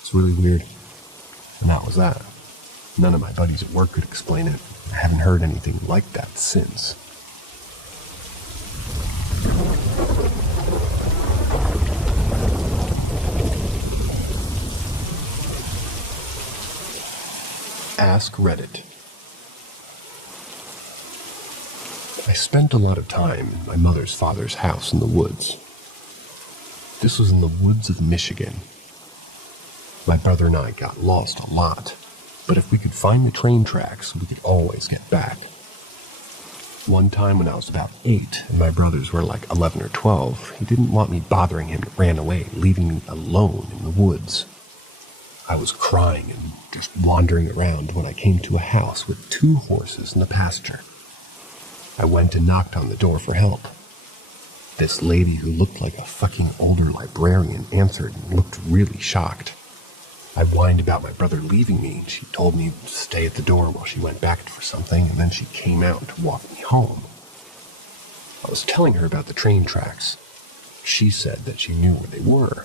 it's really weird. And that was that. None of my buddies at work could explain it. I haven't heard anything like that since. Ask Reddit. I spent a lot of time in my mother's father's house in the woods. This was in the woods of Michigan. My brother and I got lost a lot, but if we could find the train tracks, we could always get back. One time when I was about 8, and my brothers were like 11 or 12, he didn't want me bothering him and ran away, leaving me alone in the woods. I was crying and just wandering around when I came to a house with 2 horses in the pasture. I went and knocked on the door for help. This lady who looked like a fucking older librarian answered and looked really shocked. I whined about my brother leaving me. She told me to stay at the door while she went back for something, and then she came out to walk me home. I was telling her about the train tracks. She said that she knew where they were.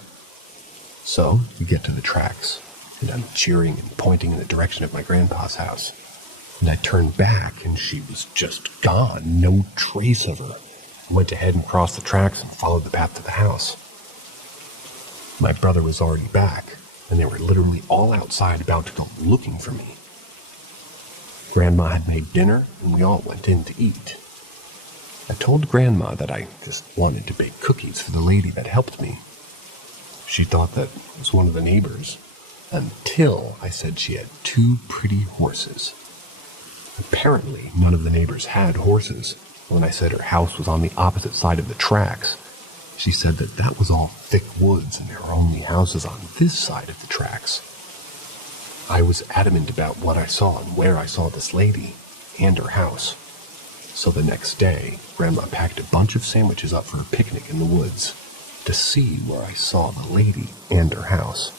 So, we get to the tracks, and I'm cheering and pointing in the direction of my grandpa's house. And I turned back, and she was just gone, no trace of her. I went ahead and crossed the tracks and followed the path to the house. My brother was already back, and they were literally all outside about to go looking for me. Grandma had made dinner, and we all went in to eat. I told Grandma that I just wanted to bake cookies for the lady that helped me. She thought that it was one of the neighbors, until I said she had 2 pretty horses. Apparently, none of the neighbors had horses. When I said her house was on the opposite side of the tracks, she said that that was all thick woods and there were only houses on this side of the tracks. I was adamant about what I saw and where I saw this lady and her house. So the next day, Grandma packed a bunch of sandwiches up for a picnic in the woods to see where I saw the lady and her house.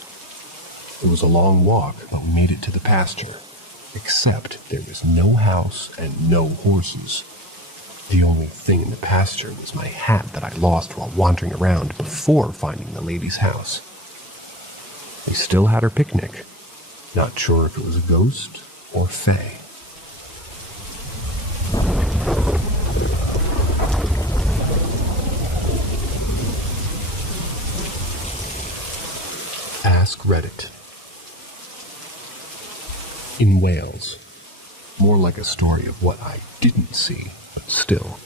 It was a long walk, but we made it to the pasture, except there was no house and no horses. The only thing in the pasture was my hat that I lost while wandering around before finding the lady's house. They still had her picnic. Not sure if it was a ghost or fae. Ask Reddit. In Wales. More like a story of what I didn't see, but still.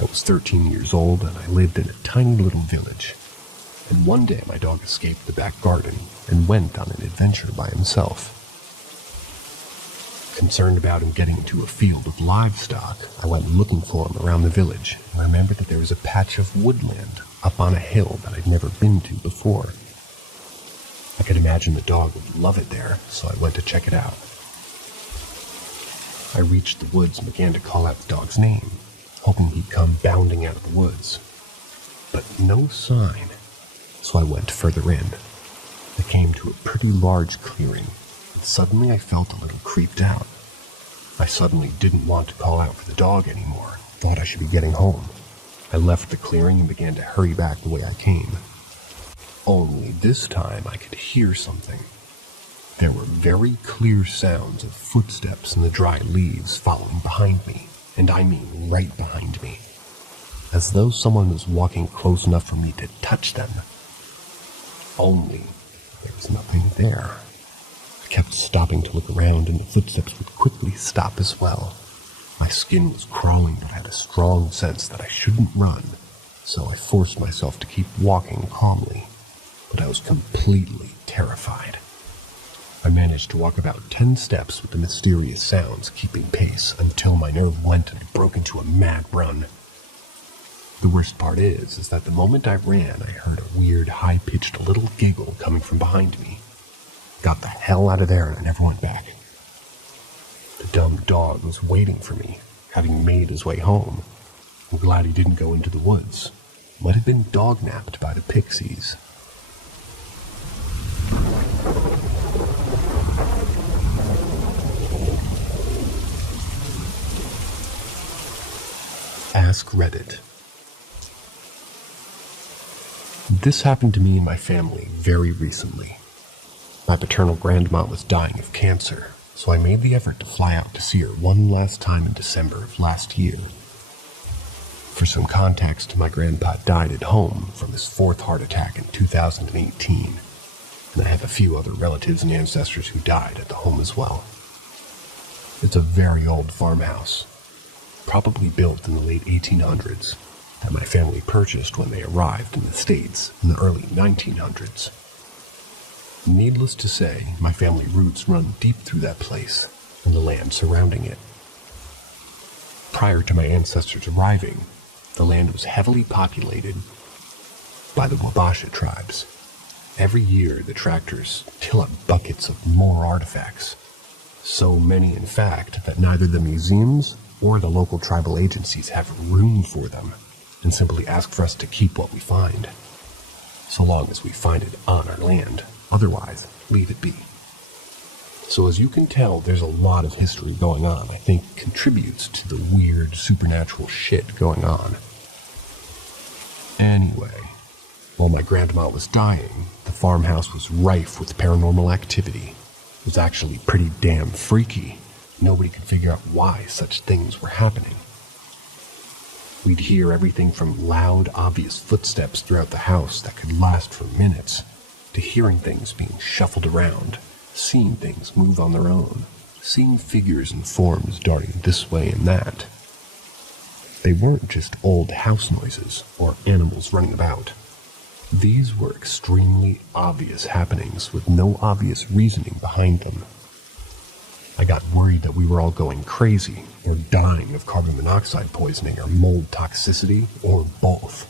I was 13 years old and I lived in a tiny little village. And one day my dog escaped the back garden and went on an adventure by himself. Concerned about him getting into a field of livestock, I went looking for him around the village and remembered that there was a patch of woodland up on a hill that I'd never been to before. I could imagine the dog would love it there, so I went to check it out. I reached the woods and began to call out the dog's name, hoping he'd come bounding out of the woods. But no sign, so I went further in. I came to a pretty large clearing, and suddenly I felt a little creeped out. I suddenly didn't want to call out for the dog anymore, thought I should be getting home. I left the clearing and began to hurry back the way I came. Only this time I could hear something. There were very clear sounds of footsteps in the dry leaves following behind me, and I mean right behind me, as though someone was walking close enough for me to touch them. Only there was nothing there. I kept stopping to look around, and the footsteps would quickly stop as well. My skin was crawling, but I had a strong sense that I shouldn't run, so I forced myself to keep walking calmly. But I was completely terrified. I managed to walk about 10 steps with the mysterious sounds keeping pace until my nerve went and broke into a mad run. The worst part is that the moment I ran, I heard a weird, high-pitched little giggle coming from behind me. Got the hell out of there and I never went back. The dumb dog was waiting for me, having made his way home. I'm glad he didn't go into the woods. Might have been dog-napped by the pixies. Ask Reddit. This happened to me and my family very recently. My paternal grandma was dying of cancer, so I made the effort to fly out to see her one last time in December of last year. For some context, my grandpa died at home from his 4th heart attack in 2018, and I have a few other relatives and ancestors who died at the home as well. It's a very old farmhouse, probably built in the late 1800s, that my family purchased when they arrived in the States in the early 1900s. Needless to say, my family roots run deep through that place and the land surrounding it. Prior to my ancestors arriving, the land was heavily populated by the Wabasha tribes. Every year, the tractors till up buckets of more artifacts. So many, in fact, that neither the museums or the local tribal agencies have room for them. and simply ask for us to keep what we find, so long as we find it on our land. Otherwise, leave it be. So as you can tell, there's a lot of history going on. I think contributes to the weird supernatural shit going on. Anyway, while my grandma was dying, the farmhouse was rife with paranormal activity. It was actually pretty damn freaky. Nobody could figure out why such things were happening. We'd hear everything from loud, obvious footsteps throughout the house that could last for minutes, to hearing things being shuffled around, seeing things move on their own, seeing figures and forms darting this way and that. They weren't just old house noises or animals running about. These were extremely obvious happenings with no obvious reasoning behind them. I got worried that we were all going crazy or dying of carbon monoxide poisoning or mold toxicity or both.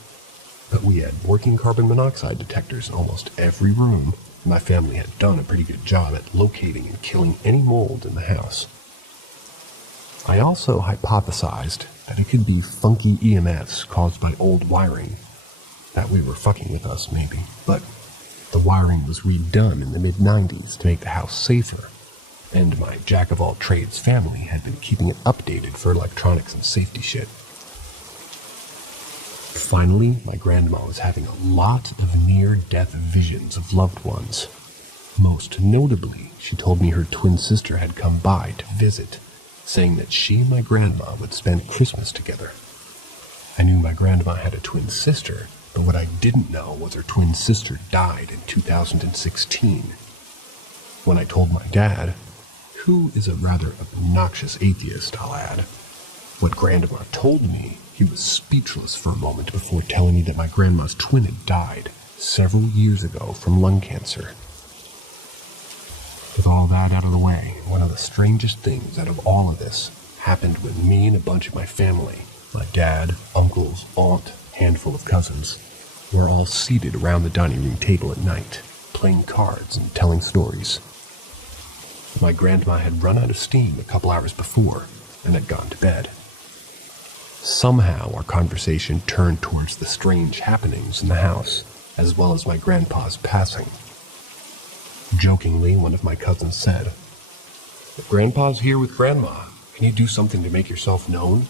But we had working carbon monoxide detectors in almost every room. My family had done a pretty good job at locating and killing any mold in the house. I also hypothesized that it could be funky EMFs caused by old wiring. That we were fucking with us, maybe. But the wiring was redone in the mid-90s to make the house safer, and my jack-of-all-trades family had been keeping it updated for electronics and safety shit. Finally, my grandma was having a lot of near-death visions of loved ones. Most notably, she told me her twin sister had come by to visit, saying that she and my grandma would spend Christmas together. I knew my grandma had a twin sister, but what I didn't know was her twin sister died in 2016. When I told my dad, who is a rather obnoxious atheist, I'll add, what grandma told me, he was speechless for a moment before telling me that my grandma's twin had died several years ago from lung cancer. With all that out of the way, one of the strangest things out of all of this happened when me and a bunch of my family, my dad, uncles, aunt, handful of cousins, were all seated around the dining room table at night, playing cards and telling stories. My grandma had run out of steam a couple hours before and had gone to bed. Somehow our conversation turned towards the strange happenings in the house, as well as my grandpa's passing. Jokingly, one of my cousins said, "If Grandpa's here with Grandma, can you do something to make yourself known?"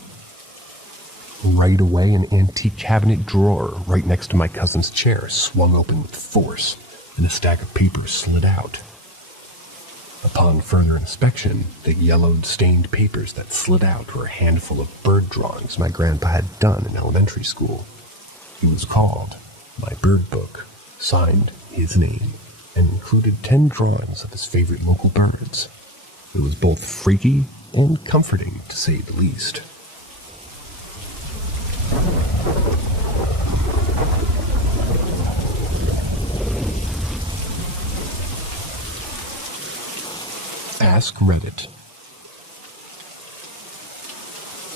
Right away, an antique cabinet drawer right next to my cousin's chair swung open with force, and a stack of papers slid out. Upon further inspection, the yellowed, stained papers that slid out were a handful of bird drawings my grandpa had done in elementary school. It was called My Bird Book, signed his name, and included 10 drawings of his favorite local birds. It was both freaky and comforting, to say the least. Ask Reddit.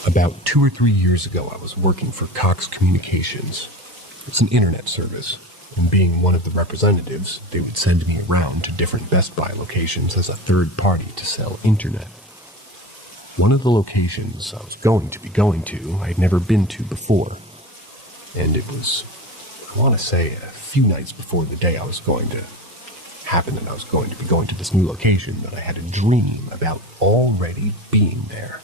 About 2 or 3 years ago, I was working for Cox Communications. It's an internet service, and being one of the representatives, they would send me around to different Best Buy locations as a third party to sell internet. One of the locations I was going to, I'd never been to before, and it was, I want to say, a few nights before the day I was going to happen and I was going to be going to this new location that I had a dream about already being there.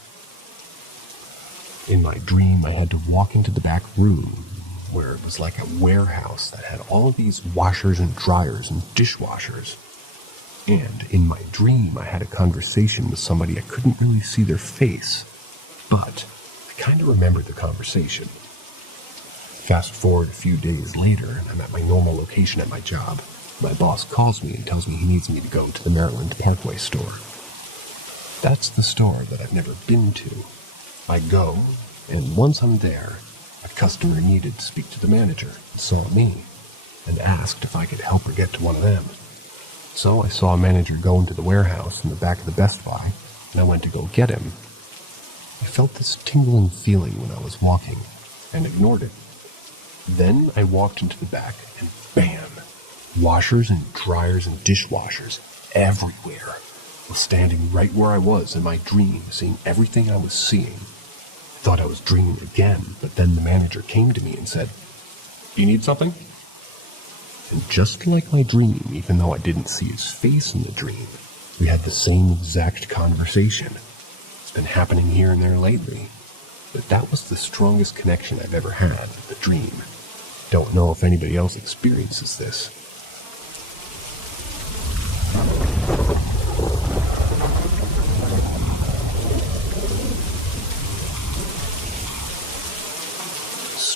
In my dream, I had to walk into the back room where it was like a warehouse that had all of these washers and dryers and dishwashers. And in my dream, I had a conversation with somebody I couldn't really see their face, but I kind of remembered the conversation. Fast forward a few days later, and I'm at my normal location at my job. My boss calls me and tells me he needs me to go to the Maryland Parkway store. That's the store that I've never been to. I go, and once I'm there, a customer needed to speak to the manager and saw me, and asked if I could help her get to one of them. So I saw a manager go into the warehouse in the back of the Best Buy, and I went to go get him. I felt this tingling feeling when I was walking, and ignored it. Then I walked into the back, and bam! Washers and dryers and dishwashers everywhere. I was standing right where I was in my dream, seeing everything I was seeing. At thought I was dreaming again, but then the manager came to me and said, "You need something?" And just like my dream, even though I didn't see his face in the dream, we had the same exact conversation. It's been happening here and there lately, but that was the strongest connection I've ever had, the dream. Don't know if anybody else experiences this.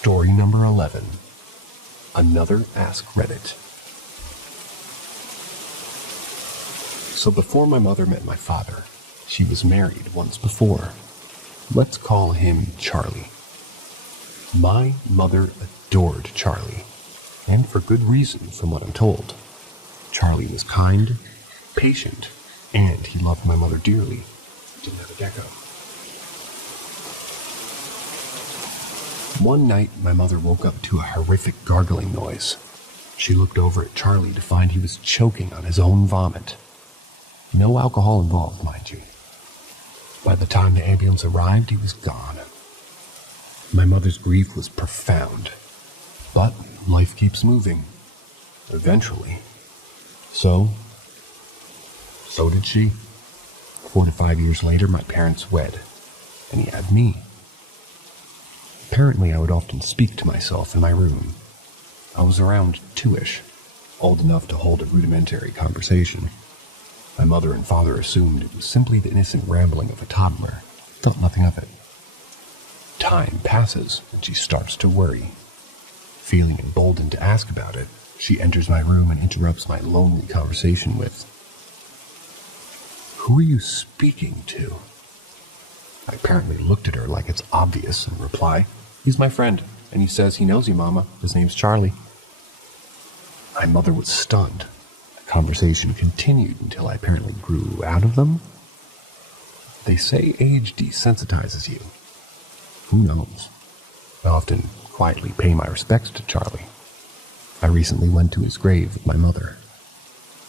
Story number 11. Another Ask Reddit. So before my mother met my father, she was married once before. Let's call him Charlie. My mother adored Charlie, and for good reason from what I'm told. Charlie was kind, patient, and he loved my mother dearly. Didn't have a gecko. One night, my mother woke up to a horrific gargling noise. She looked over at Charlie to find he was choking on his own vomit. No alcohol involved, mind you. By the time the ambulance arrived, he was gone. My mother's grief was profound, but life keeps moving. Eventually. So did she. 4 to 5 years later, my parents wed, and he had me. Apparently, I would often speak to myself in my room. I was around 2-ish, old enough to hold a rudimentary conversation. My mother and father assumed it was simply the innocent rambling of a toddler, thought nothing of it. Time passes, and she starts to worry. Feeling emboldened to ask about it, she enters my room and interrupts my lonely conversation with, "Who are you speaking to?" I apparently looked at her like it's obvious and reply, "He's my friend, and he says he knows you, Mama. His name's Charlie." My mother was stunned. The conversation continued until I apparently grew out of them. They say age desensitizes you. Who knows? I often quietly pay my respects to Charlie. I recently went to his grave with my mother.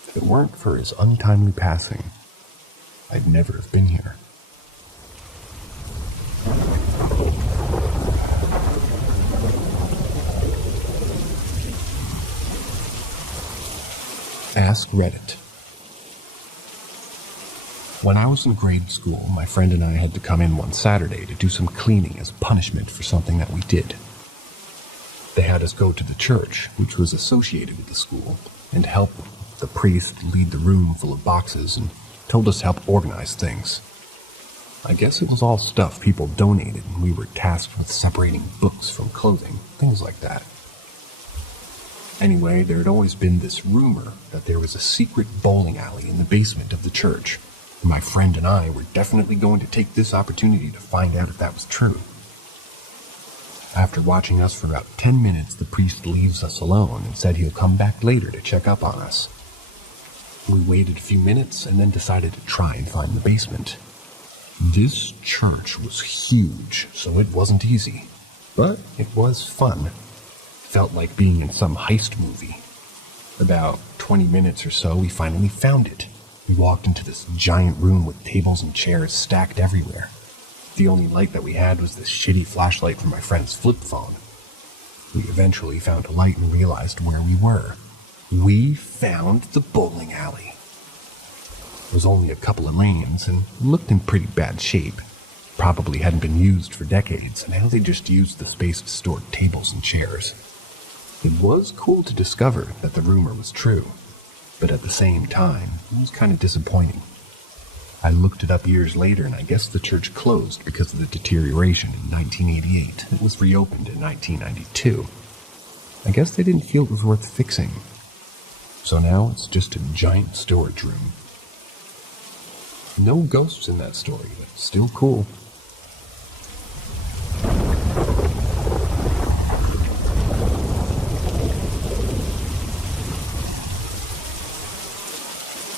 If it weren't for his untimely passing, I'd never have been here. Ask Reddit. When I was in grade school, my friend and I had to come in one Saturday to do some cleaning as punishment for something that we did. They had us go to the church, which was associated with the school, and help the priest lead the room full of boxes and told us to help organize things. I guess it was all stuff people donated, and we were tasked with separating books from clothing, things like that. Anyway, there had always been this rumor that there was a secret bowling alley in the basement of the church. My friend and I were definitely going to take this opportunity to find out if that was true. After watching us for about 10 minutes, the priest leaves us alone and said he'll come back later to check up on us. We waited a few minutes and then decided to try and find the basement. This church was huge, so it wasn't easy, but it was fun. Felt like being in some heist movie. About 20 minutes or so, we finally found it. We walked into this giant room with tables and chairs stacked everywhere. The only light that we had was this shitty flashlight from my friend's flip phone. We eventually found a light and realized where we were. We found the bowling alley. It was only a couple of lanes and looked in pretty bad shape. Probably hadn't been used for decades, and now they just used the space to store tables and chairs. It was cool to discover that the rumor was true, but at the same time, it was kind of disappointing. I looked it up years later, and I guess the church closed because of the deterioration in 1988. It was reopened in 1992. I guess they didn't feel it was worth fixing. So now it's just a giant storage room. No ghosts in that story, but still cool.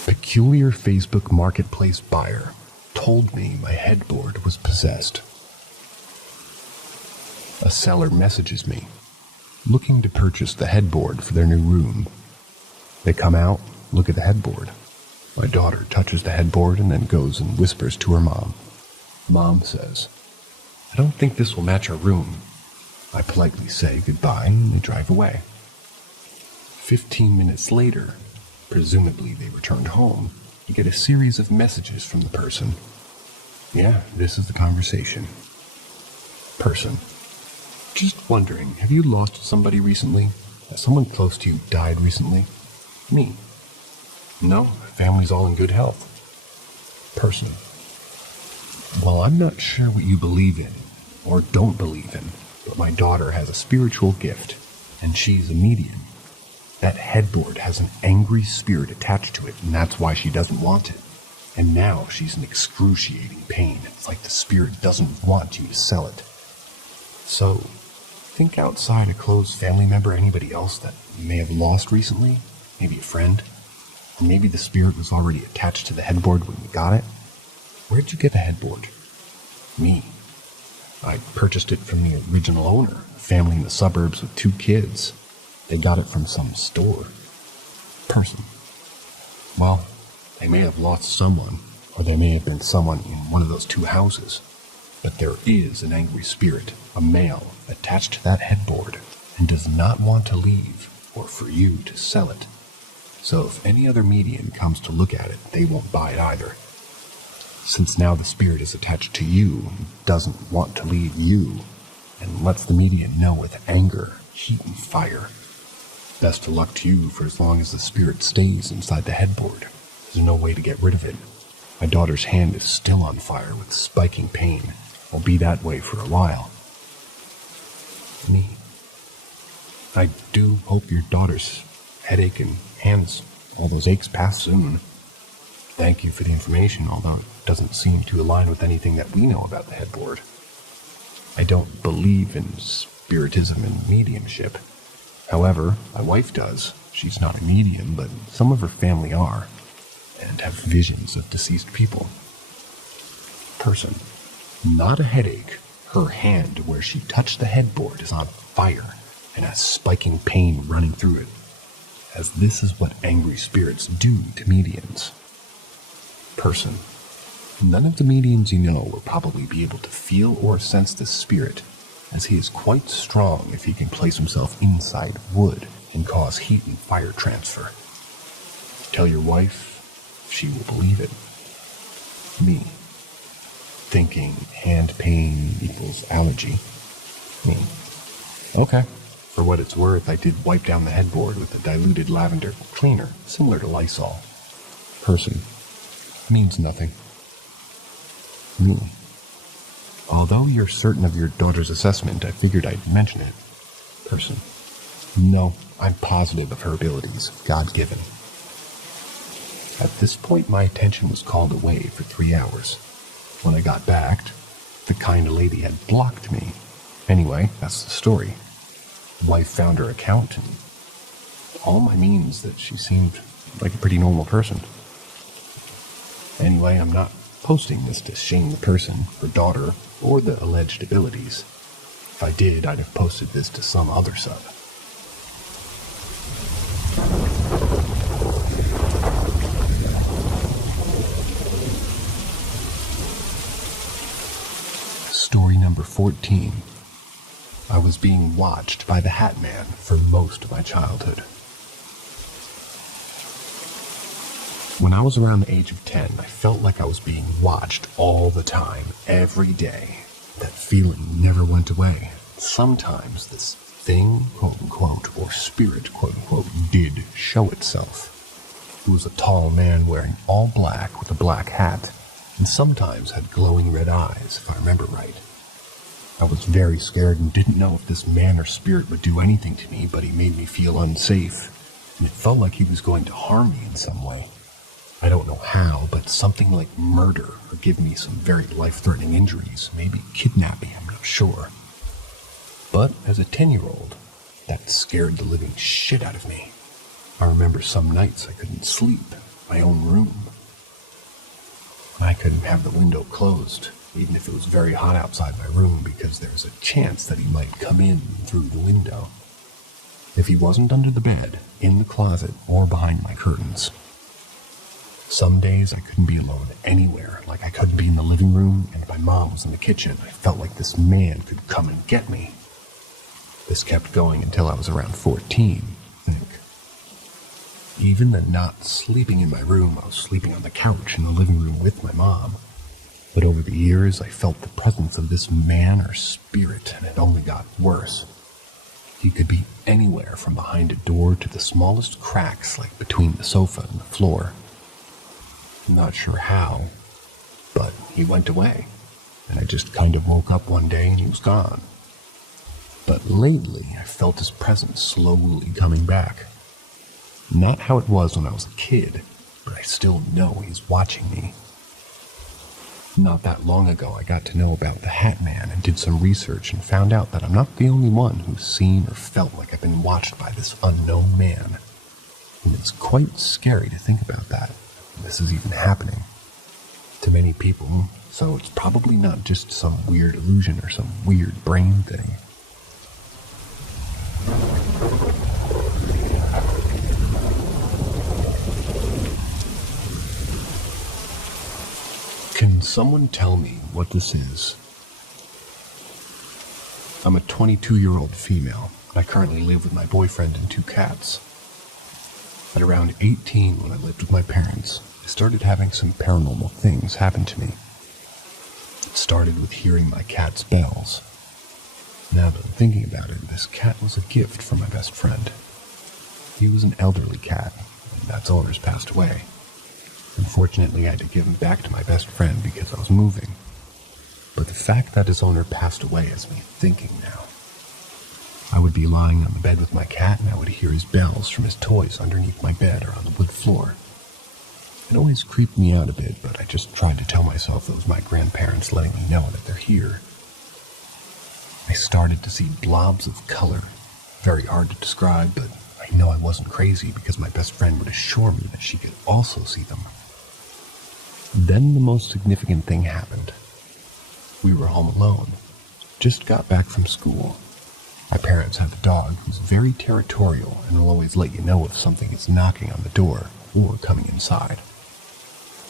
Peculiar Facebook Marketplace buyer told me my headboard was possessed. A seller messages me, looking to purchase the headboard for their new room. They come out, look at the headboard. My daughter touches the headboard and then goes and whispers to her mom. Mom says, I don't think this will match our room. I politely say goodbye and they drive away. 15 minutes later, presumably they returned home, you get a series of messages from the person. Yeah, this is the conversation. Person. Just wondering, have you lost somebody recently? Has someone close to you died recently? Me. No, family's all in good health. Person. Well, I'm not sure what you believe in, or don't believe in, but my daughter has a spiritual gift, and she's a medium. That headboard has an angry spirit attached to it, and that's why she doesn't want it. And now she's in excruciating pain. It's like the spirit doesn't want you to sell it. So, think outside a close family member, anybody else that you may have lost recently, maybe a friend, or maybe the spirit was already attached to the headboard when you got it. Where'd you get the headboard? Me. I purchased it from the original owner, a family in the suburbs with 2 kids. They got it from some store. Person. Well, they may have lost someone, or there may have been someone in one of those 2 houses. But there is an angry spirit, a male, attached to that headboard, and does not want to leave, or for you to sell it. So if any other medium comes to look at it, they won't buy it either. Since now the spirit is attached to you, and doesn't want to leave you, and lets the medium know with anger, heat, and fire. Best of luck to you for as long as the spirit stays inside the headboard. There's no way to get rid of it. My daughter's hand is still on fire with spiking pain. Will be that way for a while. Me. I do hope your daughter's headache and hands, all those aches pass soon. Thank you for the information, although it doesn't seem to align with anything that we know about the headboard. I don't believe in spiritism and mediumship. However, my wife does. She's not a medium, but some of her family are, and have visions of deceased people. Person. Not a headache. Her hand where she touched the headboard is on fire and has spiking pain running through it, as this is what angry spirits do to mediums. Person. None of the mediums you know will probably be able to feel or sense this spirit, as he is quite strong if he can place himself inside wood and cause heat and fire transfer. Tell your wife, she will believe it. Me. Thinking hand pain equals allergy. Me. Okay. For what it's worth, I did wipe down the headboard with a diluted lavender cleaner, similar to Lysol. Person. Means nothing. Me. Although you're certain of your daughter's assessment, I figured I'd mention it. Person. No, I'm positive of her abilities, God-given. At this point, my attention was called away for 3 hours. When I got back, the kind lady had blocked me. Anyway, that's the story. The wife found her account, and all I mean is that she seemed like a pretty normal person. Anyway, I'm not posting this to shame the person, her daughter, or the alleged abilities. If I did, I'd have posted this to some other sub. Story number 14. I was being watched by the Hat Man for most of my childhood. When I was around the age of 10, I felt like I was being watched all the time, every day. That feeling never went away. Sometimes this thing, quote-unquote, or spirit, quote-unquote, did show itself. It was a tall man wearing all black with a black hat, and sometimes had glowing red eyes, if I remember right. I was very scared and didn't know if this man or spirit would do anything to me, but he made me feel unsafe, and it felt like he was going to harm me in some way. I don't know how, but something like murder or give me some very life-threatening injuries, maybe kidnap me, I'm not sure. But as a 10-year-old, that scared the living shit out of me. I remember some nights I couldn't sleep in my own room. I couldn't have the window closed, even if it was very hot outside my room, because there was a chance that he might come in through the window. If he wasn't under the bed, in the closet, or behind my curtains. Some days I couldn't be alone anywhere, like I couldn't be in the living room and my mom was in the kitchen. I felt like this man could come and get me. This kept going until I was around 14, I think. Even then, not sleeping in my room, I was sleeping on the couch in the living room with my mom. But over the years, I felt the presence of this man or spirit, and it only got worse. He could be anywhere from behind a door to the smallest cracks, like between the sofa and the floor. I'm not sure how, but he went away, and I just kind of woke up one day and he was gone. But lately, I felt his presence slowly coming back. Not how it was when I was a kid, but I still know he's watching me. Not that long ago, I got to know about the Hat Man and did some research and found out that I'm not the only one who's seen or felt like I've been watched by this unknown man. And it's quite scary to think about that. This is even happening to many people, so it's probably not just some weird illusion or some weird brain thing. Can someone tell me what this is? I'm a 22-year-old female, and I currently live with my boyfriend and 2 cats. At around 18, when I lived with my parents, I started having some paranormal things happen to me. It started with hearing my cat's bells. Now that I'm thinking about it, this cat was a gift from my best friend. He was an elderly cat, and that's owners passed away. Unfortunately, I had to give him back to my best friend because I was moving. But the fact that his owner passed away has me thinking now. I would be lying on the bed with my cat and I would hear his bells from his toys underneath my bed or on the wood floor. It always creeped me out a bit, but I just tried to tell myself it was my grandparents letting me know that they're here. I started to see blobs of color. Very hard to describe, but I know I wasn't crazy because my best friend would assure me that she could also see them. Then the most significant thing happened. We were home alone. Just got back from school. My parents have a dog who's very territorial and will always let you know if something is knocking on the door or coming inside.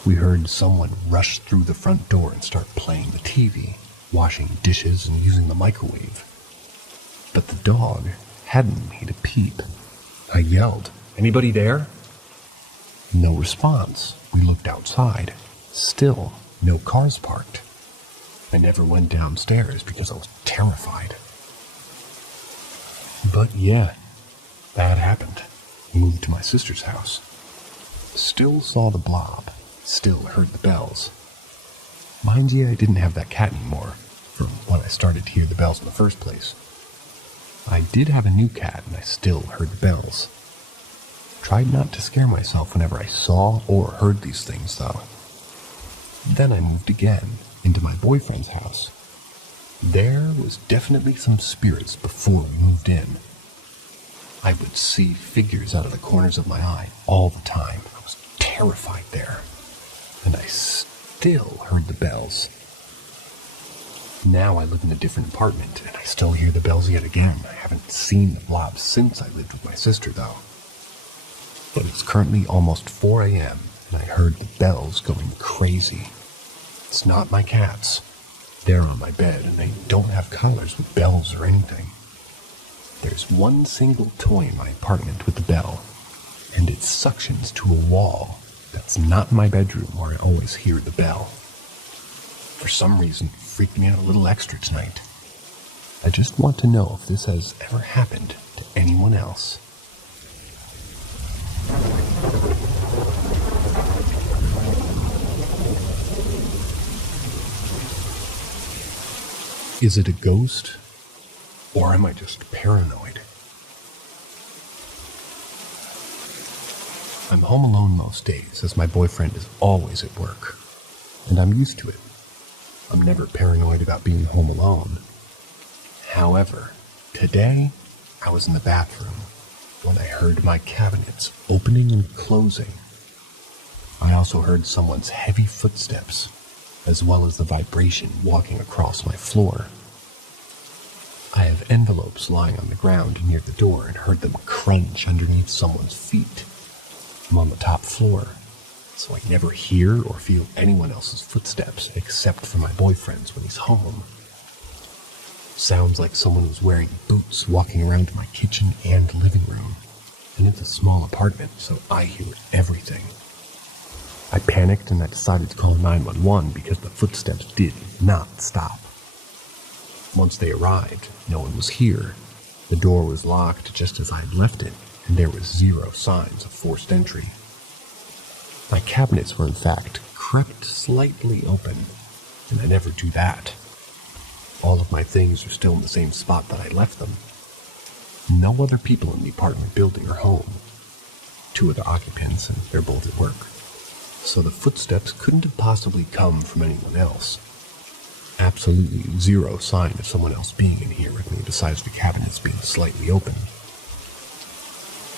We heard someone rush through the front door and start playing the TV, washing dishes and using the microwave. But the dog hadn't made a peep. I yelled, "Anybody there?" No response. We looked outside. Still, no cars parked. I never went downstairs because I was terrified. But yeah, that happened. Moved to my sister's house. Still saw the blob. Still heard the bells. Mind you, I didn't have that cat anymore, from when I started to hear the bells in the first place. I did have a new cat, and I still heard the bells. Tried not to scare myself whenever I saw or heard these things, though. Then I moved again, into my boyfriend's house. There was definitely some spirits before we moved in. I would see figures out of the corners of my eye all the time. I was terrified there. And I still heard the bells. Now I live in a different apartment, and I still hear the bells yet again. I haven't seen the blob since I lived with my sister, though. But it's currently almost 4 a.m., and I heard the bells going crazy. It's not my cats. They're on my bed, and they don't have collars with bells or anything. There's one single toy in my apartment with the bell, and it suctions to a wall that's not in my bedroom where I always hear the bell. For some reason, it freaked me out a little extra tonight. I just want to know if this has ever happened to anyone else. Is it a ghost? Or am I just paranoid? I'm home alone most days, as my boyfriend is always at work. And I'm used to it. I'm never paranoid about being home alone. However, today, I was in the bathroom when I heard my cabinets opening and closing. I also heard someone's heavy footsteps, as well as the vibration walking across my floor. I have envelopes lying on the ground near the door and heard them crunch underneath someone's feet. I'm on the top floor. so I never hear or feel anyone else's footsteps except for my boyfriend's when he's home. Sounds like someone was wearing boots walking around my kitchen and living room, and it's a small apartment, so I hear everything. I panicked and I decided to call 911 because the footsteps did not stop. Once they arrived, no one was here. The door was locked just as I had left it, and there was zero signs of forced entry. My cabinets were in fact crept slightly open, and I never do that. All of my things are still in the same spot that I left them. No other people in the apartment building are home. 2 other occupants, and they're both at work. So the footsteps couldn't have possibly come from anyone else. Absolutely zero sign of someone else being in here with me besides the cabinets being slightly open.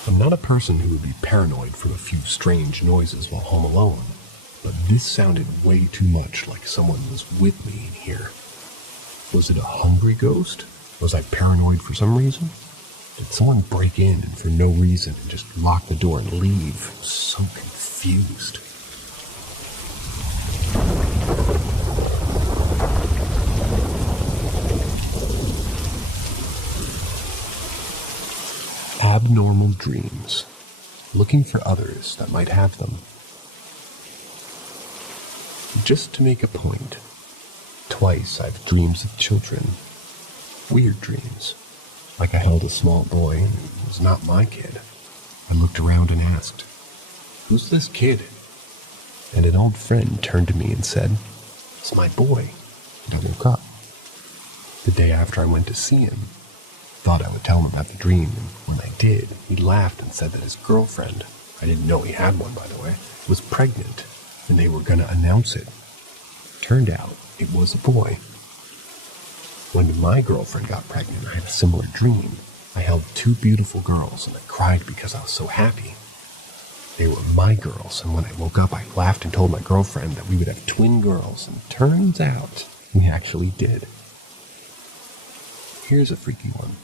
I'm not a person who would be paranoid from a few strange noises while home alone, but this sounded way too much like someone was with me in here. Was it a hungry ghost? Was I paranoid for some reason? Did someone break in and for no reason and just lock the door and leave? So confused. Abnormal dreams. Looking for others that might have them. Just to make a point, twice I've dreams of children. Weird dreams. Like I held a small boy and it was not my kid. I looked around and asked, "Who's this kid?" And an old friend turned to me and said, "It's my boy." And I woke up. The day after I went to see him, thought I would tell him about the dream, and when I did, he laughed and said that his girlfriend, I didn't know he had one by the way, was pregnant, and they were going to announce it. Turned out, it was a boy. When my girlfriend got pregnant, I had a similar dream. I held 2 beautiful girls, and I cried because I was so happy. They were my girls, and when I woke up, I laughed and told my girlfriend that we would have twin girls, and turns out, we actually did. Here's a freaky one.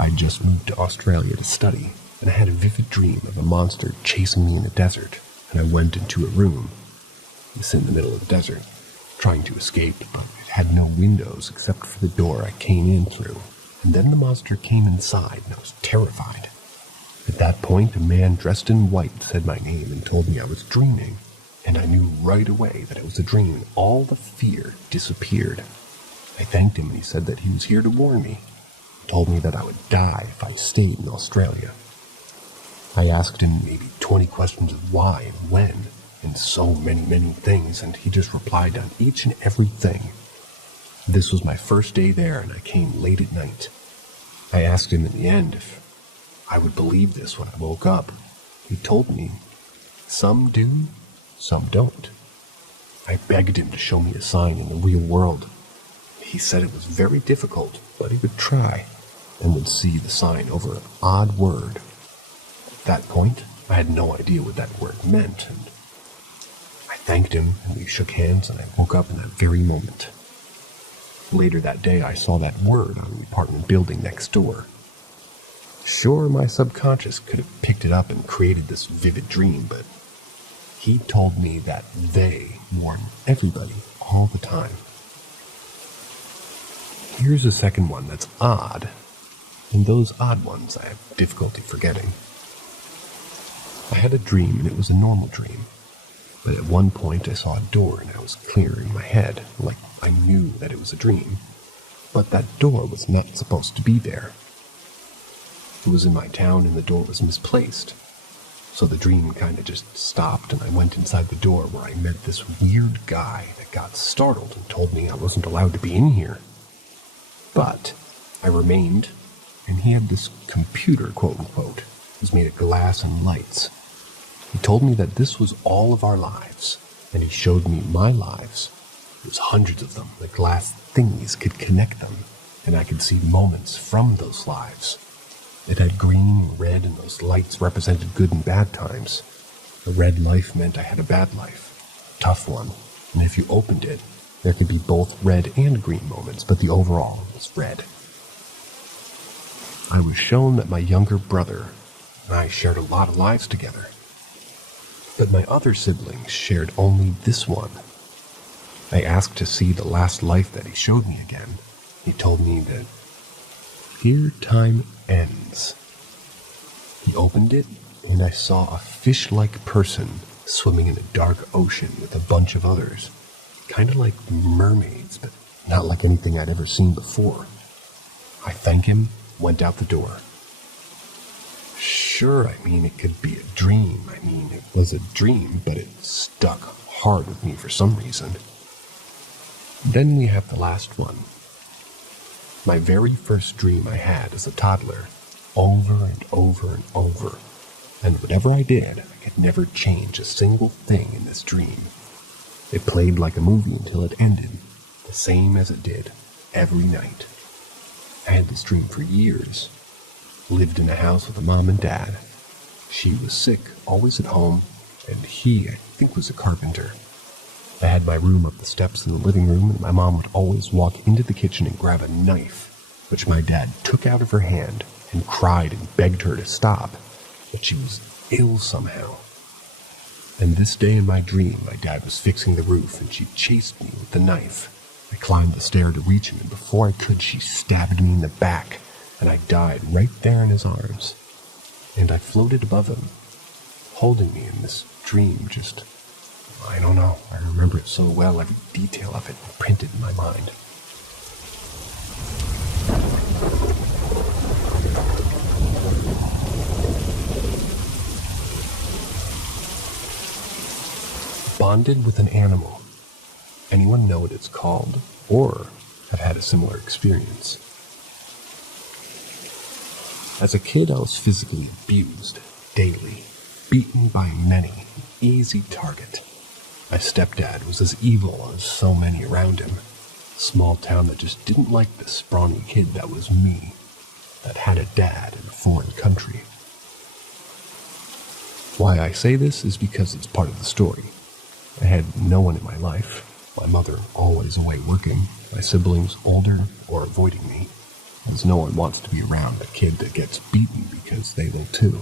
I just moved to Australia to study, and I had a vivid dream of a monster chasing me in the desert, and I went into a room. It's in the middle of the desert, trying to escape, but it had no windows except for the door I came in through, and then the monster came inside, and I was terrified. At that point, a man dressed in white said my name and told me I was dreaming, and I knew right away that it was a dream, and all the fear disappeared. I thanked him, and he said that he was here to warn me. He told me that I would die if I stayed in Australia. I asked him maybe 20 questions of why and when, and so many things, and he just replied on each and everything. This was my first day there, and I came late at night. I asked him in the end if I would believe this when I woke up. He told me, some do, some don't. I begged him to show me a sign in the real world. He said it was very difficult, but he would try, and would see the sign over an odd word. At that point, I had no idea what that word meant, and I thanked him, and we shook hands, and I woke up in that very moment. Later that day, I saw that word on the apartment building next door. Sure, my subconscious could have picked it up and created this vivid dream, but he told me that they warn everybody all the time. Here's a second one that's odd, and those odd ones I have difficulty forgetting. I had a dream, and it was a normal dream, but at one point I saw a door, and I was clear in my head, like I knew that it was a dream, but that door was not supposed to be there. It was in my town, and the door was misplaced, so the dream kind of just stopped, and I went inside the door where I met this weird guy that got startled and told me I wasn't allowed to be in here. But I remained, and he had this computer, quote-unquote. It was made of glass and lights. He told me that this was all of our lives, and he showed me my lives. There was hundreds of them. The glass thingies could connect them, and I could see moments from those lives. It had green and red, and those lights represented good and bad times. A red life meant I had a bad life, a tough one, and if you opened it, there could be both red and green moments, but the overall was red. I was shown that my younger brother and I shared a lot of lives together. But my other siblings shared only this one. I asked to see the last life that he showed me again. He told me that here time ends. He opened it, and I saw a fish-like person swimming in a dark ocean with a bunch of others. Kind of like mermaids, but not like anything I'd ever seen before. I thanked him, went out the door. Sure, it could be a dream. It was a dream, but it stuck hard with me for some reason. Then we have the last one. My very first dream I had as a toddler, over and over and over. And whatever I did, I could never change a single thing in this dream. It played like a movie until it ended, the same as it did every night. I had this dream for years. Lived in a house with a mom and dad. She was sick, always at home, and he, I think, was a carpenter. I had my room up the steps in the living room, and my mom would always walk into the kitchen and grab a knife, which my dad took out of her hand and cried and begged her to stop, but she was ill somehow. And this day in my dream, my dad was fixing the roof, and she chased me with the knife. I climbed the stair to reach him, and before I could, she stabbed me in the back, and I died right there in his arms. And I floated above him, holding me in this dream. I don't know. I remember it so well, every detail of it printed in my mind. Bonded with an animal. Anyone know what it's called, or have had a similar experience? As a kid, I was physically abused, daily, beaten by many, an easy target. My stepdad was as evil as so many around him. A small town that just didn't like the scrawny kid that was me, that had a dad in a foreign country. Why I say this is because it's part of the story. I had no one in my life. My mother always away working, my siblings older or avoiding me, as no one wants to be around a kid that gets beaten because they will too.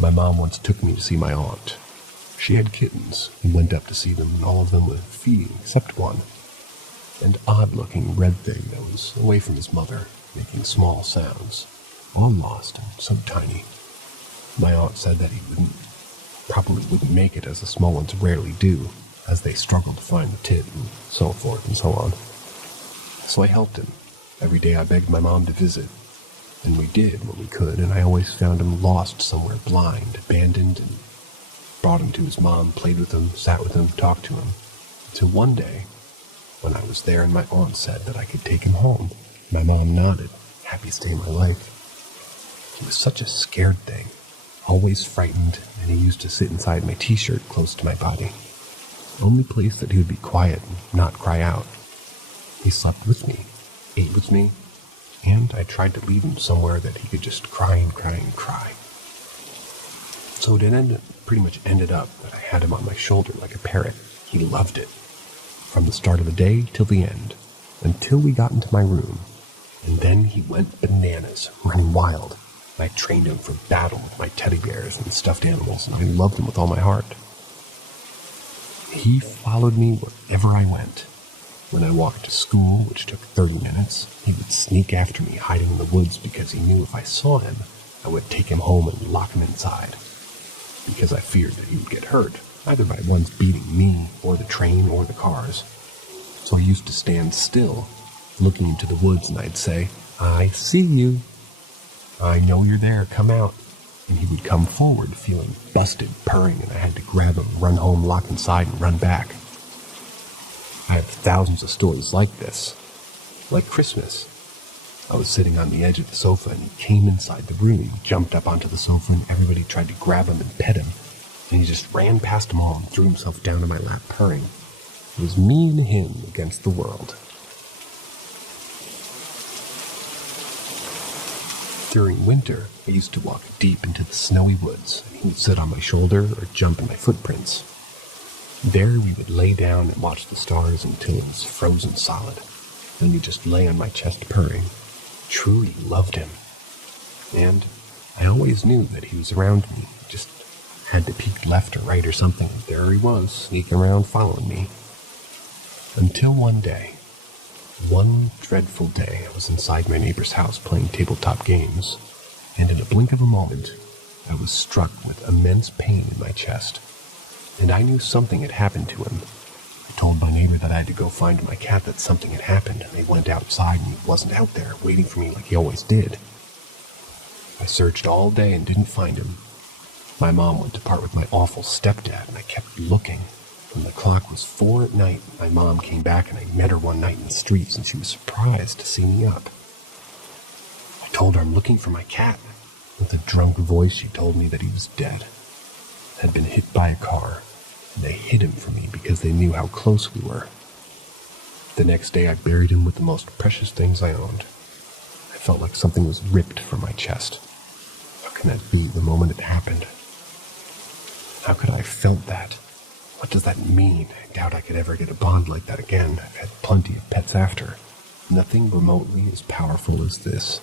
My mom once took me to see my aunt. She had kittens and went up to see them, and all of them were feeding except one, an odd-looking red thing that was away from his mother, making small sounds, all lost and so tiny. My aunt said that he probably wouldn't make it, as the small ones rarely do, as they struggled to find the tit and so forth and so on. So I helped him. Every day I begged my mom to visit, and we did when we could, and I always found him lost somewhere, blind, abandoned, and brought him to his mom, played with him, sat with him, talked to him, until one day, when I was there and my aunt said that I could take him home. My mom nodded, happiest day of my life. He was such a scared thing, always frightened, and he used to sit inside my t-shirt close to my body. Only place that he would be quiet and not cry out. He slept with me, ate with me, and I tried to leave him somewhere that he could just cry and cry and cry. So it pretty much ended up that I had him on my shoulder like a parrot. He loved it. From the start of the day till the end, until we got into my room. And then he went bananas, running wild. I trained him for battle with my teddy bears and stuffed animals, and I loved him with all my heart. He followed me wherever I went. When I walked to school, which took 30 minutes, he would sneak after me, hiding in the woods, because he knew if I saw him, I would take him home and lock him inside. Because I feared that he would get hurt, either by ones beating me, or the train, or the cars. So I used to stand still, looking into the woods, and I'd say, "I see you. I know you're there, come out." And he would come forward, feeling busted, purring, and I had to grab him, run home, lock inside, and run back. I have thousands of stories like this. Like Christmas. I was sitting on the edge of the sofa, and he came inside the room, jumped up onto the sofa, and everybody tried to grab him and pet him. And he just ran past them all and threw himself down in my lap, purring. It was me and him against the world. During winter, I used to walk deep into the snowy woods, and he would sit on my shoulder or jump in my footprints. There we would lay down and watch the stars until it was frozen solid. Then he'd just lay on my chest purring. Truly loved him. And I always knew that he was around me, just Had to peek left or right or something, and there he was, sneaking around following me. Until one dreadful day, I was inside my neighbor's house playing tabletop games, and in a blink of a moment, I was struck with immense pain in my chest, and I knew something had happened to him. I told my neighbor that I had to go find my cat, that something had happened, and they went outside and he wasn't out there, waiting for me like he always did. I searched all day and didn't find him. My mom went to part with my awful stepdad, and I kept looking. When the clock was 4 at night, my mom came back, and I met her one night in the streets, and she was surprised to see me up. I told her I'm looking for my cat. With a drunk voice, she told me that he was dead, had been hit by a car, and they hid him from me because they knew how close we were. The next day, I buried him with the most precious things I owned. I felt like something was ripped from my chest. How can that be the moment it happened? How could I have felt that? What does that mean? I doubt I could ever get a bond like that again. I've had plenty of pets after. Nothing remotely as powerful as this.